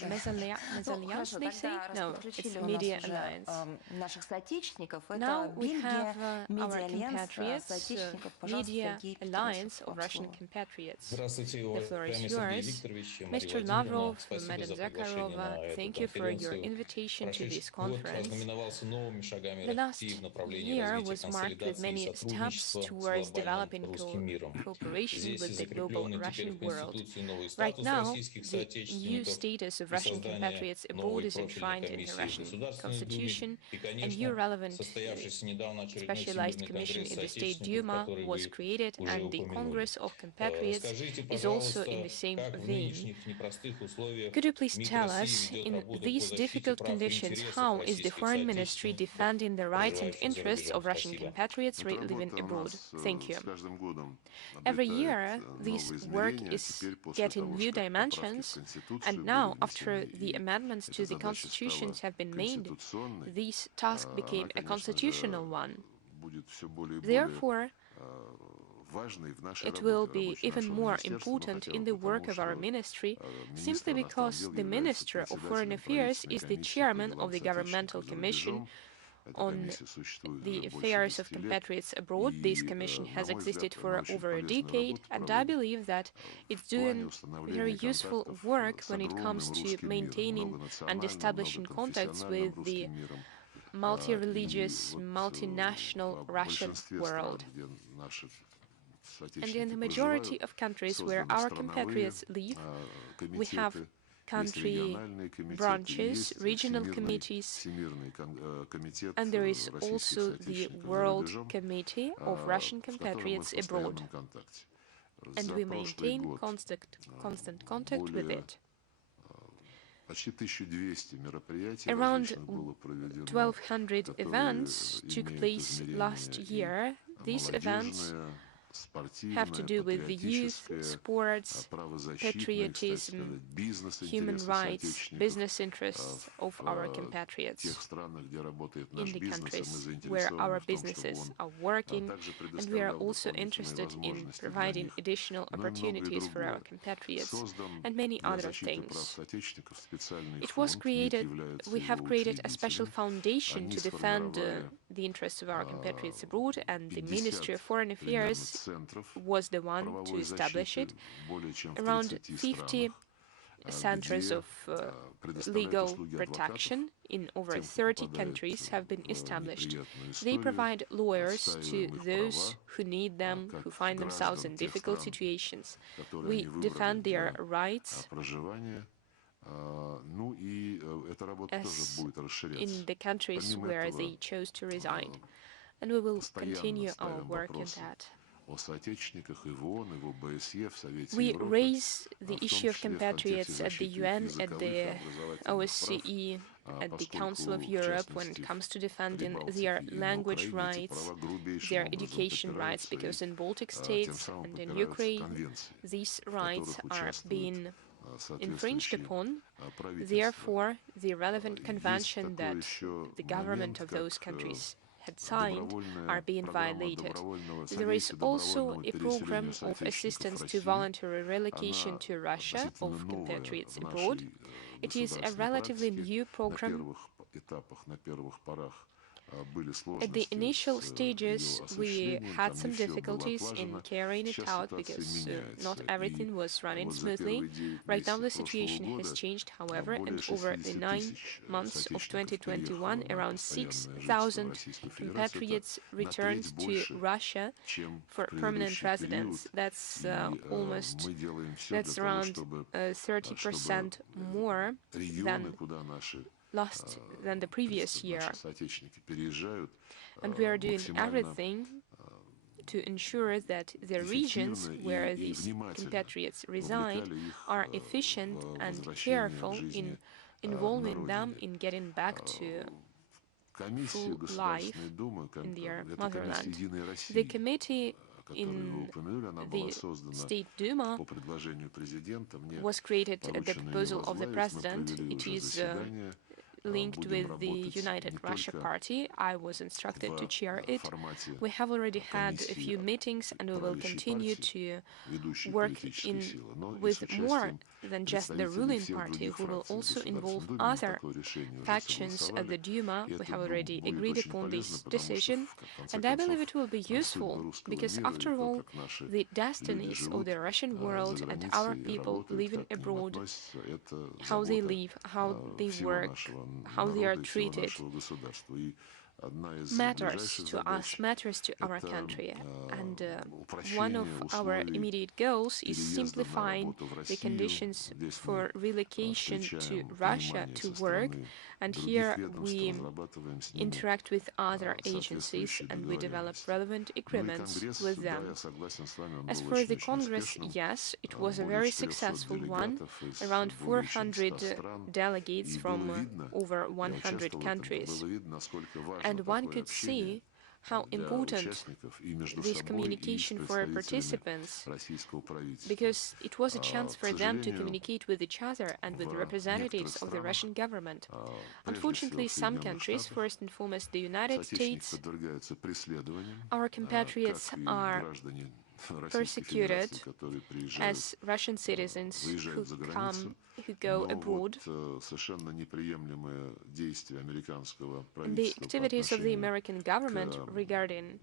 Mesalliance, they say? No, it's a media alliance. Now we have our compatriots, media alliance of Russian compatriots. The floor is yours. Mr. Lavrov, Madam Zakharova, thank you for your invitation to this conference. The last year was marked with many steps towards developing cooperation with the global Russian world. Right now, the new status of Russian compatriots abroad is enshrined in the Russian constitution. A new relevant specialized commission in the State Duma was created, and the Congress of Compatriots is also in the same vein. Could you please tell us, in these difficult conditions, how is the Foreign Ministry defending the rights and interests of Russian compatriots living abroad? Thank you. Every year, this work is getting new dimensions, and now, after the amendments to the constitutions have been made, this task became a constitutional one. Therefore, it will be even more important in the work of our ministry, simply because the Minister of Foreign Affairs is the chairman of the Governmental Commission on the affairs of compatriots abroad. This commission has existed for over a decade, and I believe that it's doing very useful work when it comes to maintaining and establishing contacts with the multi-religious, multinational Russian world. And in the majority of countries where our compatriots live, we have country branches, regional committees, and there is also the World Committee of Russian Compatriots Abroad, and we maintain constant contact with it. Around 1,200 events took place last year. These events have to do with the youth, sports, patriotism, human rights, business interests of our compatriots in the countries where our businesses are working, and we are also interested in providing additional opportunities for our compatriots and many other things. We have created a special foundation to defend the interests of our compatriots abroad, and the Ministry of Foreign Affairs was the one to establish it. Around 50 centers of legal protection in over 30 countries have been established. They provide lawyers to those who need them, who find themselves in difficult situations. We defend their rights as in the countries where they chose to reside. And we will continue our work in that. We raise the issue of compatriots at the UN, at the OSCE, at the Council of Europe when it comes to defending their language rights, their education rights, because in Baltic states and in Ukraine, these rights are being infringed upon. Therefore, the relevant convention that the government of those countries had signed are being violated. There is also a program of assistance to voluntary relocation to Russia of compatriots abroad. It is a relatively new program. At the initial stages, we had some difficulties in carrying it out because not everything was running smoothly. Right now, the situation has changed, however, and over the 9 months of 2021, around 6,000 compatriots returned to Russia for permanent residence. That's around 30% more than the previous year. And we are doing everything to ensure that the regions where these compatriots reside are efficient and careful in involving them in getting back to full life in their motherland. The committee in the State Duma was created at the proposal of the president. It is linked with the United Russia Party. I was instructed to chair it. We have already had a few meetings, and we will continue to work with more than just the ruling party, who will also involve other factions at the Duma. We have already agreed upon this decision, and I believe it will be useful, because after all, the destinies of the Russian world and our people living abroad, how they live, how they work, how they are treated, matters to us, matters to our country. And one of our immediate goals is simplifying the conditions for relocation to Russia to work. And here we interact with other agencies and we develop relevant agreements with them. As for the Congress, yes, it was a very successful one. Around 400 delegates from over 100 countries. And one could see how important this communication for participants, because it was a chance for them to communicate with each other and with representatives of the Russian government. Unfortunately, some countries, first and foremost the United States, our compatriots are persecuted as Russian citizens who go abroad. The activities of the American government regarding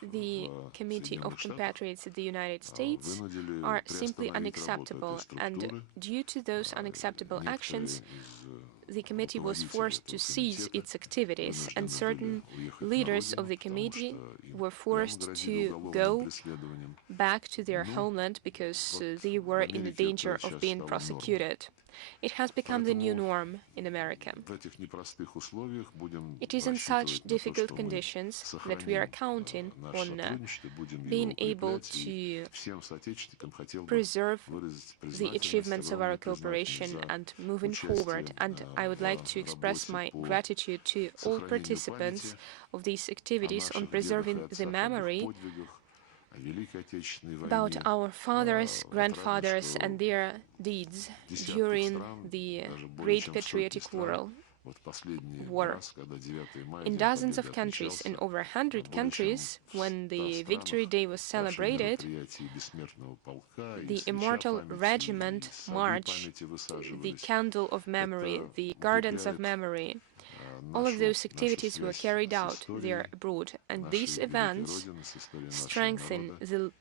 the Committee of Compatriots of the United States are simply unacceptable, and due to those unacceptable actions, the committee was forced to cease its activities, and certain leaders of the committee were forced to go back to their homeland because they were in danger of being prosecuted. It has become the new norm in America. It is in such difficult conditions that we are counting on being able to preserve the achievements of our cooperation and moving forward. And I would like to express my gratitude to all participants of these activities on preserving the memory about our fathers, grandfathers, and their deeds during the Great Patriotic War. In dozens of countries, in over 100 countries, when the Victory Day was celebrated, the Immortal Regiment March, the Candle of Memory, the Gardens of Memory, all of those activities were carried out there abroad, and these events strengthen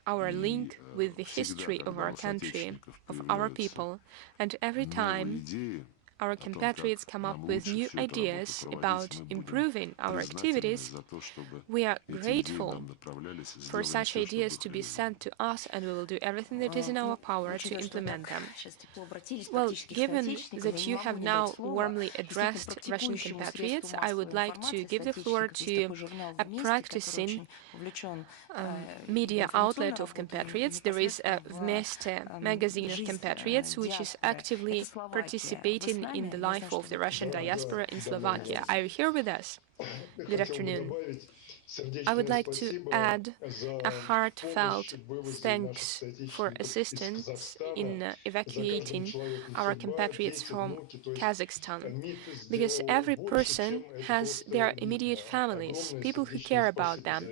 our link with the history of our country, of our people, and every time our compatriots come up with new ideas about improving our activities, we are grateful for such ideas to be sent to us, and we will do everything that is in our power to implement them. Well, given that you have now warmly addressed Russian compatriots, I would like to give the floor to a practicing media outlet of compatriots. There is a Vmeste magazine of compatriots, which is actively participating in the life of the Russian diaspora in Slovakia. Are you here with us? Good afternoon. I would like to add a heartfelt thanks for assistance in evacuating our compatriots from Kazakhstan, because every person has their immediate families, people who care about them,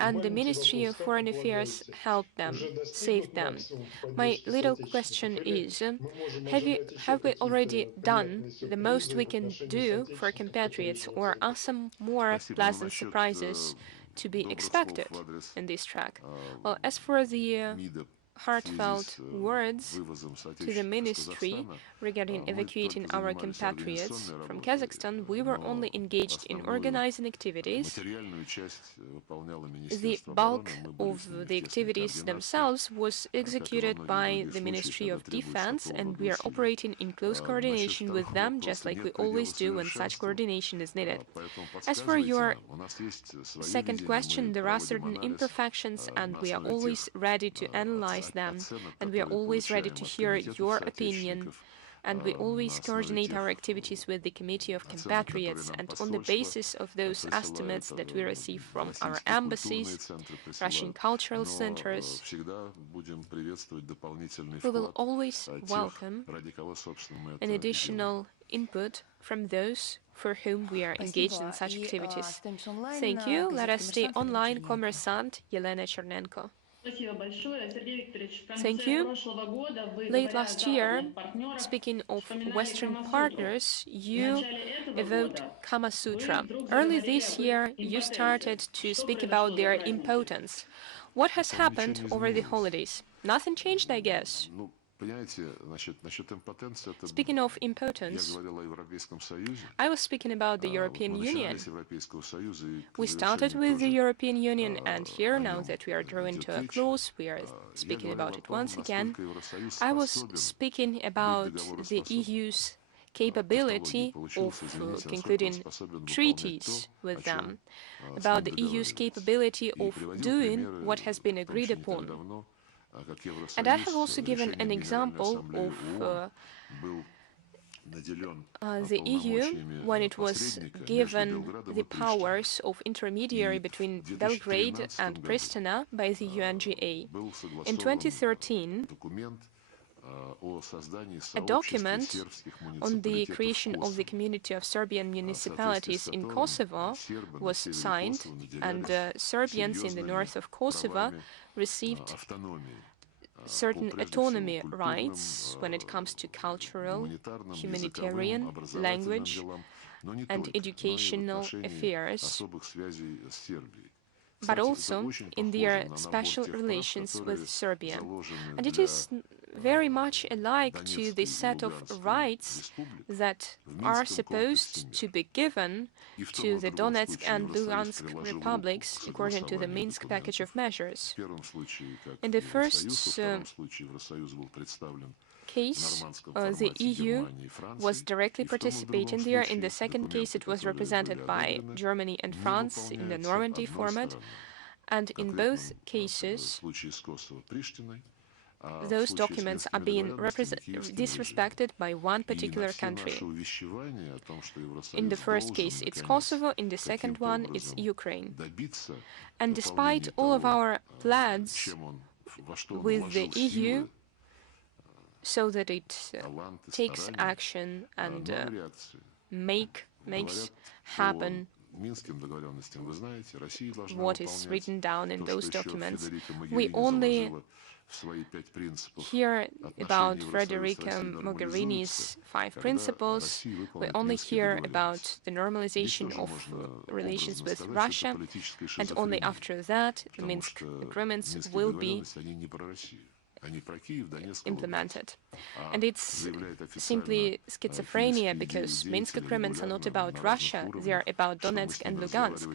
and the Ministry of Foreign Affairs helped them, saved them. My little question is, have we already done the most we can do for compatriots, or are some more pleasant surprises to be expected in this track? Well, as for the heartfelt words to the ministry regarding evacuating our compatriots from Kazakhstan, we were only engaged in organizing activities. The bulk of the activities themselves was executed by the Ministry of Defense, and we are operating in close coordination with them, just like we always do when such coordination is needed. As for your second question, there are certain imperfections, and we are always ready to analyze them, and we are always ready to hear your opinion, and we always coordinate our activities with the Committee of Compatriots, and on the basis of those estimates that we receive from our embassies, Russian cultural centers, we will always welcome an additional input from those for whom we are engaged in such activities. Thank you. Let us stay online. Kommersant Yelena Chernenko. Thank you. Late last year, speaking of Western partners, you evoked Kama Sutra. Early this year, you started to speak about their impotence. What has happened over the holidays? Nothing changed, I guess. Speaking of impotence, I was speaking about the European Union. We started with the European Union, and here, now that we are drawing to a close, we are speaking about it once again. I was speaking about the EU's capability of concluding treaties with them, about the EU's capability of doing what has been agreed upon. And I have also given an example of the EU when it was given the powers of intermediary between Belgrade and Pristina by the UNGA. In 2013, a document on the creation of the community of Serbian municipalities in Kosovo was signed, and Serbians in the north of Kosovo received certain autonomy rights when it comes to cultural, humanitarian, language, and educational affairs, but also in their special relations with Serbia. And it is very much alike to the set of rights that are supposed to be given to the Donetsk and Luhansk republics according to the Minsk package of measures. In the first case, the EU was directly participating there. In the second case, it was represented by Germany and France in the Normandy format. And in both cases, those documents are being disrespected by one particular country. In the first case, it's Kosovo. In the second one, it's Ukraine. And despite all of our plans with the EU, so that it takes action and makes happen what is written down in those documents, we only hear about Federica Mogherini's 5 principles. We only hear about the normalization of relations with Russia, and only after that the Minsk agreements will be implemented. And it's simply schizophrenia, because Minsk agreements are not about Russia, they are about Donetsk and Lugansk.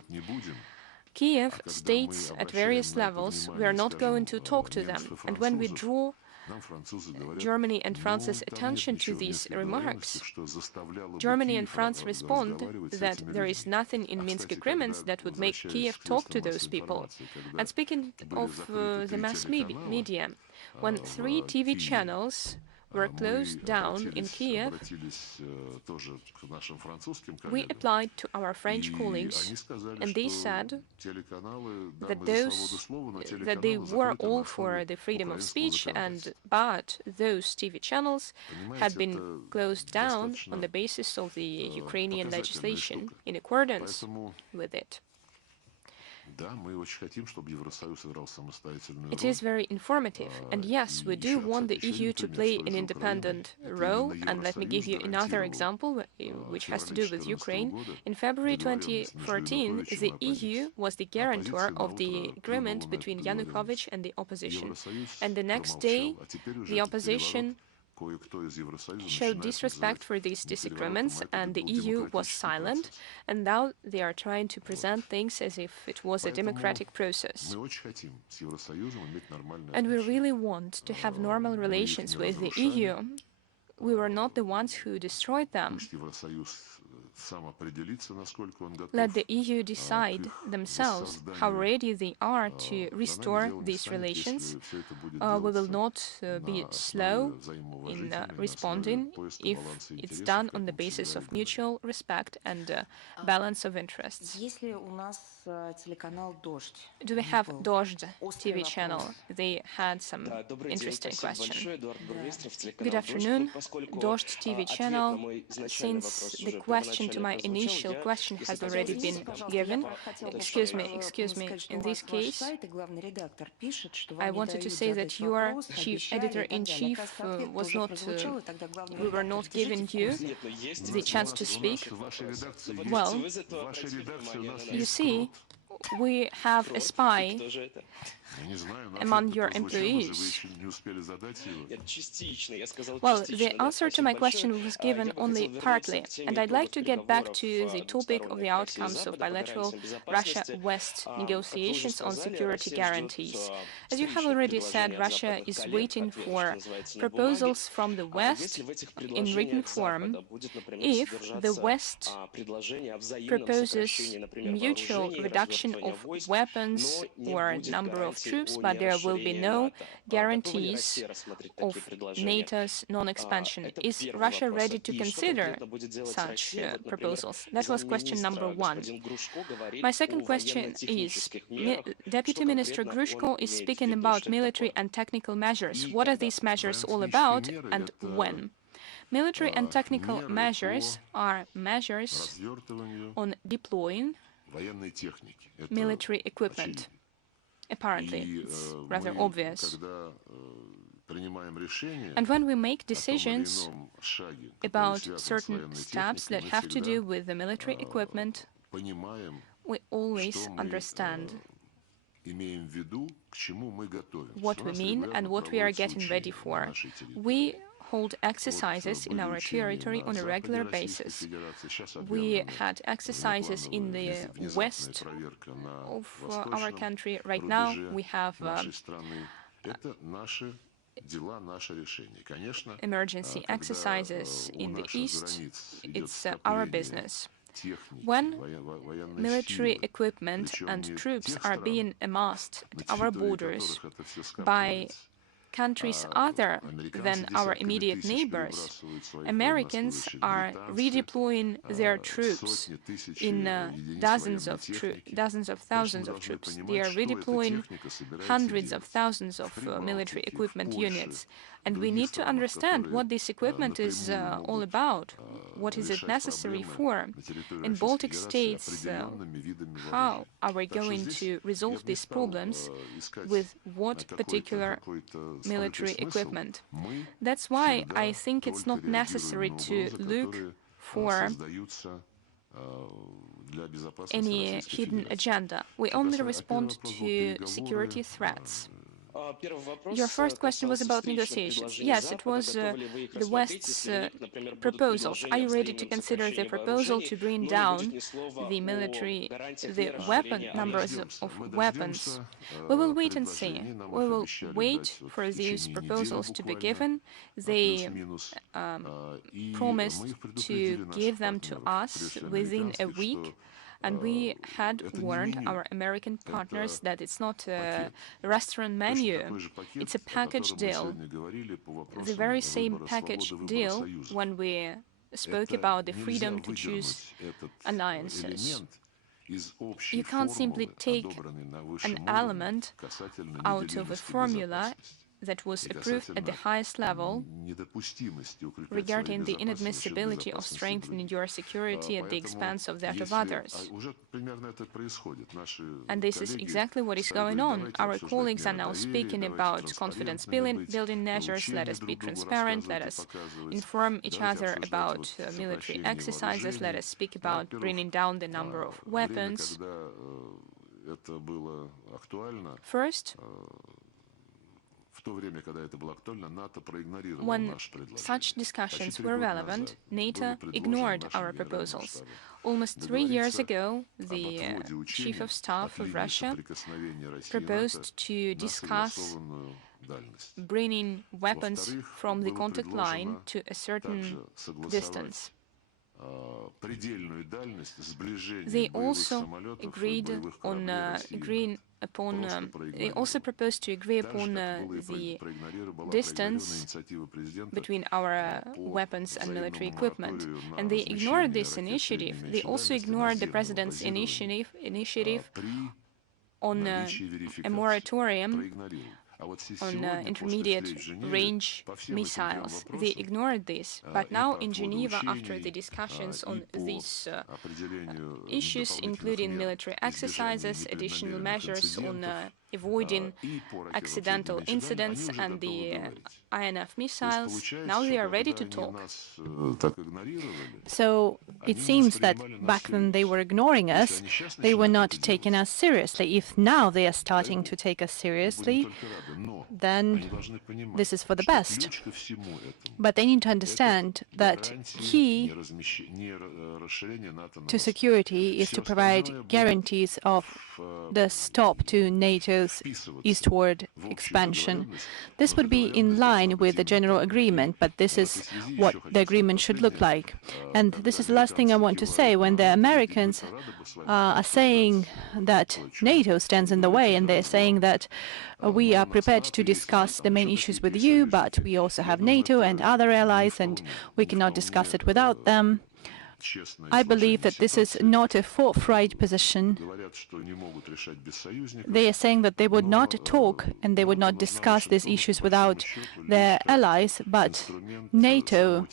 Kiev states at various levels we are not going to talk to them, and when we draw Germany and France's attention to these remarks, Germany and France respond that there is nothing in Minsk agreements that would make Kiev talk to those people. And speaking of the mass media, when 3 TV channels were closed down in Kiev, we applied to our French colleagues, and they said that they were all for the freedom of speech, but those TV channels had been closed down on the basis of the Ukrainian legislation in accordance with it. It is very informative, and yes, we do want the EU to play an independent role. And let me give you another example, which has to do with Ukraine. In February 2014, the EU was the guarantor of the agreement between Yanukovych and the opposition. And the next day, the opposition showed disrespect for these disagreements, and the EU was silent, and now they are trying to present things as if it was a democratic process. And we really want to have normal relations with the EU. We were not the ones who destroyed them. Let the EU decide themselves how ready they are to restore these relations. We will not be slow in responding if it's done on the basis of mutual respect and balance of interests. Do we have Dozhd TV channel? They had some interesting question. Good afternoon, Dozhd TV channel. Since the question to my initial question has already been given, excuse me, in this case, I wanted to say that your chief editor-in-chief we were not giving you the chance to speak. Well, you see, we have a spy among your employees. Well, the answer to my question was given only partly, and I'd like to get back to the topic of the outcomes of bilateral Russia-West negotiations on security guarantees. As you have already said, Russia is waiting for proposals from the West in written form. If the West proposes mutual reduction of weapons or number of troops, but there will be no guarantees of NATO's non-expansion. Is Russia ready to consider such proposals? That was question number 1. My second question is, Deputy Minister Grushko is speaking about military and technical measures. What are these measures all about, and when? Military and technical measures are measures on deploying military equipment. Apparently, it's rather obvious. And when we make decisions about certain steps that have to do with the military equipment, we always understand what we mean and what we are getting ready for. We hold exercises in our territory on a regular basis. We had exercises in the west of our country. Right now, we have emergency exercises in the east, it's our business. When military equipment and troops are being amassed at our borders by countries other than our immediate neighbors, Americans are redeploying their troops in dozens of thousands of troops. They are redeploying hundreds of thousands of military equipment units. And we need to understand what this equipment is all about. What is it necessary for? In Baltic states, how are we going to resolve these problems? With what particular military equipment? That's why I think it's not necessary to look for any hidden agenda. We only respond to security threats. Your first question was about negotiations. Yes, it was the West's proposals. Are you ready to consider the proposal to bring down the numbers of weapons? We will wait and see. We will wait for these proposals to be given. They promised to give them to us within a week. And we had warned our American partners that it's not a restaurant menu, it's a package deal. The very same package deal when we spoke about the freedom to choose alliances. You can't simply take an element out of a formula that was approved at the highest level regarding the inadmissibility of strengthening your security at the expense of that of others. And this is exactly what is going on. Our colleagues are now speaking about confidence-building measures. Let us be transparent. Let us inform each other about military exercises. Let us speak about bringing down the number of weapons. First, when such discussions were relevant, NATO ignored our proposals. Almost 3 years ago, the Chief of Staff of Russia proposed to discuss bringing weapons from the contact line to a certain distance. They also agreed on they also proposed to agree upon the distance between our weapons and military equipment. And they ignored this initiative. They also ignored the President's initiative on a moratorium on intermediate-range missiles. They ignored this. But now in Geneva, after the discussions on these issues, including military exercises, additional measures on avoiding accidental incidents and the INF missiles, now they are ready to talk. So it seems that back then they were ignoring us, they were not taking us seriously. If now they are starting to take us seriously, then this is for the best. But they need to understand that key to security is to provide guarantees of the stop to NATO's eastward expansion. This would be in line with the general agreement, but this is what the agreement should look like. And this is the last thing I want to say. When the Americans are saying that NATO stands in the way, and they're saying that we are prepared to discuss the main issues with you, but we also have NATO and other allies, and we cannot discuss it without them. I believe that this is not a forthright position. They are saying that they would not talk and they would not discuss these issues without their allies, but NATO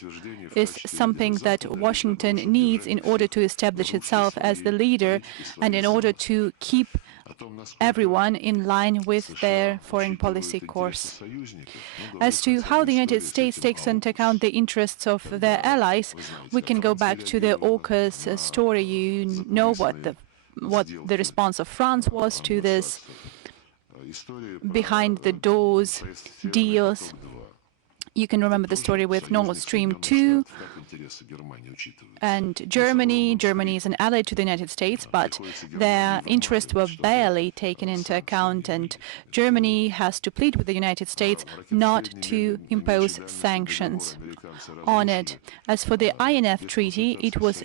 is something that Washington needs in order to establish itself as the leader and in order to keep everyone in line with their foreign policy course. As to how the United States takes into account the interests of their allies, we can go back to the AUKUS story. You know what the response of France was to this behind-the-doors deals. You can remember the story with Nord Stream 2. And Germany is an ally to the United States, but their interests were barely taken into account, and Germany has to plead with the United States not to impose sanctions on it. As for the INF Treaty, it was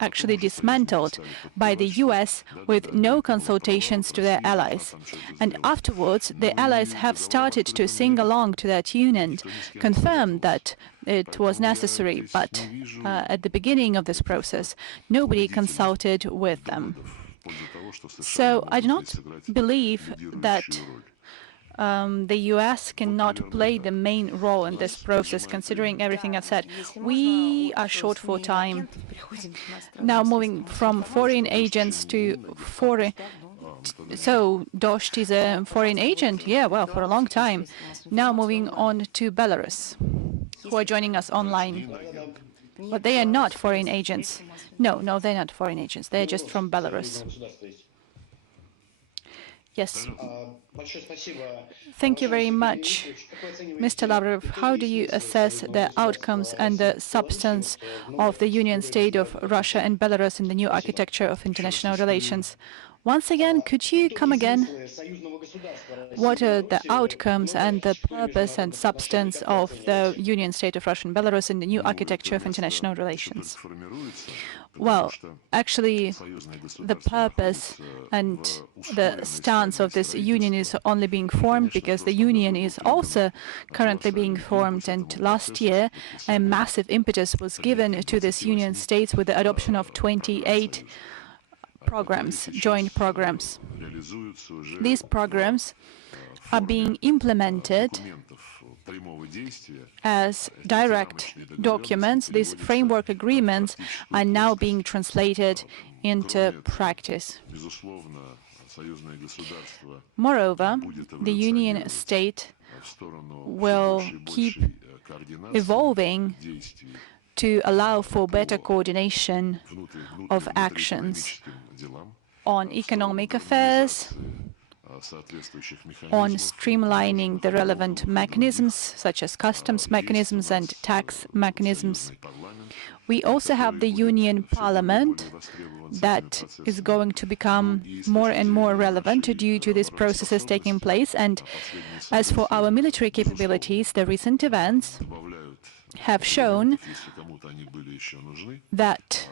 actually dismantled by the US with no consultations to their allies. And afterwards, the allies have started to sing along to that tune and confirm that it was necessary. But at the beginning of this process, nobody consulted with them. So I do not believe that the US cannot play the main role in this process, considering everything I've said. We are short for time. Now moving from foreign agents to foreign... So, Dost is a foreign agent? Yeah, well, for a long time. Now moving on to Belarus, who are joining us online. But they are not foreign agents. No, they're not foreign agents. They're just from Belarus. Yes. Thank you very much. Mr. Lavrov, how do you assess the outcomes and the substance of the union state of Russia and Belarus in the new architecture of international relations? Once again, could you come again? What are the outcomes and the purpose and substance of the union state of Russia and Belarus in the new architecture of international relations? Well, actually, the purpose and the stance of this union is only being formed because the union is also currently being formed. And last year, a massive impetus was given to this union states with the adoption of 28 programs, joint programs. These programs are being implemented as direct documents. These framework agreements are now being translated into practice. Moreover, the union state will keep evolving to allow for better coordination of actions on economic affairs, on streamlining the relevant mechanisms, such as customs mechanisms and tax mechanisms. We also have the Union Parliament that is going to become more and more relevant due to these processes taking place. And as for our military capabilities, the recent events have shown that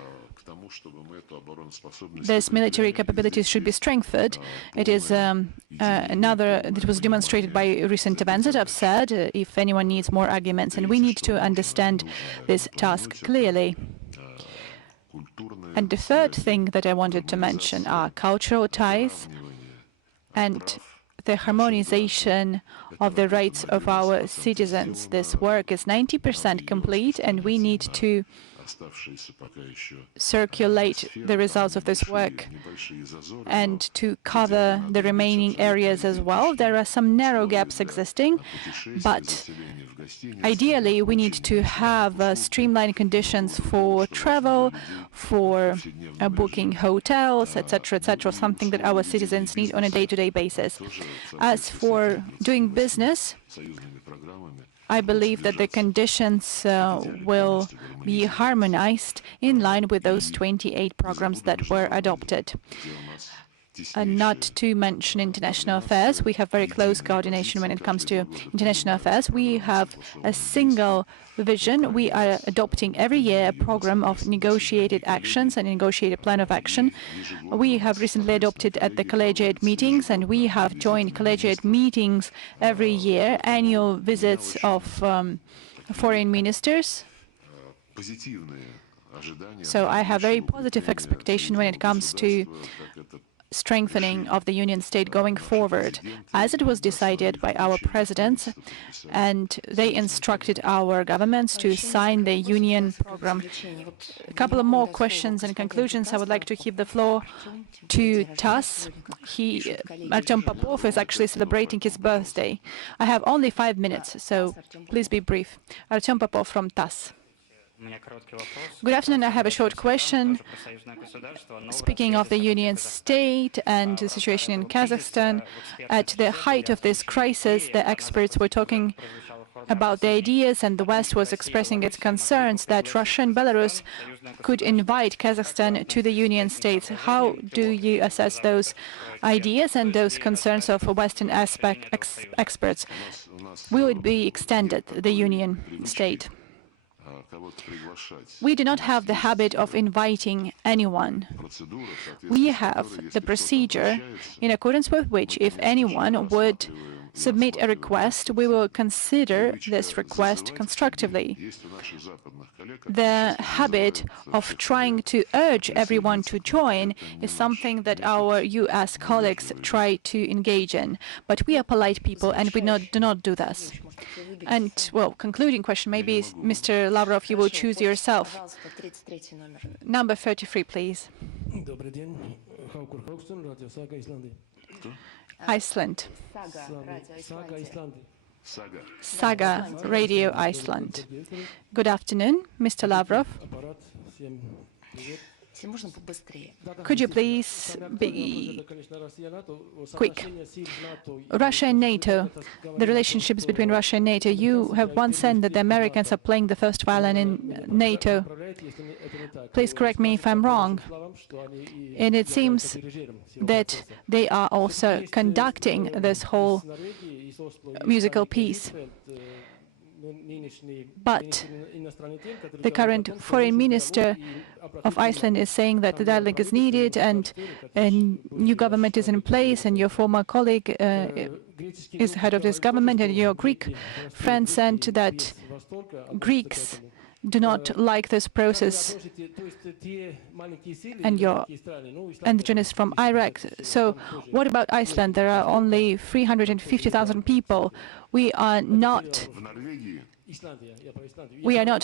these military capabilities should be strengthened. It is that was demonstrated by recent events that I've said, if anyone needs more arguments, and we need to understand this task clearly. And the third thing that I wanted to mention are cultural ties and the harmonization of the rights of our citizens. This work is 90% complete, and we need to circulate the results of this work and to cover the remaining areas as well. There are some narrow gaps existing, but ideally we need to have streamlined conditions for travel, for booking hotels, etc., something that our citizens need on a day-to-day basis. As for doing business, I believe that the conditions will be harmonized in line with those 28 programs that were adopted. Not to mention international affairs, we have very close coordination when it comes to international affairs. We have a single vision. We are adopting every year a program of negotiated actions and a negotiated plan of action. We have recently adopted at the collegiate meetings, and we have joined collegiate meetings every year, annual visits of foreign ministers. So I have very positive expectation when it comes to strengthening of the union state going forward, as it was decided by our presidents, and they instructed our governments to sign the union program. A couple of more questions and conclusions. I would like to give the floor to TASS. Artyom Popov is actually celebrating his birthday. I have only 5 minutes, so please be brief. Artyom Popov from TASS. Good afternoon. I have a short question. Speaking of the union state and the situation in Kazakhstan, at the height of this crisis, the experts were talking about the ideas, and the West was expressing its concerns that Russia and Belarus could invite Kazakhstan to the Union states. How do you assess those ideas and those concerns of Western experts? Will it be extended, the Union state? We do not have the habit of inviting anyone. We have the procedure in accordance with which, if anyone would submit a request, we will consider this request constructively. The habit of trying to urge everyone to join is something that our US colleagues try to engage in. But we are polite people and we do not do this. And, well, concluding question, maybe, Mr. Lavrov, you will choose yourself. Number 33, please. Iceland. Saga, Radio Iceland. Good afternoon, Mr. Lavrov. Could you please be quick? Russia and NATO, the relationships between Russia and NATO. You have once said that the Americans are playing the first violin in NATO. Please correct me if I'm wrong. And it seems that they are also conducting this whole musical piece. But the current foreign minister of Iceland is saying that the dialogue is needed and a new government is in place, and your former colleague is head of this government, and your Greek friend said that Greeks do not like this process, and your indigenous from Iraq. So what about Iceland? There are only 350,000 people. We are not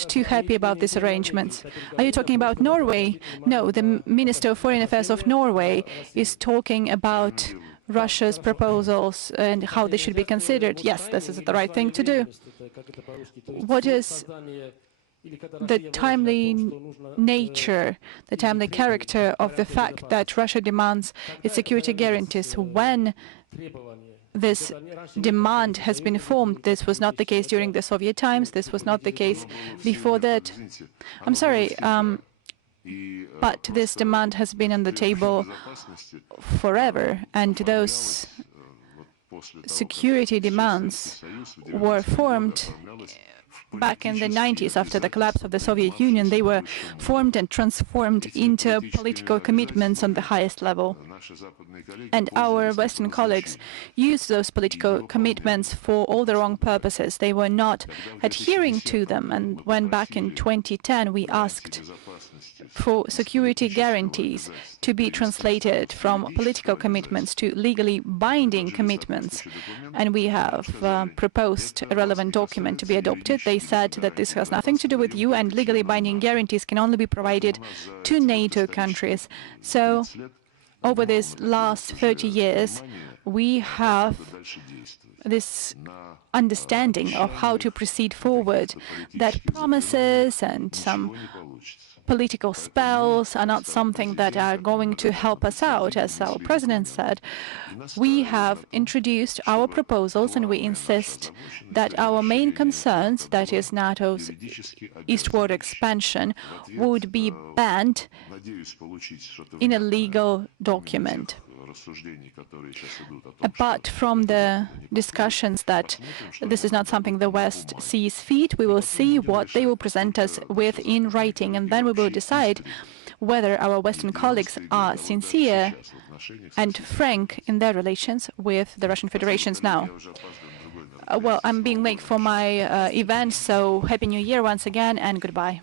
too happy about these arrangements. Are you talking about Norway? No, the Minister of Foreign Affairs of Norway is talking about Russia's proposals and how they should be considered. Yes, this is the right thing to do. What is the timely nature, the timely character of the fact that Russia demands its security guarantees? When this demand has been formed, this was not the case during the Soviet times, this was not the case before that. I'm sorry, but this demand has been on the table forever, and those security demands were formed back in the 90s after the collapse of the Soviet Union. They were formed and transformed into political commitments on the highest level. And our Western colleagues used those political commitments for all the wrong purposes. They were not adhering to them. And when back in 2010 we asked for security guarantees to be translated from political commitments to legally binding commitments, and we have proposed a relevant document to be adopted, they said that this has nothing to do with you, and legally binding guarantees can only be provided to NATO countries. So over these last 30 years, we have this understanding of how to proceed forward, that promises and some political spells are not something that are going to help us out. As our president said, we have introduced our proposals and we insist that our main concerns, that is NATO's eastward expansion, would be banned in a legal document. Apart from the discussions that this is not something the West sees fit, we will see what they will present us with in writing, and then we will decide whether our Western colleagues are sincere and frank in their relations with the Russian Federation now. Well, I'm being late for my event, so Happy New Year once again, and goodbye.